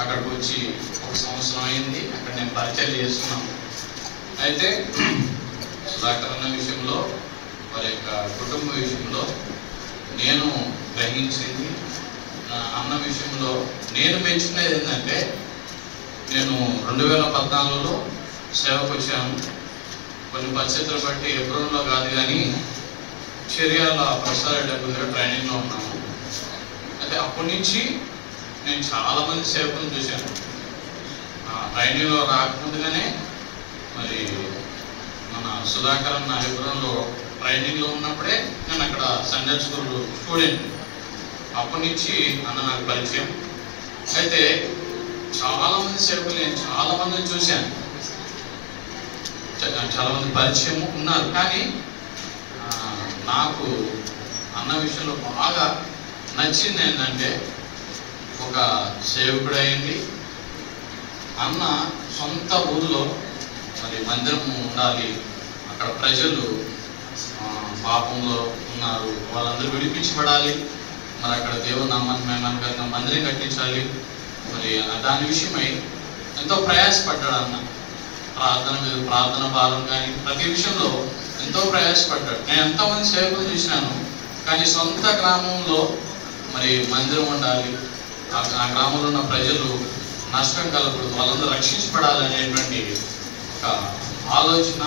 అక్కడికి వచ్చి 1 సంవత్సరం అయింది. అక్కడ నేను పరిచయం చేస్తున్నాను. అయితే సుధాకర్ అన్న విషయంలో, వారి యొక్క కుటుంబ విషయంలో నేను గ్రహించింది, అన్న విషయంలో నేను మెచ్చుకునేది ఏంటంటే, నేను 2014లో సేవకు వచ్చాను. కొన్ని పరిస్థితులు బట్టి ఎబ్రోన్లో కాదు కానీ చర్యాల ప్రసాద్ దగ్గర ట్రైనింగ్లో ఉన్నాను. అయితే అప్పటి నుంచి నేను చాలామంది సేవకులను చూశాను. ట్రైనింగ్లో రాకముందుగానే మరి మన సుధాకర్ అన్న ఎబ్రోన్లో ట్రైనింగ్లో ఉన్నప్పుడే నేను అక్కడ సండే స్కూల్ స్టూడెంట్. అప్పటి నుంచి అన్న నాకు పరిచయం. అయితే చాలామంది సేవకులు నేను చాలామందిని చూశాను, చాలామంది పరిచయం ఉన్నారు. కానీ నాకు అన్న విషయంలో బాగా నచ్చింది ఏంటంటే, ఒక సేవకుడైంది అన్న సొంత ఊరిలో మరి మందిరం ఉండాలి, అక్కడ ప్రజలు పాపంలో ఉన్నారు, వాళ్ళందరూ విడిపించబడాలి, మరి అక్కడ దేవుని నామాన్ని మేము మందిరం కట్టించాలి, మరి దాని విషయమై ఎంతో ప్రయాసపడ్డాడు అన్న. ప్రార్థన భారం కానీ ప్రతి విషయంలో ఎంతో ప్రయాసపడ్డాడు. నేను ఎంతోమంది సేవకులు చూసినాను, కానీ సొంత గ్రామంలో మరి మందిరం ఉండాలి, ఆ గ్రామంలో ఉన్న ప్రజలు నష్టం కలగకూడదు, వాళ్ళందరూ రక్షించబడాలి అనేటువంటి ఒక ఆలోచన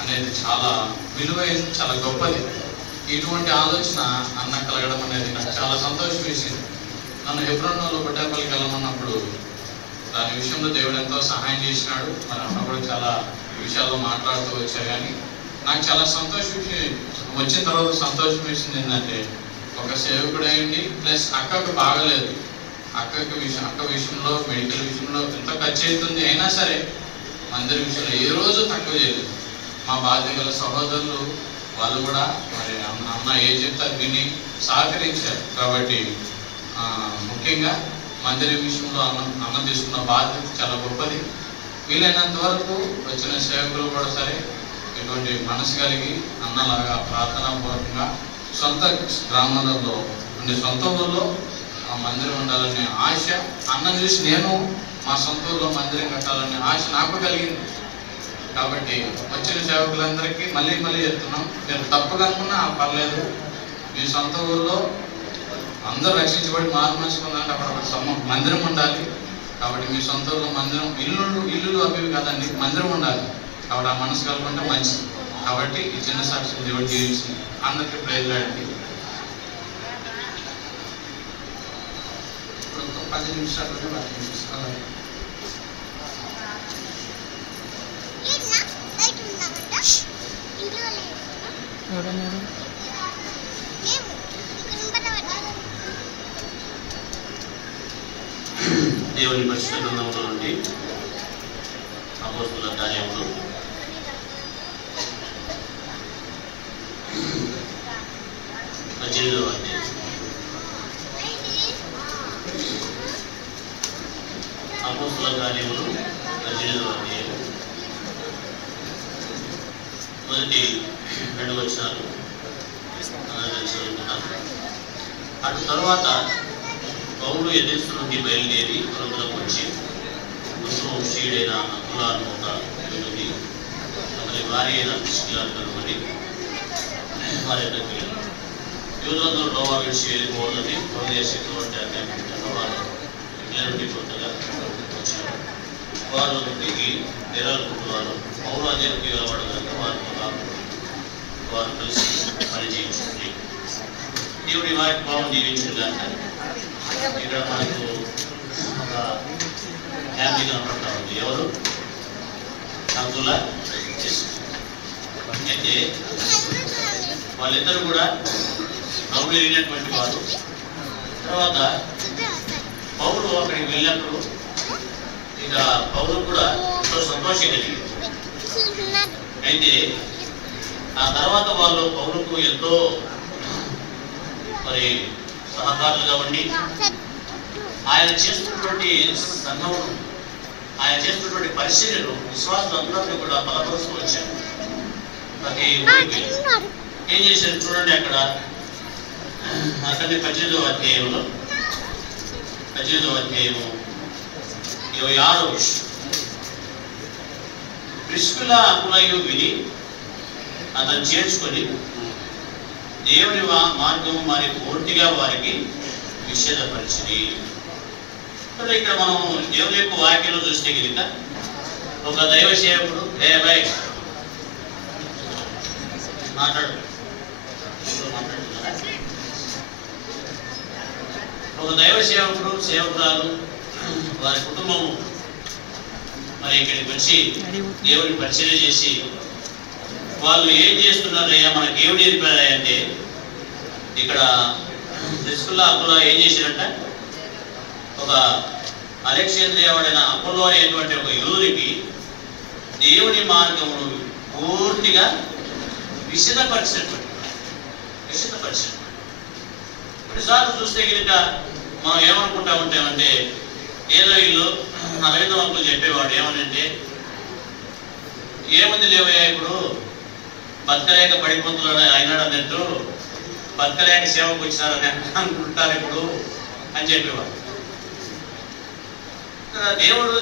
అనేది చాలా విలువైనది, చాలా గొప్పది. ఇటువంటి ఆలోచన అన్న కలగడం అనేది నాకు చాలా సంతోషం వేసింది. నన్ను హెబ్రోన్లో బొడ్డాపల్లికి వెళ్ళమన్నప్పుడు దాని విషయంలో దేవుడు ఎంతో సహాయం చేసినాడు. మరి అన్న కూడా చాలా విషయాల్లో మాట్లాడుతూ వచ్చా. కానీ నాకు చాలా సంతోషం వచ్చిన తర్వాత సంతోషం వేసింది ఏంటంటే, ఒక సేవకుడు అయ్యండి ప్లస్ అక్కకు బాగలేదు, అక్క విషయంలో మెడికల్ విషయంలో ఎంతో ఖర్చు అవుతుంది, అయినా సరే మందిర విషయంలో ఏ రోజు తక్కువ చేయలేదు. మా బాధ్యత గల సహోదరులు వాళ్ళు కూడా మరి అన్న ఏ చెప్తారు విని సహకరించారు. కాబట్టి ముఖ్యంగా మందిర విషయంలో అన్న తీసుకున్న బాధ్యత చాలా గొప్పది. వీలైనంత వరకు వచ్చిన సేవకులు కూడా సరే ఇటువంటి మనసు కలిగి అన్నలాగా ప్రార్థనాపూర్వకంగా సొంత గ్రామాలలో ఉండే సొంత ఊళ్ళో ఆ మందిరం ఉండాలనే ఆశ అన్న చూసి నేను మా సొంత ఊళ్ళో మందిరం కట్టాలనే ఆశ నాకు కలిగింది. కాబట్టి వచ్చిన సేవకులందరికీ మళ్ళీ చెప్తున్నాం, మీరు తప్పుగా అనుకున్నా పర్లేదు, మీ సొంత ఊళ్ళో అందరూ రక్షించబడి మారు మనసుకుందంటే అక్కడ ఒక మందిరం ఉండాలి. కాబట్టి మీ సొంత ఊళ్ళో మందిరం, ఇల్లులు అవి కాదండి, మందిరం ఉండాలి. కాబట్టి ఆ మనసు కలుగుంటే మంచిది. కాబట్టి ఈ చిన్న సాక్ష్యం దేవుడు జీవించింది. అందరికీ ప్రైజ్ లాంటి 10 నిమిషాల్లోనే వాక్యం చూస్తాను. దేవుని పరిశుద్ధ గ్రంథంలో నుండి అపోస్తలుల కార్యములు 18వ అధ్యాయం. అపోస్తలుల కార్యములు 18వ అధ్యాయం మొదటి 2 వచనాలు చదువుతున్నాను. అటు తరువాత పౌలు ఎదెన్సు నుండి బయలుదేరి కొరింథులకు వచ్చి వంశీయుడైన అకులాను ఒక యూదుని అతని భార్య అయిన ప్రిస్కిల్లాను కనుగొని వారి దగ్గరికి వెళ్ళారు. యూదులందరూ రోమా విడిచి వెళ్ళిపోవాలని ప్రదేశించినటువంటి అధ్యాయంలో వారు ఇళ్ళ నుండి కొత్తగా వచ్చారు. వారు తిరిగి నిరాకువారు పౌలు అధ్యాయంకి వెళ్ళబడగానే వారు కలిసి పనిచేయించుకుంది. దేవుడి వారికి భావం జీవించడానికి ఇక్కడ మనకు ఒక ఫ్యామిలీ కనపడతా ఉంది. ఎవరు? అబ్దుల్లా అయితే వాళ్ళిద్దరు కూడా పౌలు వెళ్ళినటువంటి వారు. తర్వాత పౌలు అక్కడికి వెళ్ళినప్పుడు ఇక పౌలు కూడా ఎంతో సంతోషం కలిగింది. అయితే ఆ తర్వాత వాళ్ళు పౌలుకు ఎంతో మరి సహకారులుగా ఉండి ఆయన చేస్తున్నటువంటి సంఘమును, ఆయన చేస్తున్నటువంటి పరిచర్యలు విశ్వాసులందరినీ కూడా బలపరుస్తూ వచ్చారు. ప్రతి ఊరికి ఏం చేశారు చూడండి. అక్కడి 18వ అధ్యాయంలో 26వ ప్రిస్కిల్లా అకులయు విని అతను చేర్చుకొని దేవుని మార్గము మరి పూర్తిగా వారికి విషదపరిచింది. ఇక్కడ మనం దేవుని యొక్క వాక్యంలో చూస్తే కనుక ఒక దైవ సేవకుడు ఒక దైవ సేవకుడు సేవకురాలు వారి కుటుంబము మరి ఇక్కడికి వచ్చి దేవుని పరిచర్య చేసి వాళ్ళు ఏం చేస్తున్నారయ్యా మనకి ఏమి నేర్పారయ్యా అంటే ఇక్కడ ప్రిస్కిల్లా అకులా ఏం చేశారంట, ఒక అలెగ్జాంద్రియవాడైన అపోలో అనేటువంటి ఒక యూదునికి దేవుని మార్గమును పూర్తిగా విశదపరిచినటువంటి కొన్నిసార్లు చూస్తే కనుక మనం ఏమనుకుంటా ఉంటామంటే ఏదో వీళ్ళు అరవింద వంకులు చెప్పేవాడు ఏమనంటే ఏముంది లేవయ్యా ఇప్పుడు బతకలేక పడిపోతులు అయినాడు అన్నట్టు బతకలేక సేవకు వచ్చినారని అనుకుంటారు ఇప్పుడు అని చెప్పేవాడు.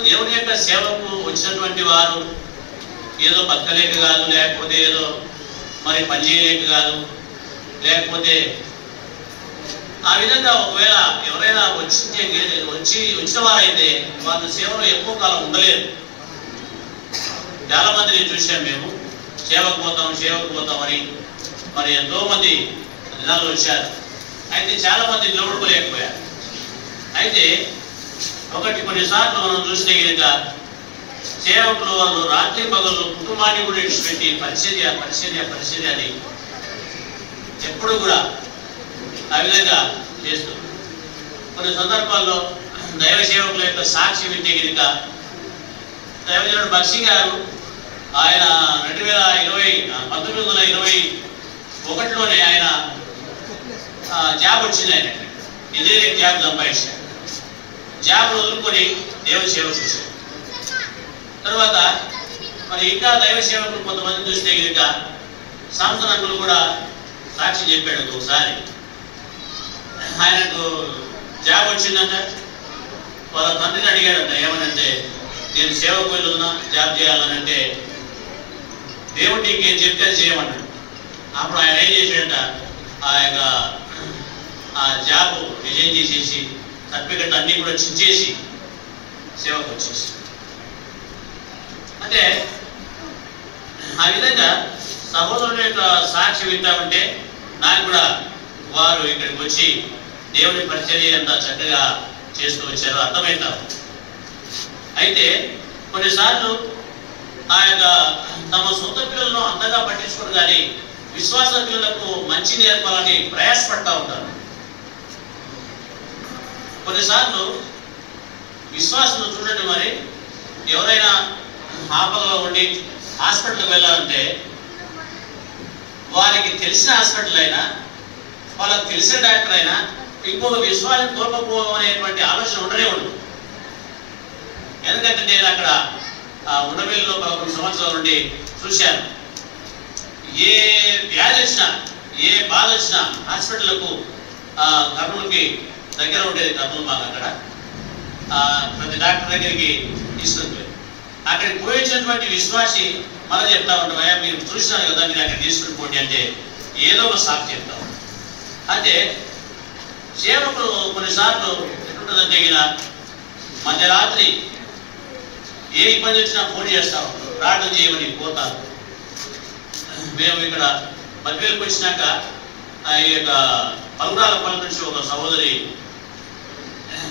దేవుని యొక్క సేవకు వచ్చినటువంటి వారు ఏదో బతకలేక కాదు, లేకపోతే ఏదో మరి పనిచేయలేక కాదు, లేకపోతే ఆ విధంగా ఒకవేళ ఎవరైనా వచ్చిన వారైతే వాళ్ళ సేవలో ఎక్కువ కాలం ఉండలేదు. చాలా మందిని చూసాం మేము, సేవకు పోతామని మరి ఎంతో మంది దినాల్లో వచ్చారు. అయితే చాలా మంది నిలబడుకోలేకపోయారు. అయితే కొన్నిసార్లు మనం చూస్తే కనుక సేవకులు వాళ్ళు రాత్రి పగలు కుటుంబాన్ని కూడా విడిచిపెట్టి పరిచర్య అని ఎప్పుడు కూడా ఆ విధంగా చేస్తారు. కొన్ని సందర్భాల్లో దైవ సేవకుల యొక్క సాక్షి వింటే కనుక దైవజనుడు బక్షి గారు ఆయన 1921లోనే ఆయన జాబ్ వచ్చింది. ఆయన ఇంజనీరింగ్ జాబ్ సంపాదించారు. జాబ్ వదులుకొని దేవుని సేవ చూశారు. తర్వాత మరి ఇంకా దైవ సేవకులు కొంతమంది చూస్తే కనుక సాంసన్ అంకులు కూడా సాక్షి చెప్పాడు. ఒకసారి ఆయనకు జాబ్ వచ్చిందంట. వాళ్ళ తండ్రిని అడిగాడంట ఏమనంటే నేను సేవకు వెళ్ళుతున్నా జాబ్ చేయాలనంటే దేవుడు నీకు ఏం చెప్తే చేయమన్నాడు. అప్పుడు ఆయన ఏం చేశాడంట, ఆ జాబ్ రిజైన్ చేసేసి సర్టిఫికెట్ అన్నీ కూడా చించేసి సేవకు వచ్చేసి. అంటే ఆ విధంగా సహోదరుల యొక్క సాక్షి వింటామంటే నాకు కూడా వారు ఇక్కడికి వచ్చి దేవుని పరిచర్య అంతా చక్కగా చేస్తూ వచ్చారో అర్థమవుతారు. అయితే కొన్నిసార్లు ఆ యొక్క తమ సొంత పిల్లలను అంతగా పట్టించుకోరు, కానీ విశ్వాస పిల్లలకు మంచి నేర్పాలని ప్రయాసపడతా ఉంటారు. కొన్నిసార్లు విశ్వాసులు చూడండి, మరి ఎవరైనా ఆపదలో ఉండి హాస్పిటల్కి వెళ్ళాలంటే వారికి తెలిసిన హాస్పిటల్ అయినా, వాళ్ళకి తెలిసిన డాక్టర్ అయినా ఇంకొక విశ్వాసం కోల్పోవడం అనేటువంటి ఆలోచన ఉండనే ఉండదు. ఎందుకంటే నేను అక్కడ ఉండవేలులో 11 సంవత్సరాల నుండి చూశాను. ఏ వ్యాధి వచ్చినా, ఏ బాధ వచ్చినా హాస్పిటల్కు కర్నూలుకి దగ్గర ఉండేది, కర్నూలు మాకు అక్కడ ప్రతి డాక్టర్ దగ్గరికి తీసుకుని అక్కడికి పోయించినటువంటి విశ్వాసి మళ్ళీ చెప్తా ఉంటాం, అయ్యా మీరు చూసినారు కదా, మీరు అక్కడ తీసుకుని పోండి అంటే ఏదో ఒక సాకు చెప్తాం. అంటే సేవకులు కొన్నిసార్లు ఎట్లుంటుందని తగిన మధ్యరాత్రి ఏ ఇబ్బంది వచ్చినా ఫోన్ చేస్తాం, ప్రార్థన చేయమని పోతారు. మేము ఇక్కడ మధ్యవేలకు వచ్చినాక ఈ యొక్క పలుగురాలపల్లి నుంచి ఒక సహోదరి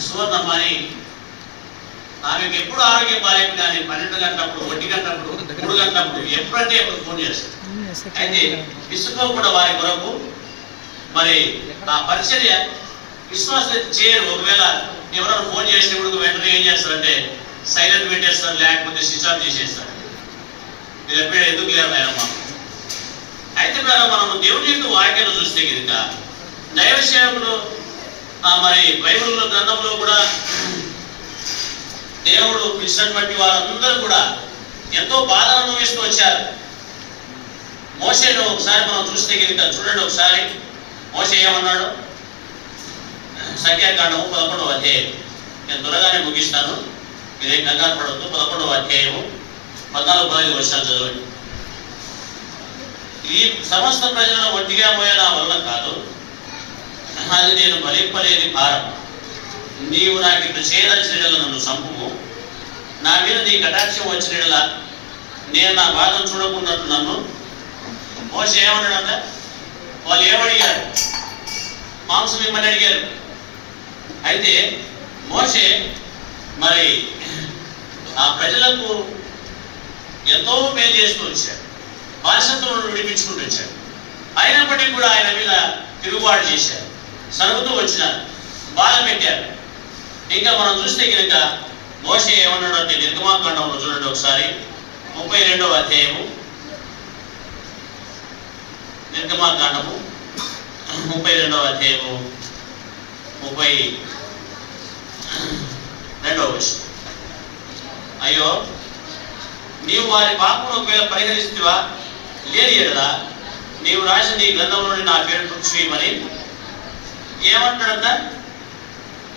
సువర్ణమ్మ అని, ఆమెకు ఎప్పుడు ఆరోగ్యం బాగాలేదు, కానీ 12 గంటలప్పుడు, 1 గంటలప్పుడు, 3 గంటలప్పుడు ఎప్పుడంటే ఎప్పుడు ఫోన్ చేస్తారు. అయితే విసుక్కోకుండా వారి కొరకు మరి ఆ పరిచర్య విశ్వాసం చేయరు. ఒకవేళ ఎవరైనా ఫోన్ చేసినప్పుడు వెంటనే ఏం చేస్తారంటే సైలెంట్ పెట్టేస్తారు, లేకపోతే స్విచ్ ఆఫ్ చేసేస్తారు. మీరు ఎప్పుడూ ఎందుకు లేరు ఆయన మాకు. అయితే మనం దేవుని యొక్క వాక్యాలు చూస్తే కనుక దైవ సేవకులు మరి బైబిల్లో గ్రంథంలో కూడా దేవుడు పిలిచినటువంటి వారందరూ కూడా ఎంతో బాధ అనుభవిస్తూ వచ్చారు. మోషేను ఒకసారి మనం చూస్తే కనుక చూడండి, ఒకసారి మోషే ఏమన్నాడు, సంఖ్యాకాండము 11వ అధ్యాయం. నేను త్వరగానే ముగిస్తాను, మీరేం కంగారు పడవద్దు. 11వ అధ్యాయము 14-15 వర్షాలు చదవండి. ఈ సమస్త ప్రజలను ఒంటిగా పోయే నా వల్ల కాదు, అది నేను బలింపలేని భారం. నీవు నాకు ఇప్పుడు చేయదలిచిన నన్ను సంపుము, నా మీద నీ కటాక్షం వచ్చిన నేను నా బాధను చూడకున్నట్టు నన్ను. మోషే ఏమన్నాడంట, వాళ్ళు ఏమడిగారు, మాంసం ఇమ్మని అడిగారు. అయితే మోషే మరి ఆ ప్రజలకు ఎంతో మేలు చేస్తూ వచ్చాడు, బానిసత్వం విడిపించుకుంటూ వచ్చాడు. అయినప్పటికీ కూడా ఆయన మీద తిరుగుబాటు చేశారు, సరుగుతూ వచ్చినారు, బాధ పెట్టారు. ఇంకా మనం చూస్తే కనుక మోషే ఏమన్నాడు అంటే నిర్గమాకాండంలో చూడండి ఒకసారి, 32వ అధ్యాయము. నిర్గమాకాండము 32వ అధ్యాయము 32వ వచనం. అయ్యో, నీవు వారి పాపను ఒకవేళ పరిహరిస్తువా, లేని ఎడలా నీవు రాసిన నీ గ్రంథంలో నా పేరు తుడిచివేయమని ఏమంటాడంట.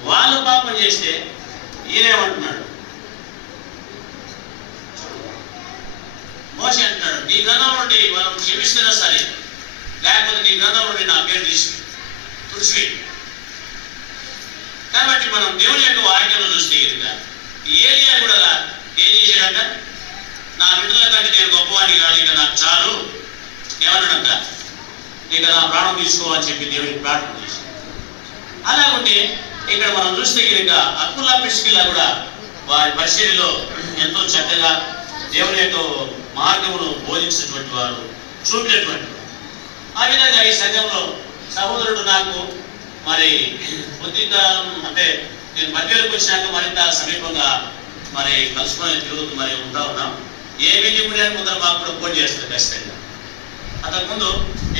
వాళ్ళు పాపం చేస్తే ఈయనేమంటున్నాడు, మోషే అంటున్నాడు, నీ గ్రంథం నుండి మనం క్షమిస్తున్నా సరే, లేకపోతే నీ గ్రంథం నుండి నా పేరు తుడిచివేయి. కాబట్టి మనం దేవుని యొక్క వాక్యంలో చూస్తే కనుక ఏలియా కూడా ఏం చేశాడంట, నా బిడ్డల కంటే నేను గొప్పవాడిని కాదు, ఇక నాకు చాలు ఏమన్నాడంట, ఇక నా ప్రాణం తీసుకోవాలని చెప్పి దేవుడికి ప్రార్థన చేశాడు. అలాగుంటే ఇక్కడ మనం చూస్తే కనుక అక్కుల్లా పిస్కిల్లా కూడా వారి పరిచర్యలో ఎంతో చక్కగా దేవుని యొక్క మార్గమును బోధించినటువంటి వారు, చూపినటువంటి వారు. ఆ విధంగా ఈ సంఘంలో సహోదరుడు నాకు మరి కొద్దికాలం అంటే నేను మధ్యలోకి వచ్చినాక మరింత సమీపంగా మరి కలుసుకొని తిరుగుతూ మరి ఉంటా ఉన్నాం. ఏ మీటింగ్ ముందర మాకు కూడా ఫోన్ చేస్తారు ఖచ్చితంగా. అంతకుముందు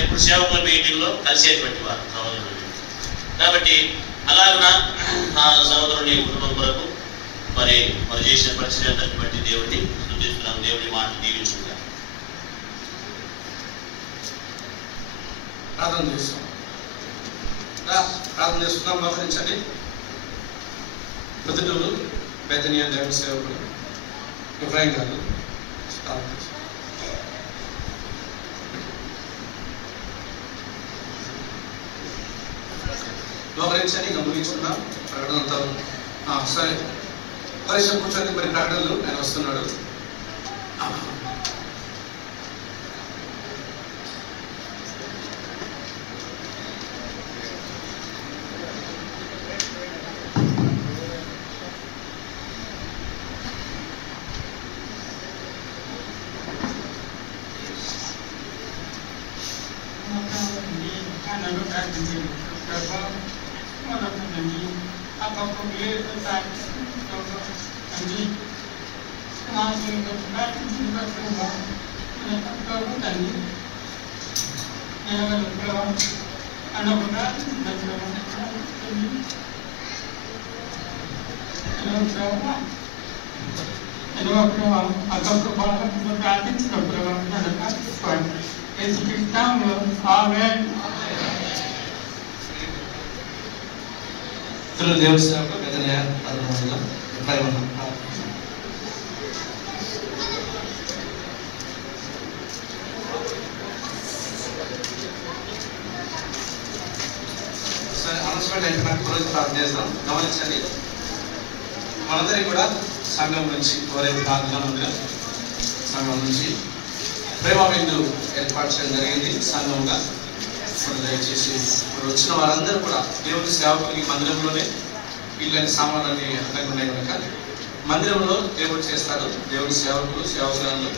ఎప్పుడు సేవకుల మీటింగ్లో కలిసేటువంటి వారు సహోదరుడు. కాబట్టి అలాగున ఆ సహోదరుని కుటుంబం కొరకు మరి చేసిన పరిచర్యను బట్టి దేవుడిని స్తుతిస్తున్నాం. దేవుడి మాట దీవించుకుంటాం. ప్రార్థన చేస్తాం. ప్రార్థన చేస్తున్నాం. మోకరించండి. ప్రతిటూరు బేతనీయ దైవ సేవకులు ఇబ్రాహిం గారు మోకరించండి. ఇంకా ముగించుకున్నాం ప్రకటనతో. సరే, పరిశ్రమ కూర్చొని మరి ప్రకటనలు ఆయన వస్తున్నాడు. దేవుడి సేవకు బెతనియా అరుణంలో ప్రేమను సరే అనౌన్స్మెంట్ అయితే నాకు రోజు ప్రార్థన చేస్తాం. గమనించండి, మనందరికీ కూడా సంఘం నుంచి ఎవరైతే ప్రార్థన ఉందో సంఘం నుంచి ప్రేమ బిందు ఏర్పాటు చేయడం జరిగింది సంఘంగా. దయచేసి ఇప్పుడు వచ్చిన వారందరూ కూడా దేవుని సేవకులకి మందిరంలోనే ఇళ్ళని సామాన్లన్నీ అడ్డంగా ఉన్నాయి కనుక మందిరంలో దేవుడు చేస్తారు. దేవుని సేవకులు సేవకురాలు,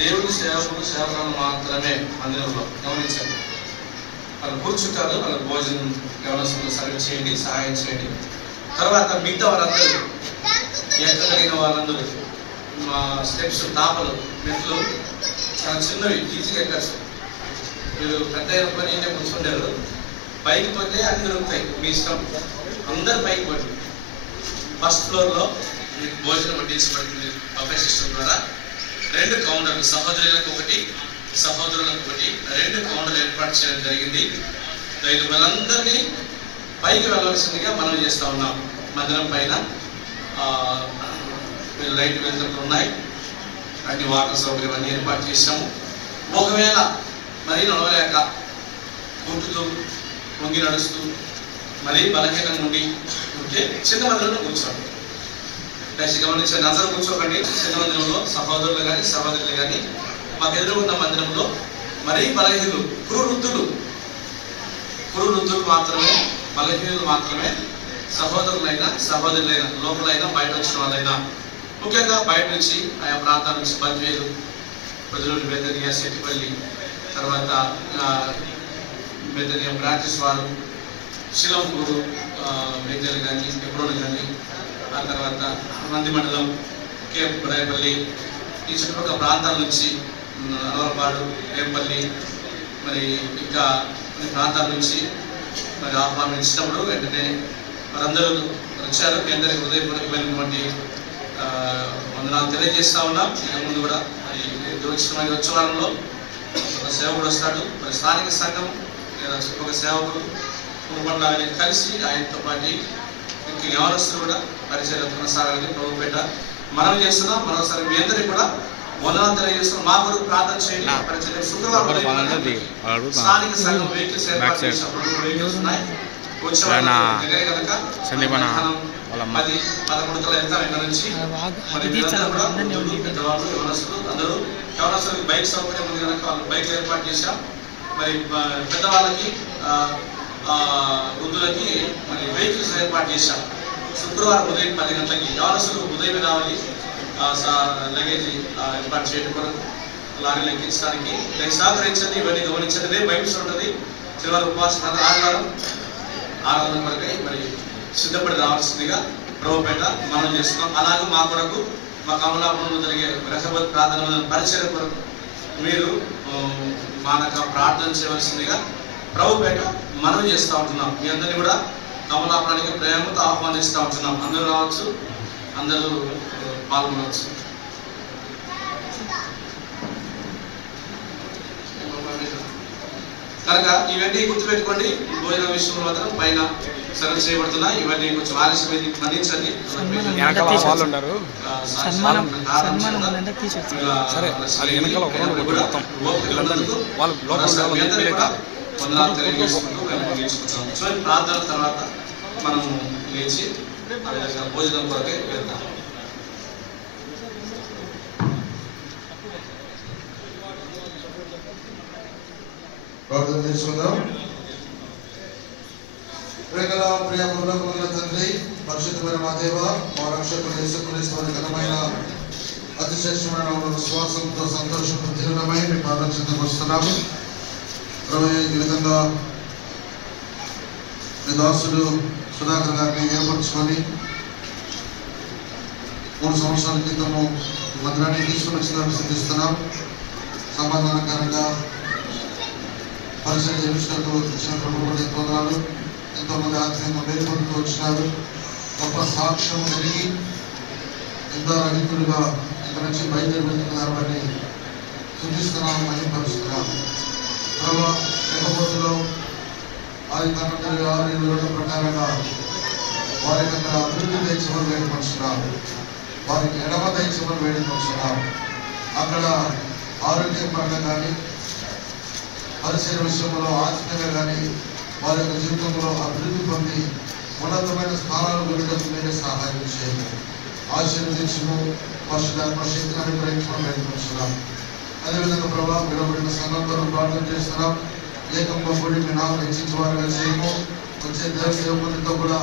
దేవుని సేవకులు సేవకురాలు మాత్రమే మందిరంలో. గమనించండి, వాళ్ళు కూర్చుంటారు, వాళ్ళకి భోజనం గమనించడంలో సర్వ్ చేయండి, సహాయం చేయండి. తర్వాత మిగతా వాళ్ళందరూ ఎక్కగలిగిన వాళ్ళందరూ మా స్టెప్స్ తాపలు మెట్లు చాలా చిన్నవి, ఈజీగా ఎక్కచ్చు. మీరు పెద్ద పని ఏంటంటే కూర్చుంటారు, పైకి పోతే అన్ని దొరుకుతాయి, మీ ఇష్టం. అందరు పైకి పోండి. ఫస్ట్ ఫ్లోర్లో మీకు భోజనం వడ్డించబడుతుంది బఫే సిస్టమ్ ద్వారా. 2 కౌంటర్లు, సహోదరులకు ఒకటి సహోదరులకు ఒకటి 2 కౌంటర్లు ఏర్పాటు చేయడం జరిగింది. రైతు వాళ్ళందరినీ పైకి వెళ్ళవలసిందిగా మనం చేస్తూ ఉన్నాం. మందిరం పైన లైట్ వెళ్తులు ఉన్నాయి, అన్ని వాటర్ సౌకర్యం అన్ని ఏర్పాటు చేసాము. ఒకవేళ మరీ నడవలేక కూర్చుతూ వంగి నడుస్తూ మరీ బలహీనంగా ఉండి ఉంటే చిన్న మందిరంలో కూర్చోండి. దయచేసి గమనించండి, అందరూ కూర్చోకండి. చిన్న మందిరంలో సహోదరులు కానీ సహోదరులు కానీ మాకు ఎదురున్న మందిరంలో మరీ బలహీనులు కురువృద్ధులు మాత్రమే, బలహీనులు మాత్రమే, సహోదరులైనా సహోదరులైనా లోపలైనా బయట వచ్చిన వాళ్ళైనా, ముఖ్యంగా బయట నుంచి ఆయా ప్రాంతాల నుంచి బద్వేలు, పొదులూరు, బెదనియా, సెట్టిపల్లి, తర్వాత బెదనియా బ్రాంచెస్ వారు, శిలంపూరు బెంజలు కానీ ఎప్రోలు కానీ, ఆ తర్వాత నంది మండలం, కేప్ బురాయపల్లి, ఈ చుట్టుపక్కల ప్రాంతాల నుంచి అలవరపాడు, వేంపల్లి, మరి ఇంకా కొన్ని ప్రాంతాల నుంచి మరి ఆహ్వానించినప్పుడు వెంటనే వారందరూ వచ్చారు. మీ అందరికీ హృదయపూర్వకమైనటువంటి వందనాలు తెలియజేస్తా ఉన్నాం. ఇక ముందు కూడా మరి వచ్చే వారంలో ఒక సేవకుడు వస్తాడు. మరి స్థానిక సంఘం లేదా చుట్టుపక్కల సేవకుడు కుటుంబాన్ని కలిసి ఆయనతో పాటు ఇంక ఎవరొస్తారు కూడా పరిచయం కొనసాగాలని ప్రభుపేట మనం చేస్తున్నాం. మరోసారి మీ అందరికీ కూడా వందనాలు తెలియజేస్తున్నాం. మా కొరకు ప్రార్థన చేయండి. పరిచయం శుక్రవారం స్థానిక సంఘం వెహికల్స్ ఏర్పాటు చేసినప్పుడు వెహికల్స్ ఉన్నాయి. వచ్చే దగ్గర కనుక 10-11 వెళ్తాం ఇక్కడ నుంచి. మరి మీరందరూ కూడా పెద్దవాళ్ళు అందరూ యవనస్తులకు బైక్ సౌకర్యం ఉంది కనుక వాళ్ళు బైక్లు ఏర్పాటు చేశాం. మరి పెద్దవాళ్ళకి వృద్ధులకి మరి వెహికల్స్ ఏర్పాటు చేశాం. శుక్రవారం ఉదయం 10 గంటలకి యవనస్తులు ఉదయం రావాలి. లగేజ్ ఏర్పాటు చేయడం కొరకు లారీలు ఎక్కించడానికి సహకరించండి. ఇవన్నీ గమనించండి. రేపు బైబిల్స్ ఉంటుంది. శనివారం ఉపవాసం ఆరాధన కొరకై మరి సిద్ధపడి రావాల్సిందిగా ప్రభుపేట మనం చేస్తున్నాం. అలాగే మా కొరకు మా కమలాపురంలో జరిగే రహబత్ ప్రార్థన పరిచయం కొరకు మీరు మానక ప్రార్థన చేయవలసిందిగా ప్రభుపేట మనం చేస్తూ ఉంటున్నాం. మీ అందరినీ కూడా కమలాపురానికి ప్రేమతో ఆహ్వానిస్తూ ఉంటున్నాం. అందరూ రావచ్చు, అందరూ పాల్గొనవచ్చు. కనుక ఇవన్నీ గుర్తుపెట్టుకోండి. భోజన విషయంలో మాత్రం పైన సర్వ్ చేయబడుతున్నాయి. ఇవన్నీ కొంచెం ఆలస్యం మన్నించండి. ప్రార్థన తర్వాత మనము లేచి భోజనం కొరకే వెళ్తాం. ప్రార్థన చేసుకుందాం. ప్రియ పరలోకమున్న తండ్రి, పరిశుద్ధమైన మా దేవ, మా రక్షకుడు యేసుక్రీస్తు వారి ఘనమైన అతిశ్రేష్టమైన విశ్వాసంతో సంతోషంతో తీవ్రమై మీ పాదం చెంతకు వస్తున్నాము. ఈ విధంగా మీ దాసుడు సుధాకర్ గారిని ఏర్పరచుకొని 3 సంవత్సరాల క్రితము మందిరాన్ని తీసుకుని వచ్చినందుకు సిద్ధిస్తున్నాం. సమాధానకరంగా పరిచయం చేసినట్టు వచ్చిన ప్రభుత్వ పొందాలు ఎంతోమంది ఆత్మీయంగా మేల్కొంటూ వచ్చినారు. గొప్ప సాక్ష్యం కలిగి ఎంతో రహితులుగా ఇక్కడ నుంచి బయలుదేరి వెళ్తున్నారు అని సూచిస్తున్నాం, మహిమపరుస్తున్నాం. ప్రభావ లేకపోతులో ఆది కాలంలో 6-7 ప్రకారంగా వారికి అక్కడ అభివృద్ధి దయచేమని వేడుకొంటున్నాం, వారికి ఎడమ దయచేమని వేడుకొంటున్నాం. అక్కడ ఆరోగ్యపరంగా కానీ పరిచయ విషయంలో ఆత్మీయంగా కానీ వారి యొక్క జీవితంలో అభివృద్ధి పొంది ఉన్నతమైన స్థానాలు వెళ్ళడానికి మీరే సహాయం చేయండి. ఆశీర్వదించము, పరిశుద్ధాత్మ శక్తిని అనుగ్రహించడం వేడుకొంటున్నాం. అదేవిధంగా ప్రభావం విడబడిన సంఘంలో ప్రార్థన చేస్తున్నాం. ఏకంగా కూడి మీ నామం హెచ్చించేవారుగా చేయము. వచ్చే దేవ సేవకులతో కూడా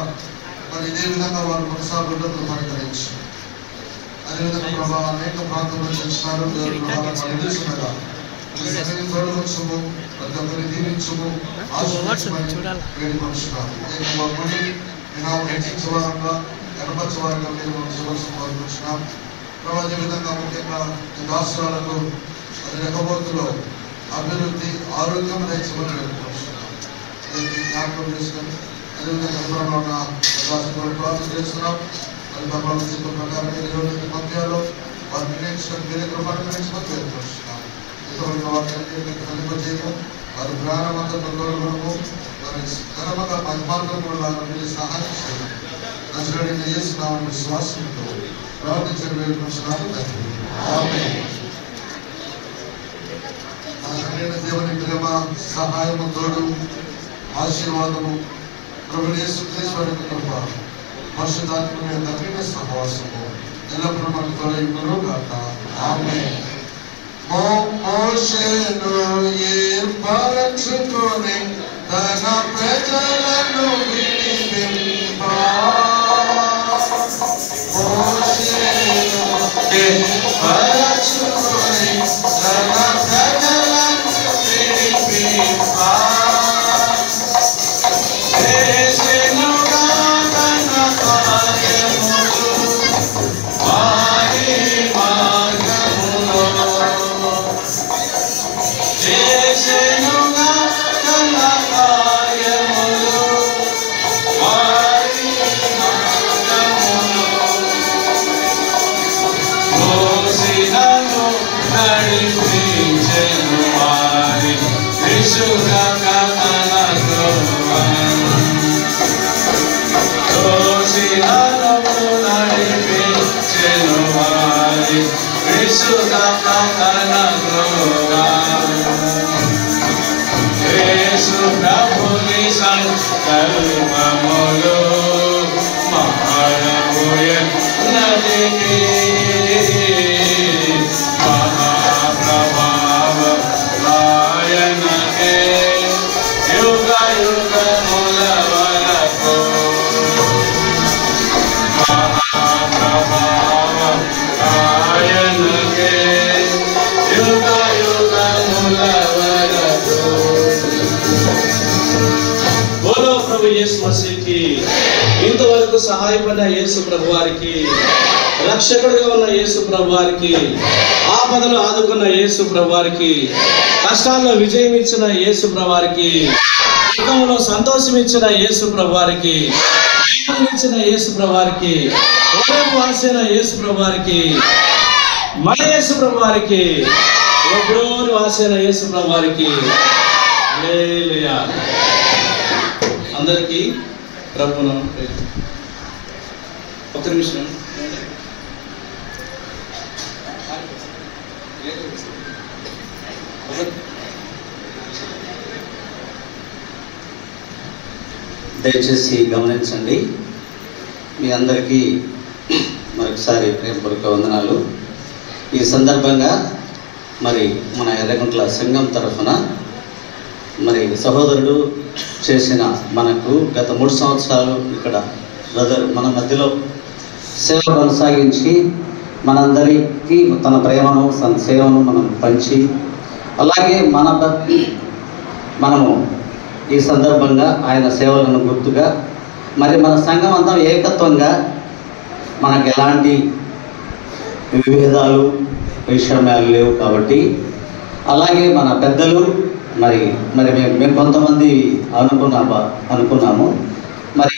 మరి ఇదే విధంగా వారు కొనసాగుతున్నట్లు పరిగణించు. అదేవిధంగా ప్రభావం అనేక ప్రాంతాల్లో చేస్తున్నారు. తెలుసుకున్నగా తోడుకొచ్చుము, ప్రతి ఒక్కరిని దీవించుము, ఆశీర్వదించమని వేడుకొంటున్నాం. ఏకంగా కూడి మీ నామం హెచ్చించేవారంగా కనపరచేవారుగా మీరు కోరుకుంటున్నాం. ప్రభావ అదే విధంగా ముఖ్యంగా దాసురాలకు రెక్కబోతులో అభివృద్ధి ఆరోగ్యం దయచేమని వేడుకుంటున్నాం. జ్ఞాపకం చేసుకొని అదేవిధంగా ఎవరైనా ఉన్న దాసులు ప్రార్థన చేస్తున్నాం. మరి ప్రభావం చెప్పిన ప్రకారం మీరు పంపాలో వారు నిర్ణయించడానికి మీరే కృపను నిర్ణయించమని వేడుకుంటున్నాం. ఇతరుల వారిని కలిపజేయము, వారి ప్రాణమంతా తొలగడము, వారి కర్మగా మహిమార్గంలో మీరు సహాయం చేయండి. నజరేయుడైన యేసు నామమున విశ్వాసంతో ప్రార్థించడం వేడుకుంటున్నాము తండ్రి. ఆమేన్. మన తండ్రి దేవుని ప్రేమ, సహాయము, తోడు, ఆశీర్వాదము, ప్రభువైన యేసుక్రీస్తు వారి కృప, పరిశుద్ధాత్మ యొక్క సహవాసము ఎల్లప్పుడూ మనకు తోడైయుండును గాక. ఆమేన్. మోషేను ఏర్పరచుకొని తన ప్రజలను విడిపింప, మోషేను ఏర్పరచుకొని తన ప్రజలను విడిపింప, చేసెనుగా తన కార్యములు వారి మార్గములో, చేసెనుగా తన కార్యములు వారి మార్గములో, మోసినను నడిపించెను వారి విశుద్ధంగా తన త్రోవను, మోసినను నడిపించెను వారి విశుద్ధంగా తన త్రోవను, యేసు ప్రభుని సంకల్పములు మహారముయన్నదికి మహాప్రభావం ఆయనకే యుగ యుగముల వరకు, మహాప్రభావం ఆయనకే యుగ యుగముల వరకు. బోలో ప్రభు యేసు మసీకి, ఇంతవరకు సహాయపడిన యేసు ప్రభు వారికి, రక్షకుడిగా ఉన్న యేసు ప్రభు వారికి, ఆపదలు ఆదుకున్న యేసు ప్రభు వారికి, కష్టాల్లో విజయం ఇచ్చిన యేసు ప్రభు వారికి, దుఃఖంలో సంతోషం ఇచ్చిన యేసు ప్రభు వారికి, ఇచ్చిన యేసు ప్రభు వారికి, ఓరేపు వాసిన యేసు ప్రభు వారికి, మన యేసు ప్రభు వారికి, ఒబ్రోని వాసిన యేసు ప్రభు వారికి, హల్లెలూయా. అందరికీ ప్రభువును ఒక్క నిమిషం. దయచేసి గమనించండి. మీ అందరికీ మరొకసారి ప్రేమపూర్వక వందనాలు. ఈ సందర్భంగా మరి మన ఎర్రగుంట్ల సంఘం తరఫున మరి సహోదరుడు చేసిన మనకు గత 3 సంవత్సరాలు ఇక్కడ బ్రదర్ మన మధ్యలో సేవ కొనసాగించి మనందరికీ తన ప్రేమను తన సేవను మనం పంచి అలాగే మనము ఈ సందర్భంగా ఆయన సేవలను గుర్తుగా మరి మన సంఘం అంతా ఏకత్వంగా మనకు ఎలాంటి విభేదాలు వైషమ్యాలు లేవు కాబట్టి, అలాగే మన పెద్దలు మరి మేము కొంతమంది అనుకున్నాము మరి